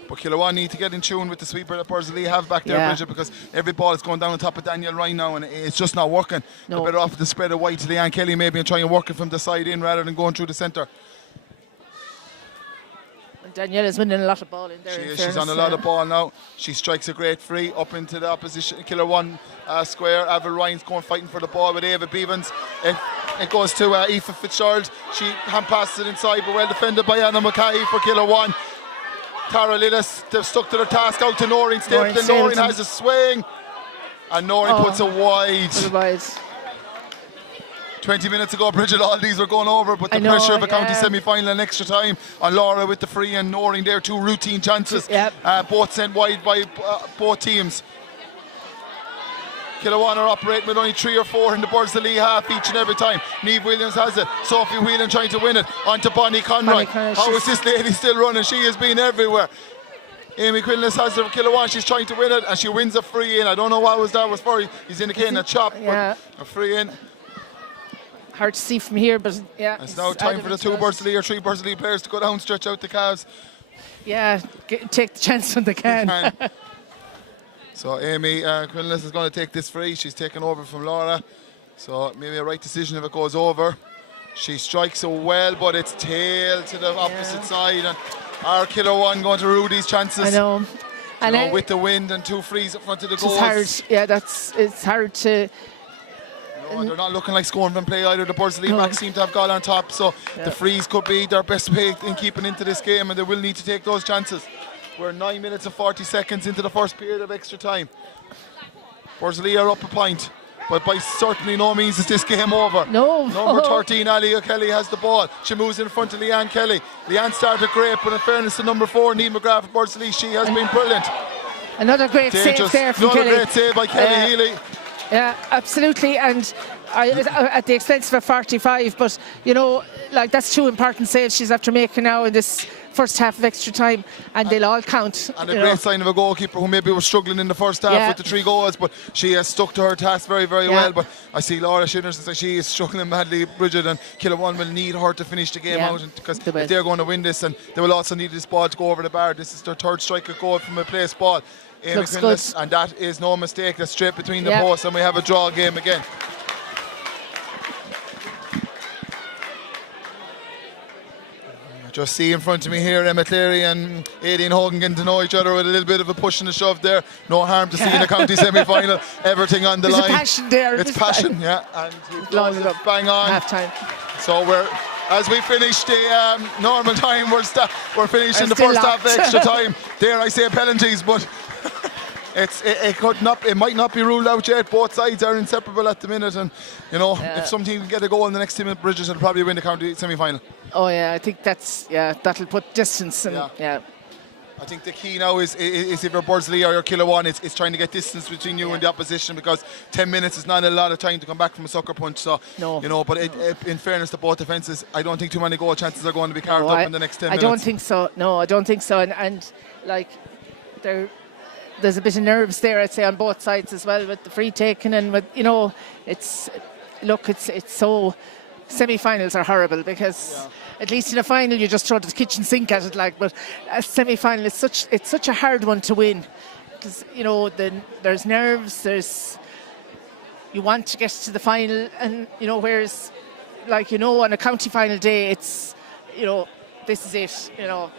But Kilruane need to get in tune with the sweeper that Borrisleigh have back there, Bridget, because every ball is going down on top of Danielle Ryan now, and it's just not working. They're better off to spread it wide to Leanne Kelly maybe and try and work it from the side in rather than going through the centre. Daniela's winning a lot of ball in there. She is. She's on a lot of ball now. She strikes a great free up into the opposition Kilruane square. Avril Ryan's going fighting for the ball with Ava Beavens. It goes to Aoife Fitzgerald. She hand passes it inside, but well defended by Anna Mackay for Kilruane. Tara Lillis, they've stuck to their task out to Noreen Stapleton. Noreen has a swing, and Noreen puts it wide. 20 minutes ago, Bridget, all these were going over, but the pressure of a county semi-final and extra time on Laura with the free and Noreen there, 2 routine chances, both sent wide by both teams. Kilruane are operating with only 3 or 4 in the Borrisleigh half each and every time. Niamh Williams has it. Sophie Whelan trying to win it. On to Bonnie Conroy. How is this lady still running? She has been everywhere. Amy Quinlan has it for Kilruane. She's trying to win it, and she wins a free in. I don't know what was for. He's indicating a chop, but a free in. Hard to see from here, but yeah. It's now time for the 2 Borrisleigh or 3 Borrisleigh players to go down, stretch out the calves. Yeah, take the chance when they can. So Amy Quinlan is going to take this free. She's taken over from Laura. So maybe a right decision if it goes over. She strikes it well, but it's tail to the opposite side. And our Kilruane going to rue these chances. I know. And with the wind and 2 frees in front of the goals. Hard. Yeah, it's hard to. And they're not looking like scoring from play either. The Borrisleigh backs seem to have got on top, so the frees could be their best way in keeping into this game, and they will need to take those chances. We're 9 minutes and 40 seconds into the first period of extra time. Borrisleigh are up a point, but by certainly no means is this game over. No. Number 13, Ali O'Kelly, has the ball. She moves in front of Leanne Kelly. Leanne started great, but in fairness to number 4, Niamh McGrath for Borrisleigh, she has been brilliant. Another great save there from Kelly. Another great save by Kelly Healy. Yeah, absolutely, and at the expense of a 45, but you know, like that's 2 important saves she's after making now in this first half of extra time, and they'll all count. And a great sign of a goalkeeper who maybe was struggling in the first half with the 3 goals, but she has stuck to her task very, very well. But I see Laura Shinnerson say she is struggling badly, Bridget, and Kilruane will need her to finish the game out, because if they're going to win this, and they will also need this ball to go over the bar. This is their 3rd striker goal from a placed ball. Looks good. And that is no mistake. That's straight between the posts, and we have a draw game again. Just see in front of me here Emma Cleary and Aideen Hogan getting to know each other with a little bit of a push and a shove there. No harm to see in a county semi-final. Everything on the line. There's passion there. It's passion, and he blows it bang on. Half time. So as we finish the normal time, we're finishing the first half of extra time. Dare I say penalties, but it might not be ruled out yet. Both sides are inseparable at the minute, and you know, if some team can get a goal in the next 10 minutes, Bridges will probably win the county semi-final. Oh yeah, I think that'll put distance and I think the key now is if you're Borrisleigh or you're Kilruane, it's trying to get distance between you and the opposition, because 10 minutes is not a lot of time to come back from a sucker punch. So you know, but in fairness to both defences, I don't think too many goal chances are going to be carved up in the next 10 minutes. I don't think so. No, I don't think so. And like there's a bit of nerves there, I'd say, on both sides as well, with the free taking and with, you know, it's so. Semi-finals are horrible, because at least in a final you just throw the kitchen sink at it, but a semi-final is such a hard one to win, because you know there's nerves, you want to get to the final, and you know, whereas like, you know, on a county final day, it's, you know, this is it, you know.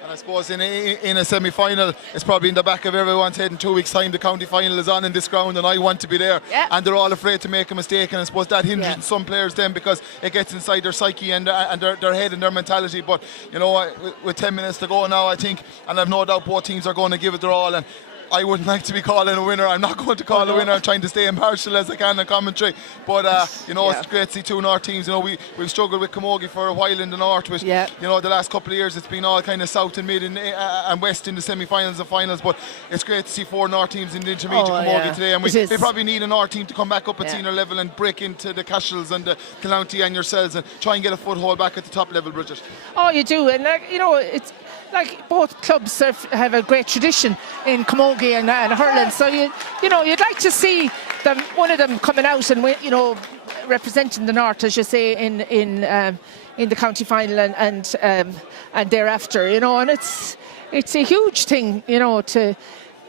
And I suppose in a semi-final, it's probably in the back of everyone's head. In 2 weeks' time, the county final is on in this ground, and I want to be there. And they're all afraid to make a mistake, and I suppose that hinders some players then, because it gets inside their psyche and their head and their mentality. But you know, with 10 minutes to go now, I think, and I've no doubt both teams are going to give it their all. And I wouldn't like to be calling a winner. I'm not going to call a winner. I'm trying to stay impartial as I can in commentary. But you know, it's great to see 2 North teams. You know, we've struggled with Camogie for a while in the North. With you know, the last couple of years, it's been all kind of South and Mid and West in the semi-finals and finals. But it's great to see 4 North teams in the intermediate Camogie today. And we probably need a North team to come back up at senior level and break into the Cashels and the County and yourselves and try and get a foothold back at the top level, Bridget. Oh, you do, and you know, it's like both clubs have a great tradition in Camogie and hurling, so you know, you'd like to see them, one of them coming out and, you know, representing the North, as you say, in the county final and thereafter, you know. And it's a huge thing, you know,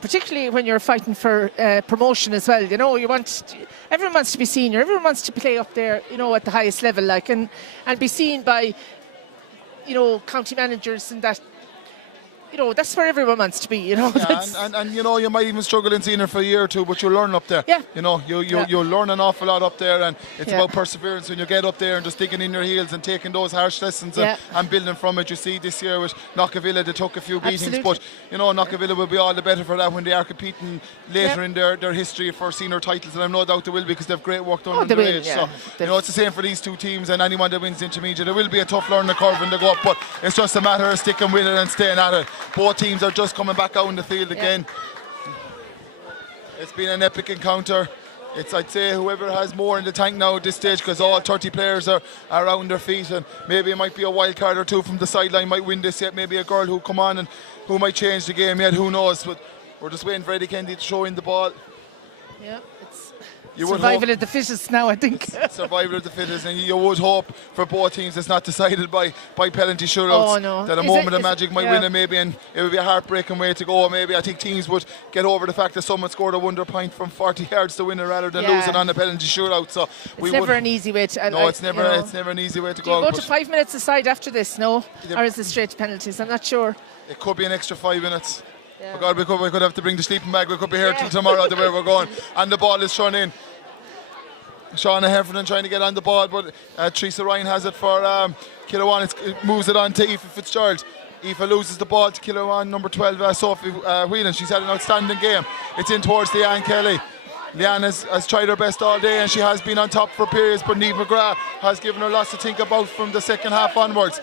particularly when you're fighting for promotion as well. You know, everyone wants to be senior, everyone wants to play up there, you know, at the highest level, and be seen by, you know, county managers and that that's where everyone wants to be. Yeah, and you might even struggle in senior for a year or two, but you'll learn up there. Yeah. You'll learn an awful lot up there, and it's about perseverance when you get up there and just digging in your heels and taking those harsh lessons and building from it. You see this year with Knockavilla, they took a few beatings, but Knockavilla will be all the better for that when they are competing later in their history for senior titles, and I've no doubt they will, because they've great work done on their age. So it's the same for these two teams, and anyone that wins intermediate, it will be a tough learning curve when they go up, but it's just a matter of sticking with it and staying at it. Both teams are just coming back out in the field again. It's been an epic encounter. I'd say whoever has more in the tank now at this stage, because all 30 players are on their feet, and maybe it might be a wild card or two from the sideline might win this yet. Maybe a girl who come on and who might change the game yet. Who knows? But we're just waiting for Eddie Kennedy to throw in the ball. Yeah, it's You survival of the fittest now, I think. Survival of the fittest, and you would hope for both teams it's not decided by penalty shootouts. Oh, no. That a moment of magic might win it, maybe, and it would be a heartbreaking way to go. Maybe I think teams would get over the fact that someone scored a wonder point from 40 yards to win it rather than losing on a penalty shootout. So it's never an easy way to. No, it's never an easy way to go. Do you go to 5 minutes aside after this? No, or is it straight to penalties? I'm not sure. It could be an extra 5 minutes. Yeah. Oh God, we could have to bring the sleeping bag. We could be here till tomorrow the way we're going. And the ball is thrown in. Shauna Heffernan trying to get on the ball, but Teresa Ryan has it for Kilruane. It moves it on to Aoife Fitzgerald. Aoife loses the ball to Kilruane, number 12, Sophie Whelan. She's had an outstanding game. It's in towards Leanne Kelly. Leanne has tried her best all day, and she has been on top for periods, but Niamh McGrath has given her lots to think about from the second half onwards.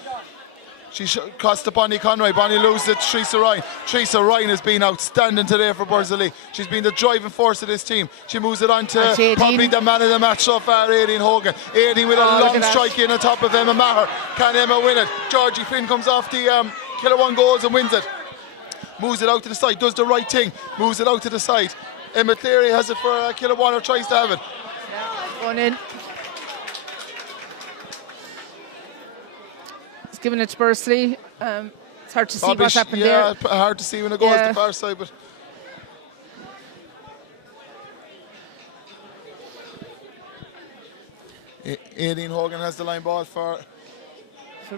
She cost to Bonnie Conroy. Bonnie loses it to Teresa Ryan. Teresa Ryan has been outstanding today for Borrisleigh. She's been the driving force of this team. She moves it on to probably the man of the match so far, Aideen Hogan. Aideen with a long strike in on top of Emma Maher. Can Emma win it? Georgie Finn comes off the Kilruane goals and wins it. Moves it out to the side, does the right thing. Moves it out to the side. Emma Cleary has it for Kilruane, or tries to have it. Going in. Giving it to Borrisleigh. It's hard to see what's happened there. Yeah, hard to see when it goes to the far side, but Aideen Hogan has the line ball for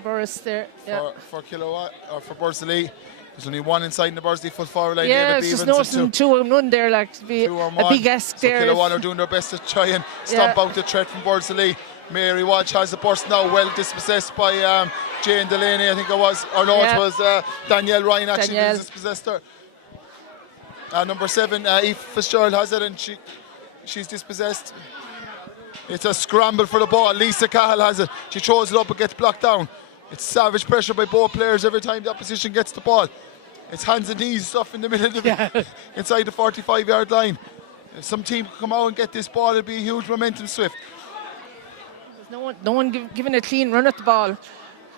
Boris there. Yeah. For Kilruane, or for Borrisleigh. There's only one inside in the Borrisleigh full forward line. Yeah, it's just noticing 2-on-1 there, like to be a big ask there. Kilruane are doing their best to try and stomp out the threat from Borrisleigh. Mary Walsh has the burst now, well dispossessed by Jane Delaney, I think it was. Or no, it was Danielle Ryan actually dispossessed her. Number 7, Aoife Fitzgerald has it, and she's dispossessed. It's a scramble for the ball. Lisa Cahill has it. She throws it up and gets blocked down. It's savage pressure by both players every time the opposition gets the ball. It's hands and knees stuff in the middle of it, inside the 45-yard line. If some team could come out and get this ball, it'd be a huge momentum swift. No one giving a clean run at the ball.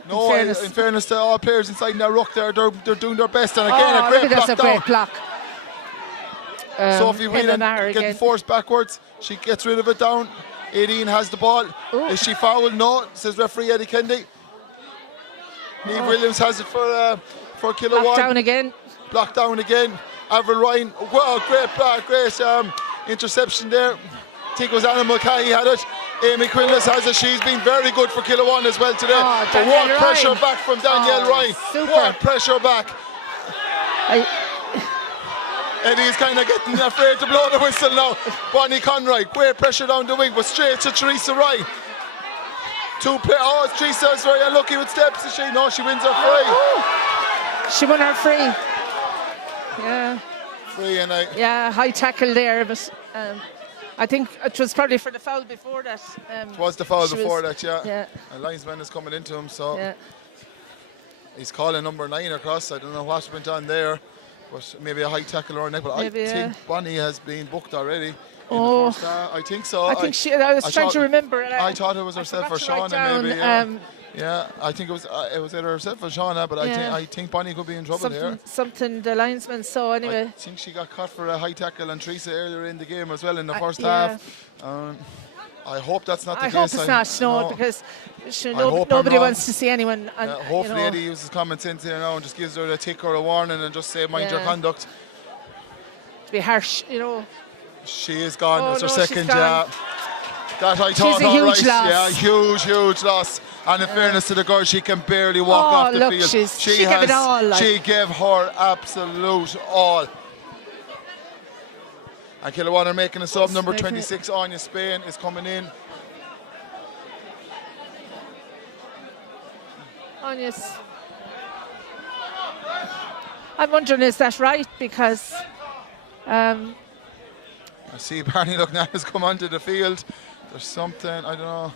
No, in fairness to all players inside that ruck there, they're doing their best. And again, a great block. Sophie Whelan getting forced backwards. She gets rid of it down. Aideen has the ball. Ooh. Is she fouled? No, says referee Eddie Kennedy. Niamh Williams has it for Kilruane. Blocked down again. Avril Ryan. Wow, great block, great interception there. I think it was Anna Mulcahy had it. Amy Quillis has it. She's been very good for Kilruane as well today. But what pressure back from Danielle Ryan. Super. What pressure back. Eddie's kind of getting afraid to blow the whistle now. Bonnie Conroy, great pressure down the wing, but straight to Teresa Ryan. Teresa's very unlucky with steps, is she? No, she wins her free. She won her free. Yeah. Free, and high tackle there, but I think it was probably for the foul before that. It was the foul before that, yeah. A linesman is coming into him, so he's calling number 9 across. I don't know what went on there, but maybe a high tackle or a neck. But I think Bonnie has been booked already. I think so. I was trying to remember. I thought it was herself or Shauna, maybe. Yeah, I think it was either herself or Shauna, but I think Bonnie could be in trouble here. Something the linesman saw anyway. I think she got caught for a high tackle on Teresa earlier in the game as well in the first half. I hope that's not the case. I hope it's not, because nobody wants to see anyone. Hopefully Eddie uses common sense here now and just gives her a tick or a warning and just say mind your conduct. To be harsh, She is gone. It's her second. That I thought, She's a huge loss. Yeah, huge loss. And in fairness to the girl, she can barely walk off the field. She gave it all. Like. She gave her absolute all. And Kilruane are making a sub. Number 26, Anya Spain, is coming in. Anya's. I'm wondering, is that right? Because I see Barney Lucknow has come onto the field. There's something, I don't know.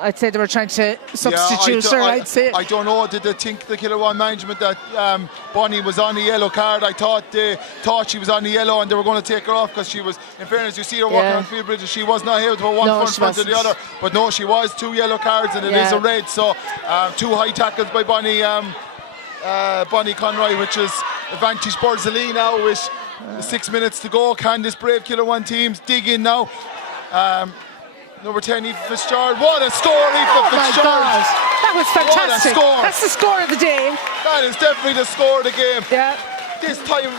I'd say they were trying to substitute her, I'd say. I don't know, did they think the Kilruane management that Bonnie was on the yellow card? I thought they thought she was on the yellow and they were going to take her off because she was, in fairness, you see her walking on field bridges, she was not here to put one front of the other. But no, she was 2 yellow cards and it is a red. So 2 high tackles by Bonnie Conroy, which is advantage Borrisleigh now with 6 minutes to go. Can this brave Kilruane teams dig in now? Number 10, Aoife Fitzgerald. What a score, Aoife Fitzgerald! God. That was fantastic. What a score. That's the score of the day. That is definitely the score of the game. Yeah. This time,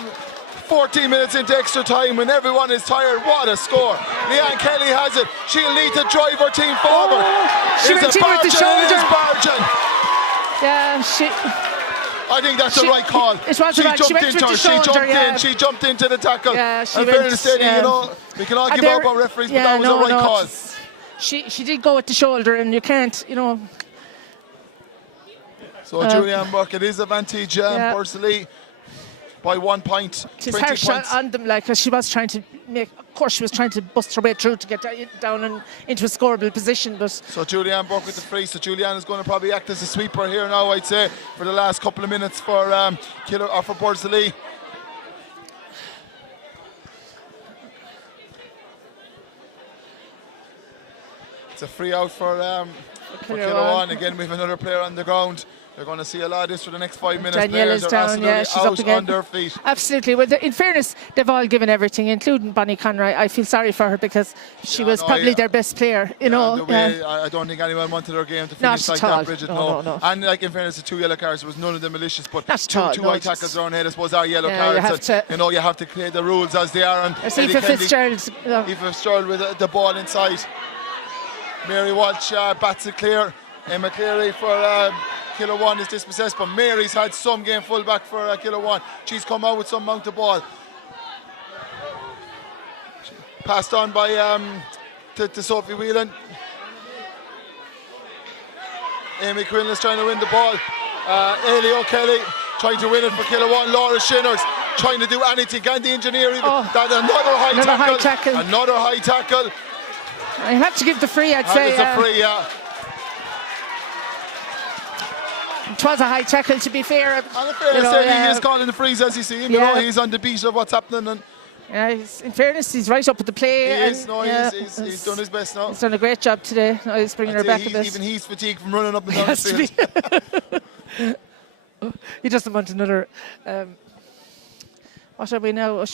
14 minutes into extra time when everyone is tired. What a score. Leanne Kelly has it. She'll need to drive her team forward. She went in with the shoulder. Yeah, I think that's the right call. It was she right. jumped She went into her. with the shoulder, She jumped into the tackle. Yeah, she and went, fairness steady, you know, we can all give up on referees, but that was the right call. She did go with the shoulder, and you can't, you know. So Julianne Burke, it is advantage Borrisleigh by 1 point. She's harsh on them, like, 'cause she was trying to make. Of course, she was trying to bust her way through to get down and into a scoreable position. But so Julianne Burke with the free. So Julianne is going to probably act as a sweeper here now, I'd say, for the last couple of minutes for for Borrisleigh. It's a free out for Kilruane. Again, we have another player on the ground. They're going to see a lot of this for the next 5 minutes. Danielle is down, she's out up again. on their feet. Absolutely. Well, in fairness, they've all given everything, including Bonnie Conroy. I feel sorry for her because she was probably their best player. You know, I don't think anyone wanted their game to finish like that, Bridget. No. And like in fairness, the 2 yellow cards, there was none of them malicious, but two high tackles around head, I suppose, are yellow cards. You have to play the rules as they are. And Aoife Fitzgerald. Aoife Fitzgerald with the ball inside. Mary Walsh bats it clear. Emma Cleary for Kilruane is dispossessed, but Mary's had some game full back for Kilruane. She's come out with some amount of ball. Passed on by to Sophie Whelan. Amy Quinn is trying to win the ball. Ailey O'Kelly trying to win it for Kilruane. Laura Shinners trying to do anything. And the engineer even. Another high tackle. Another high tackle. I have to give the free, I'd say. It's a free, yeah. It was a high tackle, to be fair. And in fairness, he is calling the frees as you see him. You know, he's on the beat of what's happening. And in fairness, he's right up with the play. He's done his best now. He's done a great job today. Now he's bringing her back a bit. Even he's fatigued from running up and down the field. He doesn't want another. What are we now?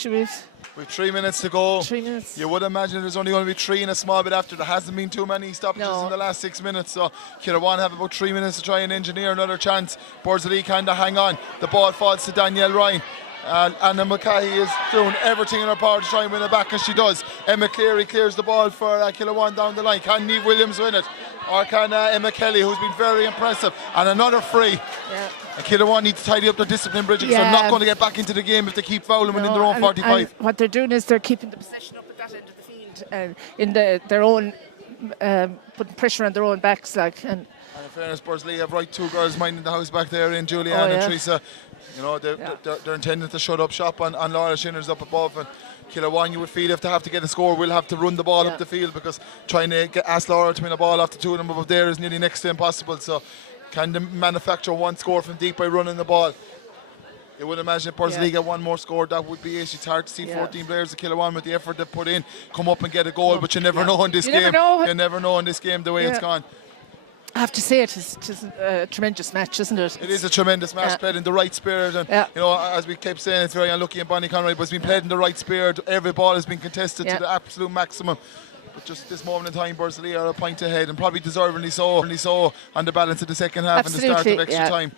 With 3 minutes to go. 3 minutes. You would imagine there's only going to be 3 and a small bit after. There hasn't been too many stoppages in the last 6 minutes. So Kilruane have about 3 minutes to try and engineer another chance. Borrisleigh kind of hang on. The ball falls to Danielle Ryan. Anna Mulcahy is doing everything in her power to try and win it back, and she does. Emma Cleary clears the ball for Kilruane down the line. Can Niamh Williams win it? Or can Emma Kelly, who's been very impressive? And another free. Yeah. And Kilruane need to tidy up their discipline, Bridget, because they're not going to get back into the game if they keep fouling within their own 45. And what they're doing is they're keeping the possession up at that end of the field, in their own, putting pressure on their own backs. And in fairness, Borrisleigh have 2 girls minding the house back there in Julianne and Teresa. You know, they're intending to shut up shop on Laura Shinners up above. And Kilruane, you would feel if they have to get a score, will have to run the ball up the field, because trying to ask Laura to win a ball after 2 of them above there is nearly next to impossible. So can they manufacture 1 score from deep by running the ball? You would imagine if Borrisleigh get 1 more score, that would be it. It's hard to see 14 players of Kilruane with the effort they put in come up and get a goal, but you never know in this game. You never know in this game the way it's gone. I have to say it is a tremendous match, isn't it? It is a tremendous match, played in the right spirit, and you know, as we kept saying, it's very unlucky in Bonnie Conroy, but it's been played in the right spirit. Every ball has been contested to the absolute maximum. But just this moment in time, Borrisleigh are a point ahead, and probably deservingly so on the balance of the second half and the start of extra time.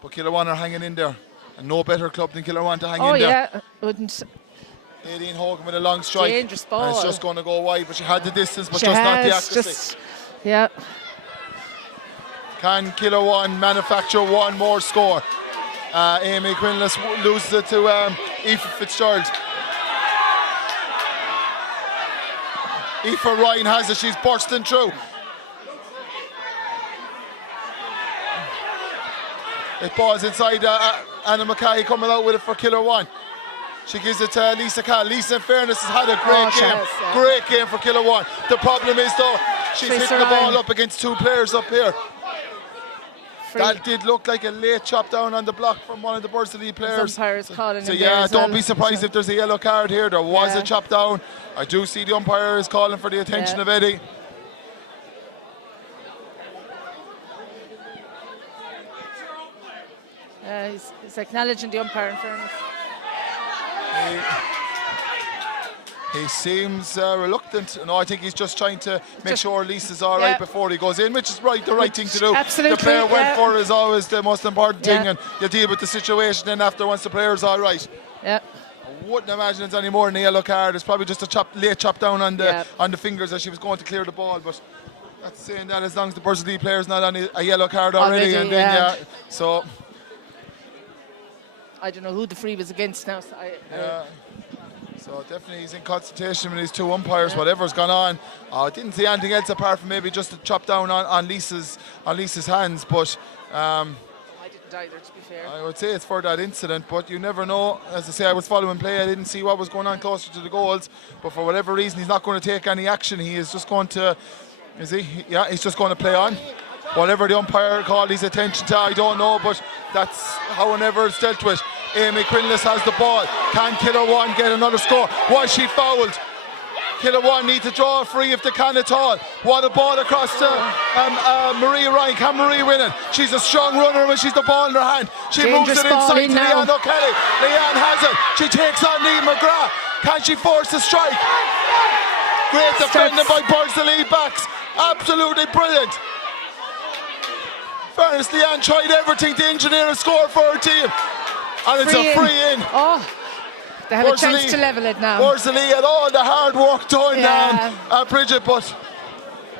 But Kilruane are hanging in there, and no better club than Kilruane to hang in there. Wouldn't. Nadine Hogan with a long strike. Dangerous ball. And it's just going to go wide, but she had the distance, but She just not the has, accuracy. yeah. Can Kilruane manufacture one more score? Amy Quinless loses it to Aoife Fitzgerald. Aoife Ryan has it, she's bursting through. It balls inside Anna Mackay coming out with it for Kilruane. She gives it to Lisa Cal. Lisa, in fairness, has had a great game. Great game for Kilruane. The problem is, though, she's hitting the ball up against two players up here. That did look like a late chop down on the block from one of the Borrisleigh players. So yeah, don't be surprised if there's a yellow card here. There was a chop down. I do see the umpire is calling for the attention of Eddie. He's acknowledging the umpire in fairness. He seems reluctant. No, I think he's just trying to make sure Lisa's all right before he goes in, which is the right thing to do. Absolutely. The player went for it is always the most important thing, and you deal with the situation then after once the player's all right. Yeah. I wouldn't imagine it's any more than a yellow card. It's probably just a late chop down on the fingers as she was going to clear the ball, but that's saying that as long as the Borrisleigh player's not on a yellow card already and then so I don't know who the free was against now. So definitely he's in consultation with his two umpires, whatever's gone on. I didn't see anything else apart from maybe just a chop down on Lisa's hands, but I didn't either, to be fair. I would say it's for that incident, but you never know. As I say, I was following play, I didn't see what was going on closer to the goals, but for whatever reason he's not going to take any action. He is just going to, is he? Yeah, he's just going to play on. Whatever the umpire called his attention to, I don't know, but that's however it's dealt with. Amy Quinless has the ball. Can Kilruane get another score? Was she fouled? Kilruane need to draw a free if they can at all. What a ball across to Marie Ryan. Can Marie win it? She's a strong runner when she's the ball in her hand. She moves it inside to Leanne O'Kelly. Leanne has it. She takes on Niamh McGrath. Can she force a strike? Great defending by Borrisleigh backs. Absolutely brilliant. Fairness, Leanne tried everything to engineer a score for her team. And it's a free in. Oh, they have a chance to level it now. Borrisleigh had all the hard work done, Bridget, but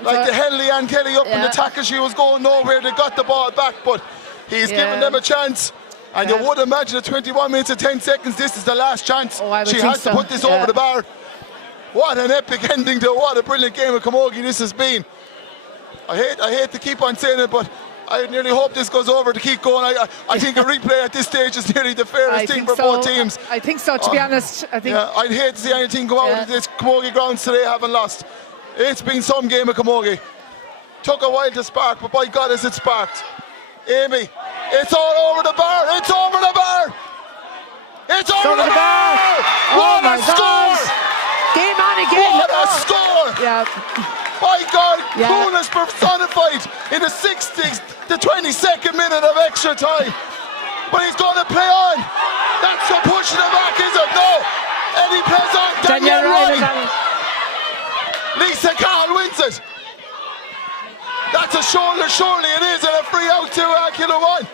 like the hell Leanne Kelly up in the tackle, she was going nowhere. They got the ball back, but he's given them a chance. And you would imagine at 21 minutes and 10 seconds, this is the last chance. She has to put this over the bar. What an epic ending to what a brilliant game of camogie this has been. I hate to keep on saying it, but I nearly hope this goes over to keep going. I think a replay at this stage is nearly the fairest thing for both teams. I think so, to be honest. I think. Yeah, I'd hate to see anything come out of this camogie grounds today having lost. It's been some game of camogie. Took a while to spark, but by God has it sparked. Amy, it's all over the bar. It's over the bar. It's over the bar. What a score! Game on again. What a score! Yeah. My God, coolness personified in the 60th, the 22nd minute of extra time. But he's going to play on. That's the pushing it back, is it? No. Eddie plays on. Danielle Ryan. Lisa Carl wins it. That's a shoulder, surely it is, and a free out to Kilruane.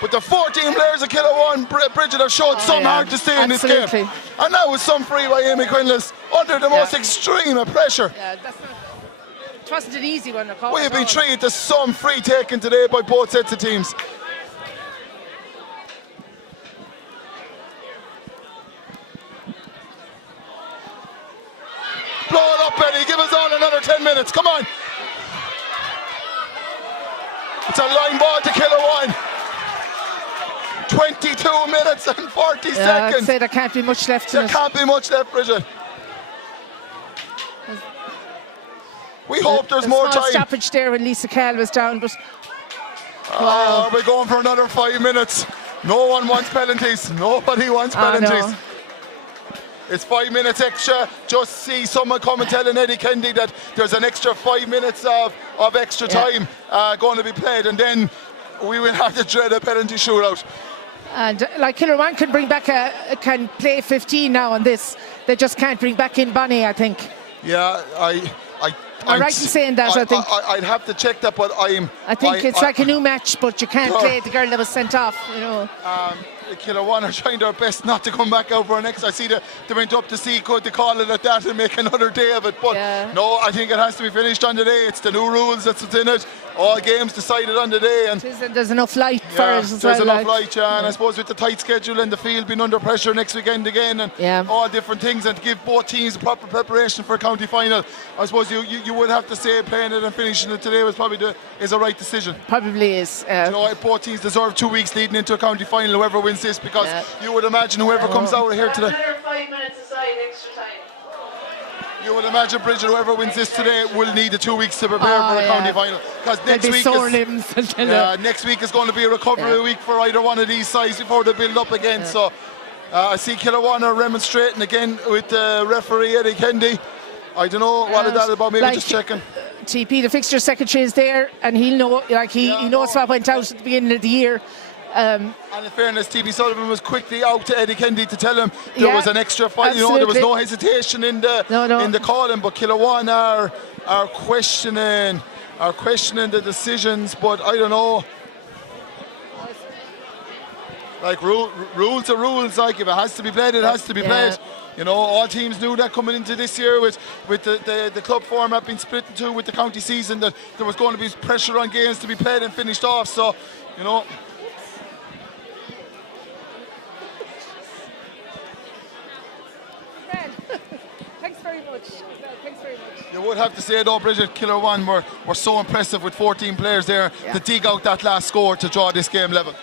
But the 14 players of Kilruane, Bridget, have showed some heart to stay in this game. And that was some free by Amy Quinless under the most extreme of pressure. Yeah, it wasn't an easy one. We have been treated to some free taken today by both sets of teams. Blow it up, Eddie. Give us all another 10 minutes. Come on. It's a line ball to Kilruane. 22 minutes and 40 seconds. I'd say there can't be much left. There can't be much left, Bridget. We hope there's more time. Stoppage there when Lisa Cal was down, but are we going for another 5 minutes? No one wants penalties. Nobody wants penalties. No. It's 5 minutes extra. Just see someone come and telling Eddie Kennedy that there's an extra 5 minutes of extra time going to be played, and then we will have to dread a penalty shootout. And like Kilruane can bring back can play 15 now on this. They just can't bring back in Bonnie, I think. Yeah, I'm right in saying that, I think. I'd have to check that, but I think it's like a new match, but you can't play the girl that was sent off, you know. Kilruane are trying their best not to come back out for an extra. I see that they went up to see could they call it at that and make another day of it. But no, I think it has to be finished on the day. It's the new rules that's within it. All games decided on the day. And there's enough light for it as there's well. enough light, and I suppose with the tight schedule and the field being under pressure next weekend again and all different things, and to give both teams proper preparation for a county final, I suppose you would have to say playing it and finishing it today was probably is a right decision. Probably is. You know, both teams deserve 2 weeks leading into a county final, whoever wins this, because you would imagine whoever comes out here today. Another 5 minutes aside, extra time. You would imagine, Bridget, whoever wins this today will need the 2 weeks to prepare for a county final, because next week is going to be a recovery week for either one of these sides before they build up again. So I see Kilruane are remonstrating again with the referee Eddie Kendi. I don't know what is that about. Maybe just checking. TP, the fixture secretary, is there, and he'll know. Like he knows what went out at the beginning of the year. And in fairness, TP Sullivan was quickly out to Eddie Kendi to tell him there was an extra fight. You know, there was no hesitation in the calling, but Kilruane are questioning the decisions. But I don't know. Like rules are rules. Like if it has to be played, it has to be played. You know, all teams knew that coming into this year with the club format being split in two with the county season, that there was going to be pressure on games to be played and finished off. So, you know. Thanks very much. You would have to say though, Bridget, Kilruane were so impressive with 14 players there to dig out that last score to draw this game level.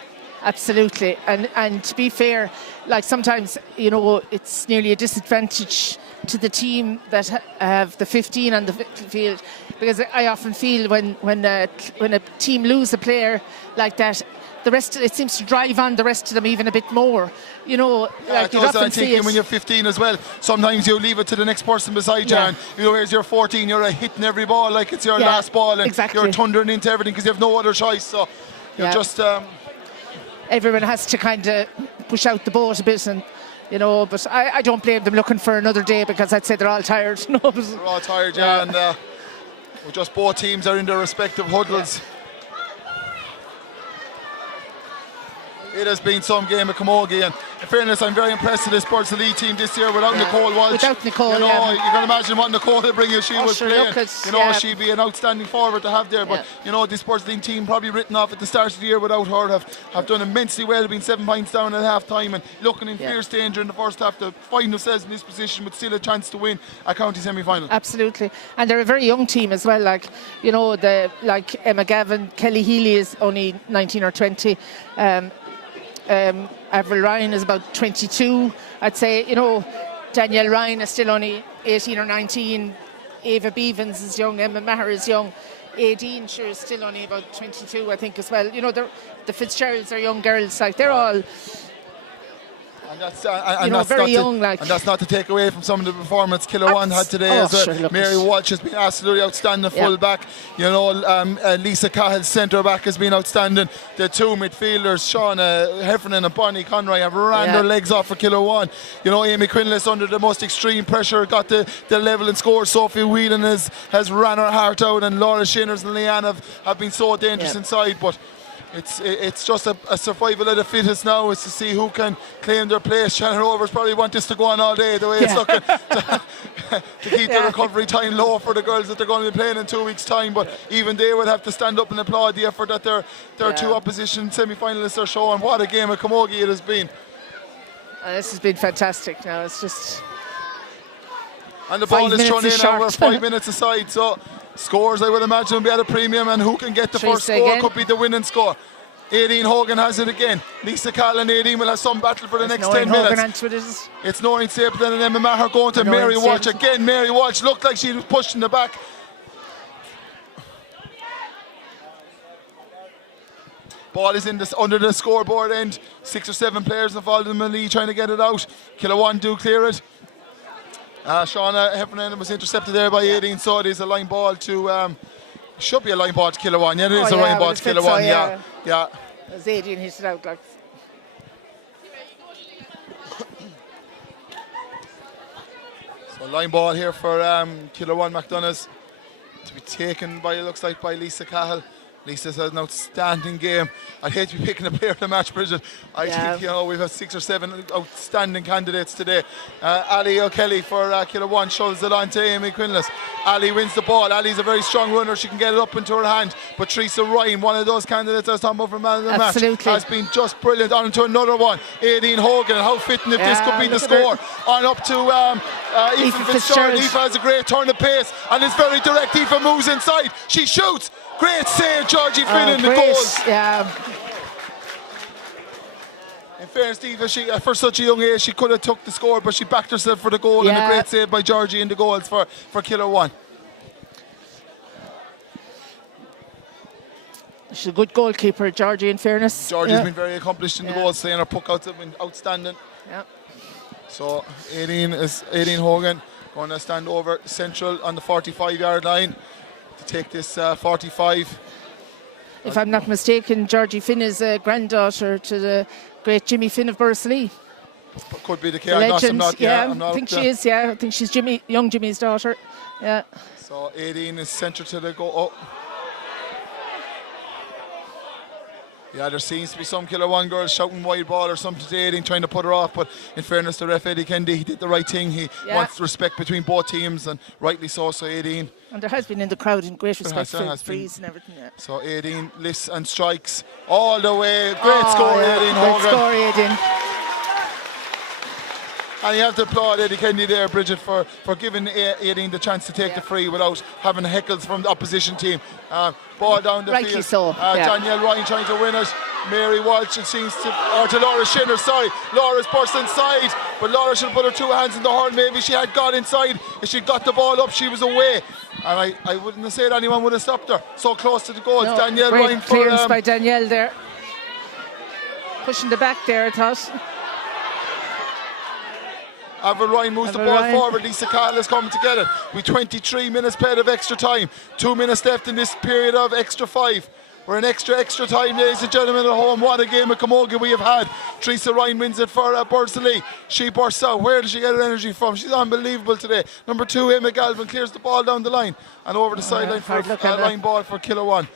Absolutely, and to be fair, like sometimes, you know, it's nearly a disadvantage to the team that have the 15 on the field, because I often feel when a team lose a player like that, the rest, it seems to drive on the rest of them even a bit more. You know, like it does. I'm thinking when you're 15 as well, sometimes you leave it to the next person beside you, and you know, whereas you're 14, you're hitting every ball like it's your last ball, and you're thundering into everything because you have no other choice. So you're just. Everyone has to kind of push out the boat a bit, and you know, but I don't blame them looking for another day, because I'd say they're all tired. No, they're all tired, and just both teams are in their respective huddles. It has been some game of camogie, and in fairness, I'm very impressed with this Borrisleigh team this year without Nicole Walsh. Without Nicole, you know, you can imagine what Nicole will bring you. She was playing. You know, she'd be an outstanding forward to have there. But you know, this Borrisleigh team, probably written off at the start of the year without her, have done immensely well. Been 7 points down at half time and looking in fierce danger in the first half to find themselves in this position with still a chance to win a county semi-final. Absolutely, and they're a very young team as well. Like, you know, like Emma Gavin, Kelly Healy is only 19 or 20. Avril Ryan is about 22. I'd say, you know, Danielle Ryan is still only 18 or 19. Ava Beavens is young. Emma Maher is young. Aideen sure is still only about 22, I think, as well. You know, the Fitzgeralds are young girls. Like, they're all. And that's very young, like. And that's not to take away from some of the performance Kilruane had today as well. Sure, Mary Walsh has been absolutely outstanding full back. You know, Lisa Cahill, centre back, has been outstanding. The two midfielders, Shauna Heffernan and Bonnie Conroy, have ran their legs off for Kilruane. You know, Amy Quinless under the most extreme pressure got the level and score. Sophie Whelan has ran her heart out, and Laura Shinners and Leanne have been so dangerous inside. But it's just a survival of the fittest now, is to see who can claim their place. Shannon Rovers probably want this to go on all day, the way it's looking, to keep the recovery time low for the girls that they're going to be playing in 2 weeks' time. But even they would have to stand up and applaud the effort that their two opposition semi-finalists are showing. What a game of camogie it has been. This has been fantastic. Now it's just. And the ball is thrown in now. We're 5 minutes aside, so scores, I would imagine, will be at a premium, and who can get the first score could be the winning score. Aideen Hogan has it again. Lisa Cahill and Aideen will have some battle for the next 10 minutes. It's Noreen Stapleton and Emma Maher going to Mary Walsh. Again, Mary Walsh looked like she was pushed in the back. Ball is under the scoreboard end. 6 or 7 players involved in the melee trying to get it out. Kilruane do clear it. Shauna Heffernan was intercepted there by Aideen, so it is a line ball to should be a line ball to Kilruane. Yeah, it is a line ball to Kilruane. Yeah. As Aideen hits it out, like. So line ball here for Kilruane McDonough's to be taken by, it looks like, by Lisa Cahill. Lisa's had an outstanding game. I'd hate to be picking a player of the match, Bridget. I think, you know, we've had 6 or 7 outstanding candidates today. Ali O'Kelly for Kilruane shows the line to Amy Quinless. Ali wins the ball. Ali's a very strong runner. She can get it up into her hand. But Teresa Ryan, one of those candidates I was talking about for man of the match, has been just brilliant. On to another one. Aideen Hogan. How fitting if this could be the score. On up to Aoife Fitzgerald. Aoife has a great turn of pace and is very direct. Aoife moves inside. She shoots. Great save, Georgie Finn in the goals. Yeah. In fairness to Aoife, for such a young age, she could have took the score, but she backed herself for the goal, and a great save by Georgie in the goals for Kilruane. She's a good goalkeeper, Georgie, in fairness. Georgie's been very accomplished in the goals today, and her puck outs have been outstanding. Yeah. So Aideen Hogan going to stand over central on the 45-yard line to take this 45. If I'm not mistaken, Georgie Finn is a granddaughter to the great Jimmy Finn of Borrisleigh. Could be the case. I think she is. Yeah, I think she's young Jimmy's daughter. Yeah. So Aideen is central to the goal. Yeah, there seems to be some Kilruane girls shouting wide ball or something to Aideen, trying to put her off, but in fairness to ref Eddie Kennedy, he did the right thing. He wants respect between both teams, and rightly so Aideen. And there has been in the crowd in great respect for frees and everything. Yeah. So Aideen lifts and strikes all the way. Great score, Aideen Hogan. Great score, Aideen. And you have to applaud Eddie Kennedy there, Bridget, for giving Aideen the chance to take the free without having heckles from the opposition team. Ball down the Rightly field. so. Danielle Ryan trying to win it. Mary Walsh, it seems to, or to Laura Shinner, sorry. Laura's burst inside, but Laura should put her 2 hands in the horn. Maybe she had got inside. If she got the ball up, she was away. And I wouldn't have said anyone would have stopped her. So close to the goal. No, Danielle great Ryan clearance by Danielle there. Pushing the back there, I thought. Avril Ryan moves the ball forward. Lisa Carl is coming to get it. With 23 minutes played of extra time. 2 minutes left in this period of extra 5. We're in extra time, ladies and gentlemen, at home. What a game of camogie we have had. Teresa Ryan wins it for Borrisleigh. She bursts out. Where does she get her energy from? She's unbelievable today. Number 2, Emma Galvin, clears the ball down the line and over the sideline for a line ball for Kilruane.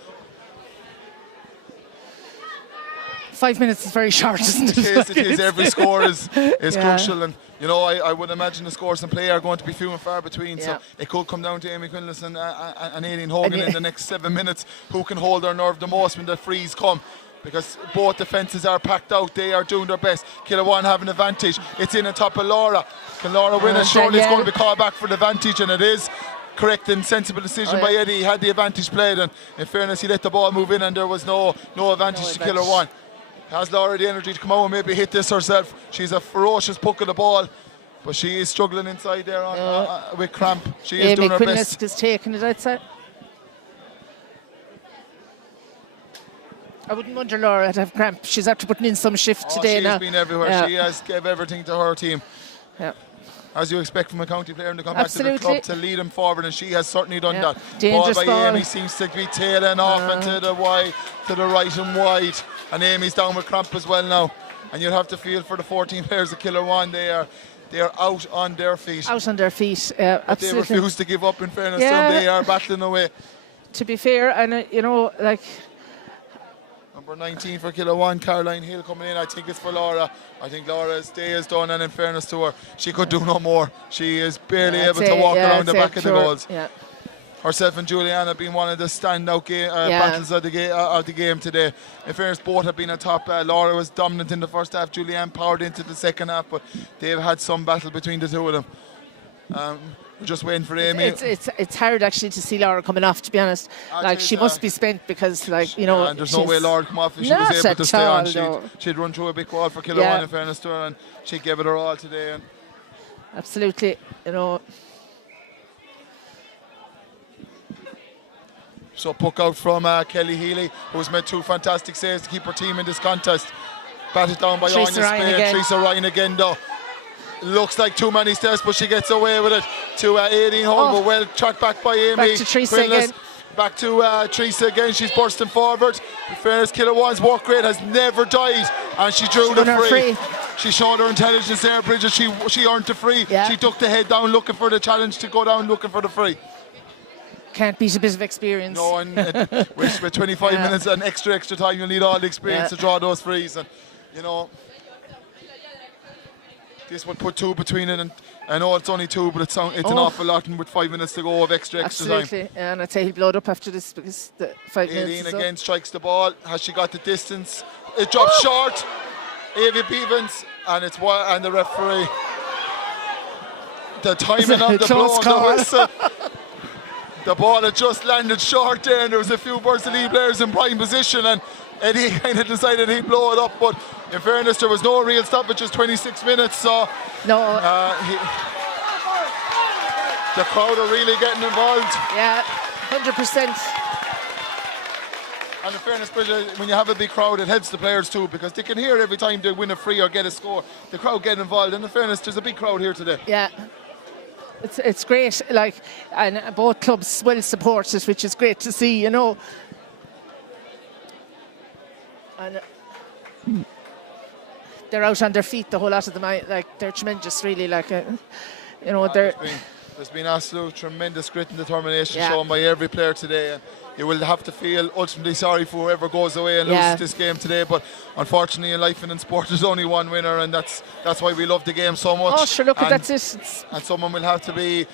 5 minutes is very short, isn't it? It is. Every score is crucial, and you know I would imagine the scores and play are going to be few and far between. So it could come down to Amy Quinless and Aideen Hogan in the next 7 minutes, who can hold their nerve the most when the frees come. Because both defences are packed out, they are doing their best. Kilruane have an advantage. It's in on top of Laura. Can Laura win it? Surely it's going to be called back for the advantage, and it is. Correct and sensible decision by Eddie. He had the advantage played, and in fairness, he let the ball move in, and there was no advantage to Kilruane. Has Laura the energy to come out and maybe hit this herself? She's a ferocious puck of the ball, but she is struggling inside there with cramp. She is doing her best. Is taking it outside. I wouldn't wonder Laura to have cramp. She's after putting in some shift today now. She's been everywhere. She has gave everything to her team. Yeah. As you expect from a county player to come back to the club to lead them forward, and she has certainly done that. Dangerous ball by Amy seems to be tailing off and to the right and wide, and Amy's down with cramp as well now. And you'd have to feel for the 14 players of Kilruane. They are out on their feet. Out on their feet, absolutely. They refuse to give up. In fairness to them, they are battling away. To be fair, and you know, like. Number 19 for Kilruane, Caroline Hill coming in. I think it's for Laura. I think Laura's day is done, and in fairness to her, she could do no more. She is barely able to walk around the back of the goals. Yeah. Herself and Juliana being one of the standout battles of the game today. In fairness, both have been on top. Laura was dominant in the first half. Julianne powered into the second half, but they've had some battle between the two of them. We're just waiting for Amy. It's hard actually to see Laura coming off, to be honest. Like she must be spent because, like, you know. And there's no way Laura would come off if she was able to stay on. She'd run through a big wall for Kilruane, in fairness to her, and she gave it her all today. And absolutely, you know. So puck out from Kelly Healy, who's made 2 fantastic saves to keep her team in this contest. Batted down by Anya Spain. Teresa Ryan again though. Looks like too many steps, but she gets away with it to Aideen Hogan, but well tracked back by Amy. Back to Teresa again. Back to Teresa again. She's bursting forward. In fairness, Kilruane's work rate has never died, and she drew the free. She showed her intelligence there, Bridget. She earned the free. Yeah. She took the head down, looking for the challenge to go down, looking for the free. can't beat a bit of experience. No, and with 25 minutes and extra time, you'll need all the experience to draw those frees. And, you know, this would put 2 between it. And I know it's only 2, but it's an awful lot. And with 5 minutes to go of extra time. Absolutely. And I'd say he'll blow it up after this because the 5 minutes. Aileen again strikes the ball. Has she got the distance? It drops short. Avia Bevans, and the referee. The timing of the blow, the whistle. The ball had just landed short there, and there was a few Borrisleigh players in prime position, and Eddie kind of decided he'd blow it up. But in fairness, there was no real stoppages, 26 minutes. So no, the crowd are really getting involved. Yeah, 100%. And in fairness, Bridget, when you have a big crowd, it helps the players too, because they can hear every time they win a free or get a score. The crowd get involved. And in fairness, there's a big crowd here today. Yeah. It's great, like, and both clubs well supported, which is great to see, you know. And they're out on their feet, the whole lot of them. Like, they're tremendous, really. Like, you know, there's been absolute tremendous grit and determination shown by every player today. And you will have to feel ultimately sorry for whoever goes away and loses this game today. But unfortunately, in life and in sport, there's only one winner, and that's why we love the game so much. Oh, sure, look, that's it. And someone will have to be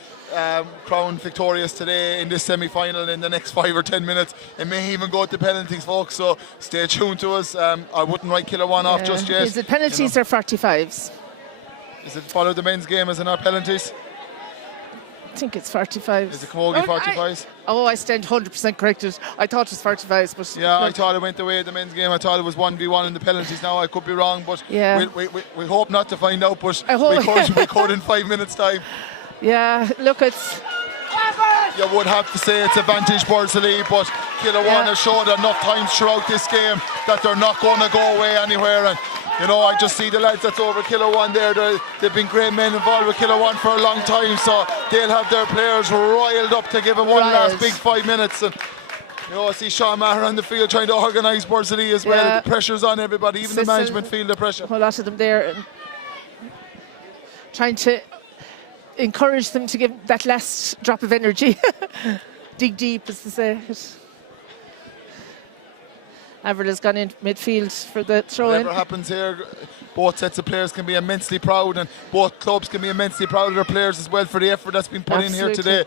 crowned victorious today in this semi-final in the next 5 or 10 minutes. It may even go to penalties, folks, so stay tuned to us. I wouldn't write Kilruane off just yet. Is it penalties or 45s? Is it follow the men's game as in our penalties? I think it's 45s. Is it Camogie 45s? I stand 100% corrected. I thought it was 45s, but yeah, I thought it went the way of the men's game. I thought it was 1v1 in the penalties. Now I could be wrong, but we hope not to find out. But we could in 5 minutes' time. Yeah, look, it's. You would have to say it's advantage Borrisleigh, but Kilruane has showed enough times throughout this game that they're not going to go away anywhere. And you know, I just see the lads that's over Kilruane there. They've been great men involved with Kilruane for a long time, so they'll have their players riled up to give them one last big 5 minutes. And you know, I see Sean Maher on the field trying to organise Borrisleigh as well. The pressure's on everybody, even the management feel the pressure. A whole lot of them there, and trying to encourage them to give that last drop of energy. Dig deep, as they say. Avril has gone in midfield for the throw-in. Whatever happens here, both sets of players can be immensely proud, and both clubs can be immensely proud of their players as well for the effort that's been put in here today.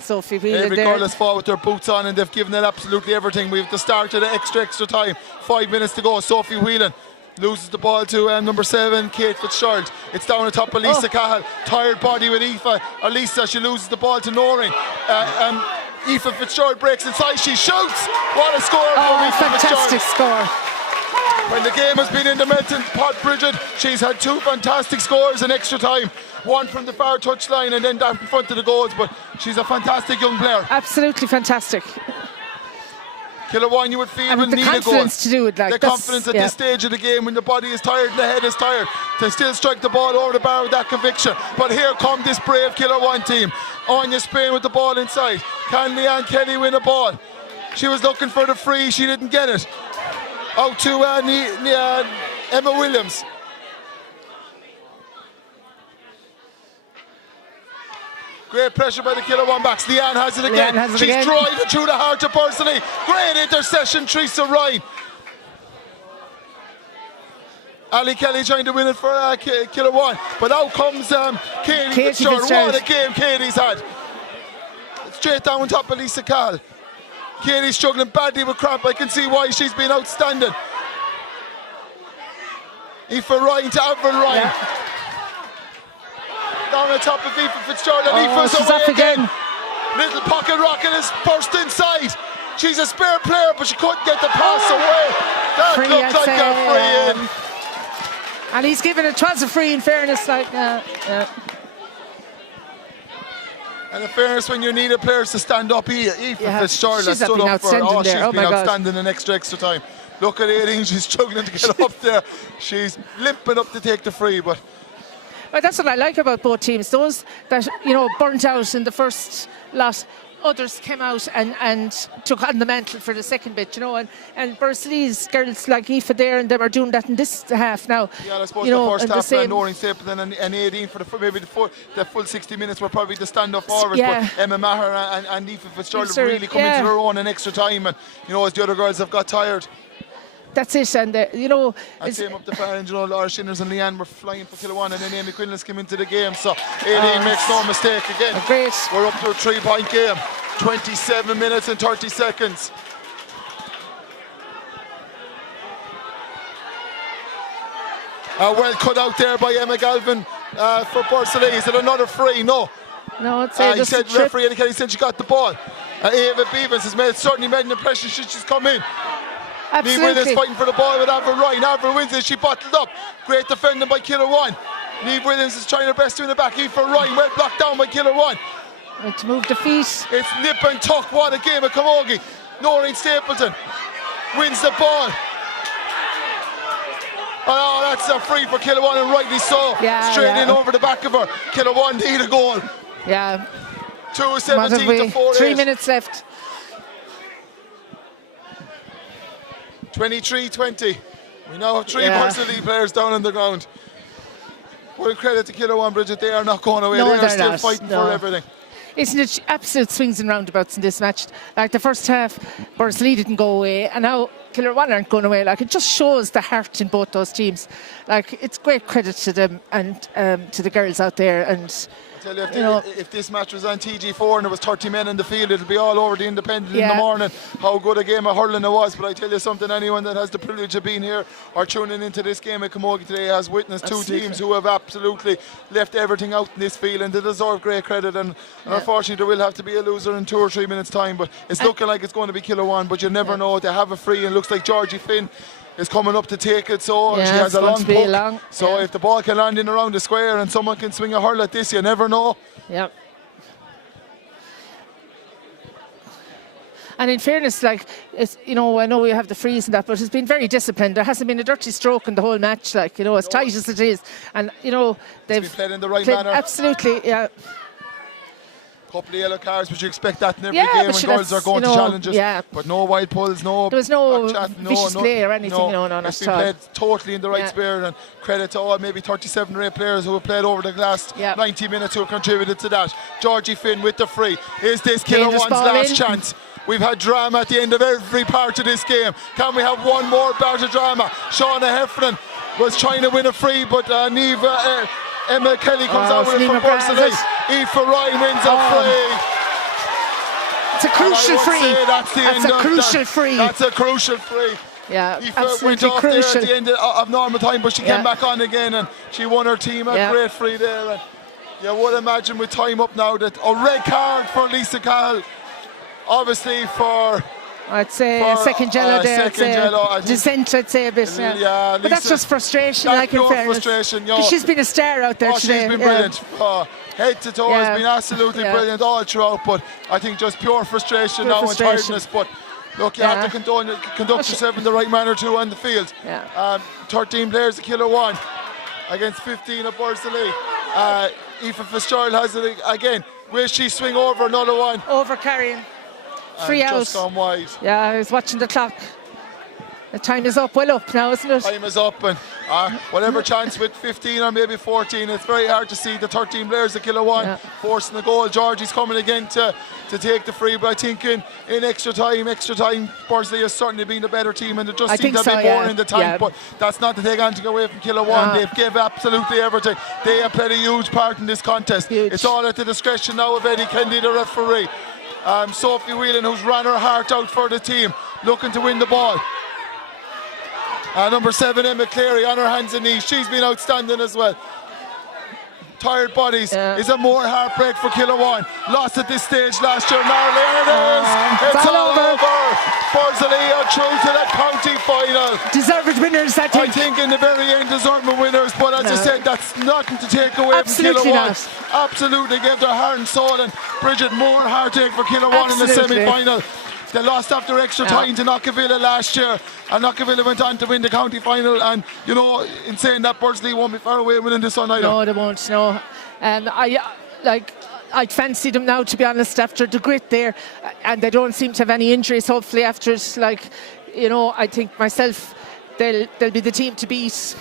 Sophie Whelan every girl has fought with their boots on, and they've given it absolutely everything. We've the start of the extra time. 5 minutes to go. Sophie Whelan loses the ball to number 7, Kate Fitzgerald. It's down atop of Lisa Cahill. Tired body with Lisa. She loses the ball to Noreen. Aoife Fitzgerald breaks inside. She shoots. What a score for Aoife fantastic Fitzgerald. Score. When the game has been in the melting pot, Bridget, she's had 2 fantastic scores in extra time. One from the far touchline and then down in front of the goals. But she's a fantastic young player. Absolutely fantastic. Kilruane, you would feel, will need a goal. The confidence to do it, like the confidence at this stage of the game, when the body is tired and the head is tired, to still strike the ball over the bar with that conviction. But here come this brave Kilruane team. Anya Spain with the ball inside. Can Leanne Kelly win a ball? She was looking for the free, she didn't get it. Out to Emma Williams. Great pressure by the Kilruane backs. Leanne has it again. She's driving through the heart of Borrisleigh. Great intercession, Teresa Ryan. Ali Kelly trying to win it for Kilruane. But out comes Katie Fitzgerald. What a game Katie's had. Straight down on top of Lisa Cahill. Katie's struggling badly with cramp. I can see why. She's been outstanding. Aoife Ryan to Avril Ryan. Down on top of Aoife Fitzgerald, and Aoife's away again. Little pocket rocket is burst inside. She's a spare player, but she couldn't get the pass away. That looked like a free in. And he's given it tons of free, in fairness. And in fairness, when you need a player to stand up, Aoife Fitzgerald has stood up for her. She's been outstanding in extra time. Look at Aileen, she's struggling to get up there. She's limping up to take the free, but that's what I like about both teams. Those that, you know, burnt out in the first lot others came out and took on the mantle for the second bit, and Borrisleigh's girls like Aoife there and them are doing that in this half now. Yeah, I suppose the first half, Noreen Stapleton and Aideen for the full 60 minutes were probably the stand-up forwards, but Emma Maher and Aoife Fitzgerald have really come into their own in extra time, and as the other girls have got tired. That's it, and I came up the far end, Laura Shinners and Leanne were flying for Kilruane, and then Amy Quinlan's came into the game, so Aideen makes no mistake again. Great. We're up to a 3-point game, 27 minutes and 30 seconds. Well cut out there by Emma Galvin for Borrisleigh. Is it another free? No. No, it's he said referee Eddie Kelly said she got the ball. Ava Beavens has certainly made an impression since she's come in. Absolutely. Niamh Williams fighting for the ball with Avril Ryan. Avril wins it, she bottled up. Great defending by Kilruane. Niamh Williams is trying her best to in the back. Aoife Ryan well blocked down by Kilruane. And to move the feet. It's nip and tuck. What a game of camogie. Noreen Stapleton wins the ball. Oh, that's a free for Kilruane, and rightly so. Straight in over the back of her. Kilruane need a goal. Yeah. 2:17 to 4:8. 3 minutes left. 23-20. We now have 3 Borrisleigh players down on the ground. Full credit to Kilruane, Bridget. They are not going away. No, they are they're still not. fighting for everything. Isn't it absolute swings and roundabouts in this match? Like the first half, Borrisleigh didn't go away, and now Kilruane aren't going away. Like, it just shows the heart in both those teams. Like, it's great credit to them and to the girls out there. And if this match was on TG4 and there was 30 men in the field, it'll be all over the Independent in the morning how good a game of hurling it was. But I tell you something, anyone that has the privilege of being here or tuning into this game of camogie today has witnessed two teams who have absolutely left everything out in this field, and they deserve great credit. And unfortunately there will have to be a loser in 2 or 3 minutes time, but it's looking like it's going to be Kilruane, but you never know. They have a free, and looks like Georgie Finn is coming up to take it, so she has a long puck. So if the ball can land in around the square and someone can swing a hurl at this, you never know. Yeah. And in fairness, like, it's, I know we have the freeze and that, but it's been very disciplined. There hasn't been a dirty stroke in the whole match, like, as tight as it is. And, they've been played in the right manner. Absolutely, yeah. Couple of yellow cards, but you expect that in every game when girls are going to challenges. But no wild pulls, no. There was no vicious play or anything. No, not it's at all. been played totally in the right spirit, and credit to all maybe 37 or 8 players who have played over the last 90 minutes who have contributed to that. Georgie Finn with the free. Is this Kilruane's last chance? We've had drama at the end of every part of this game. Can we have one more bout of drama? Shauna Heffernan was trying to win a free, but Emma Kelly comes out with it from Borrisleigh. Aoife Ryan wins a free. It's a crucial free. That's a crucial free. That's a crucial free. Yeah, Aoife went off there at the end of normal time, but she came back on again and she won her team a great free there. And you would imagine with time up now that a red card for Lisa Cahill, obviously for. I'd say a second yellow there. Dissent, I'd say a bit. Yeah, but that's just frustration, that's like in fairness. Frustration, she's been a star out there today. She's been brilliant. Head to toe has been absolutely brilliant all throughout. But I think just pure frustration and tiredness. But look, you have to conduct yourself in the right manner too on the field. 13 players of Kilruane against 15 of Borrisleigh. Aoife Fitzgerald has it again. Will she swing over another one? Over carrying. Free out. Just gone wide. Yeah, I was watching the clock. The time is up, well up now, isn't it? Time is up, and whatever chance with 15 or maybe 14, it's very hard to see the 13 players of Kilruane forcing the goal. Georgie's coming again to take the free, but I think in extra time, Borrisleigh has certainly been the better team, and there just seems to be more in the tank, but that's not to take anything away from Kilruane. They've given absolutely everything. They have played a huge part in this contest. It's all at the discretion now of Eddie Kennedy, the referee. Sophie Whelan, who's ran her heart out for the team, looking to win the ball. Number 7, Emma Cleary, on her hands and knees. She's been outstanding as well. Tired bodies. Is it more heartbreak for Kilruane? Lost at this stage last year. Now there it is. It's all over. Borrisleigh are through to the county final. Deserved winners, I think. I think in the very end, deserved winners. But as I said, that's nothing to take away from Kilruane. Absolutely gave their heart and soul. And Bridget, more heartache for Kilruane in the semi-final. They lost after extra time to Knockavilla last year, and Knockavilla went on to win the county final. And in saying that, Borrisleigh won't be far away winning this one either. No, they won't. No, and I I'd fancy them now, to be honest, after the grit there, and they don't seem to have any injuries. Hopefully, after it, I think myself, they'll be the team to beat.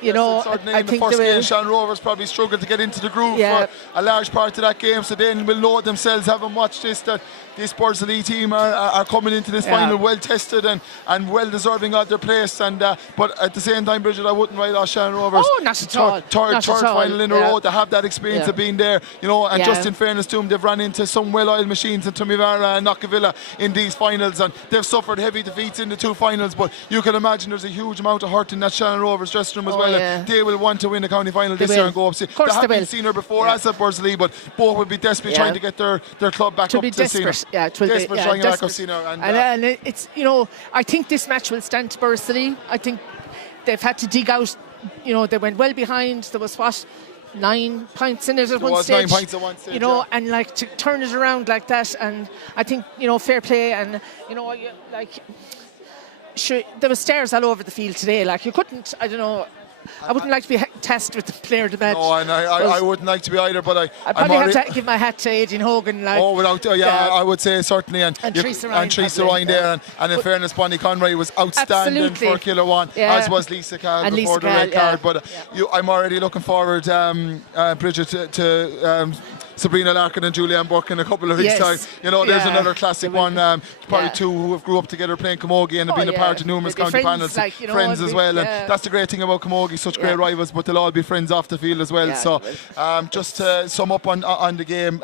Certainly I in the think first they will. game, Shan Rovers probably struggled to get into the groove Yeah. for a large part of that game, so they will know themselves, having watched this, that this Borrisleigh team are coming into this final well tested and well deserving of their place. And but at the same time, Bridget, I wouldn't write off Shan Rovers. Oh, not at all. Third final in a row. They have that experience of being there, and just in fairness to them, they've run into some well-oiled machines in Tumivara and Knockavilla in these finals, and they've suffered heavy defeats in the two finals. But you can imagine there's a huge amount of hurt in that Shannon Rovers dressing room as well. Yeah. They will want to win the county final this year and go up. They haven't seen her before as a Borrisleigh, but both will be desperately trying to get their club back up to senior. Yeah, it will desperate be. trying back up senior. And it's, I think this match will stand to Borrisleigh. I think they've had to dig out, they went well behind. There was 9 points in it at one stage. There was 9 points at one stage, and to turn it around like that, and I think, fair play, and, sure, there were stairs all over the field today. You couldn't, I don't know, I wouldn't like to be tasked with the player of the match. No, and I wouldn't like to be either, but I'd probably have to give my hat to Aidan Hogan. I would say certainly. And Teresa Ryan there. And in fairness, Bonnie Conroy was outstanding for Kilruane, as was Lisa Cal before the red card. But I'm already looking forward, Bridget, to Sabrina Larkin and Julianne Burke in a couple of weeks' time. There's another classic one. Probably two who have grew up together playing camogie and have been a part of numerous county panels, friends as well. And that's the great thing about camogie, such great rivals, but they'll all be friends off the field as well. So just to sum up on the game,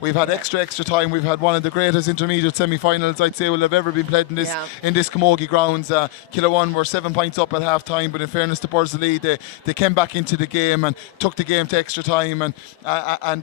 we've had extra time. We've had one of the greatest intermediate semi-finals I'd say will have ever been played in this camogie grounds. Kilruane were 7 points up at half time, but in fairness to Borrisleigh, they came back into the game and took the game to extra time and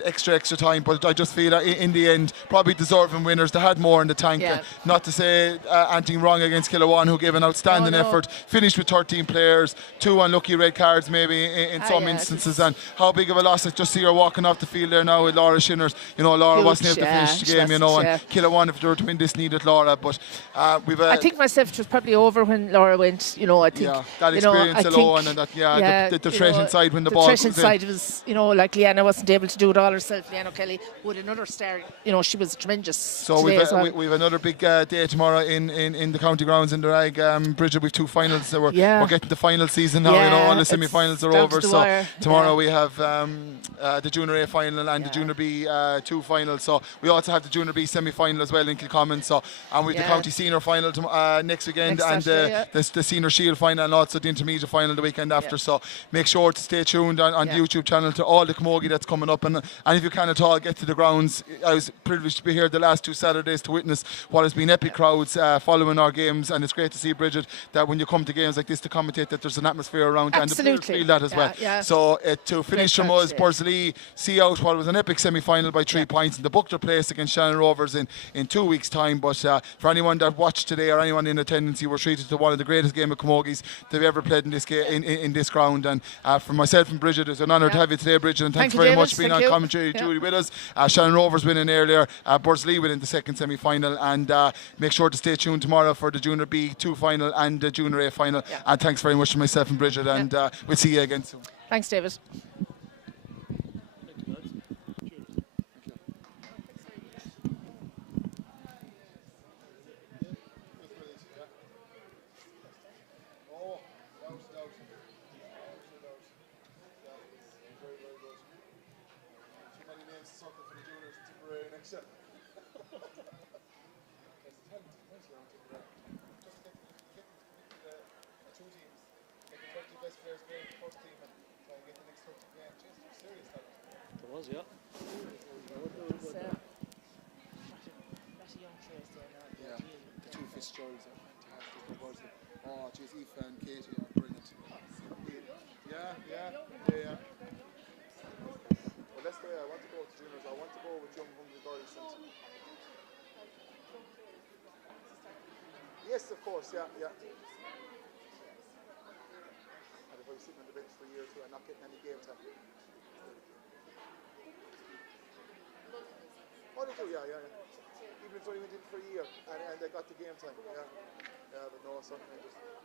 extra time. But I just feel that in the end, probably deserving winners. They had more in the tank. Not to say anything wrong against Kilruane, who gave an outstanding effort, finished with 13 players, 2 unlucky red cards maybe in some instances. And how big of a loss. I just see her walking off the field there now with Laura Shinners. Laura wasn't able to finish the game, and Kilruane, if they were to win this, needed Laura. But I think myself, it was probably over when Laura went. I think that experience alone, and that the threat inside when the ball was inside was, like Leanna wasn't able to do it all herself. Leanna Kelly with another star. She was tremendous. So we've another big day tomorrow in the county grounds in the Rag. Bridget, we've 2 finals. So we're getting the final season now. All the semi-finals are over. So tomorrow we have the Junior A final and the Junior B 2 final. So we also have the Junior B semi-final as well in Kilcommon. So and we've the county senior final next weekend, and the senior shield final, and also the intermediate final the weekend after. So make sure to stay tuned on the YouTube channel to all the camogie that's coming up, and if you can at all, get to the grounds. I was privileged to be here the last 2 Saturdays to witness what has been epic crowds following our games, and it's great to see, Bridget, that when you come to games like this to commentate, that there's an atmosphere around, and the players feel that as well. So to finish from us, Borrisleigh see out what was an epic semi-final by 3 points, and they booked their place against Shannon Rovers in 2 weeks' time. But for anyone that watched today or anyone in attendance, you were treated to one of the greatest game of camogies they've ever played in this in this ground. And for myself and Bridget, it's an honour to have you today, Bridget, and thanks very much for being on commentary duty with us. Shannon Rovers winning earlier, Borrisleigh winning the second semi-final, and make sure to stay tuned tomorrow for the Junior B 2 final and the Junior A final. And thanks very much to myself and Bridget, and we'll see you again soon. Thanks, David. Oh, geez, Aoife and Katie are brilliant. Yeah. Well, let's go. I want to go to juniors. I want to go with young hungry girls. Yes, of course. Yeah. And if I was sitting on the bench for years and not getting any game time. Oh, they do. Yeah. Even if I went in for a year and they got the game time. Yeah, but no, something just.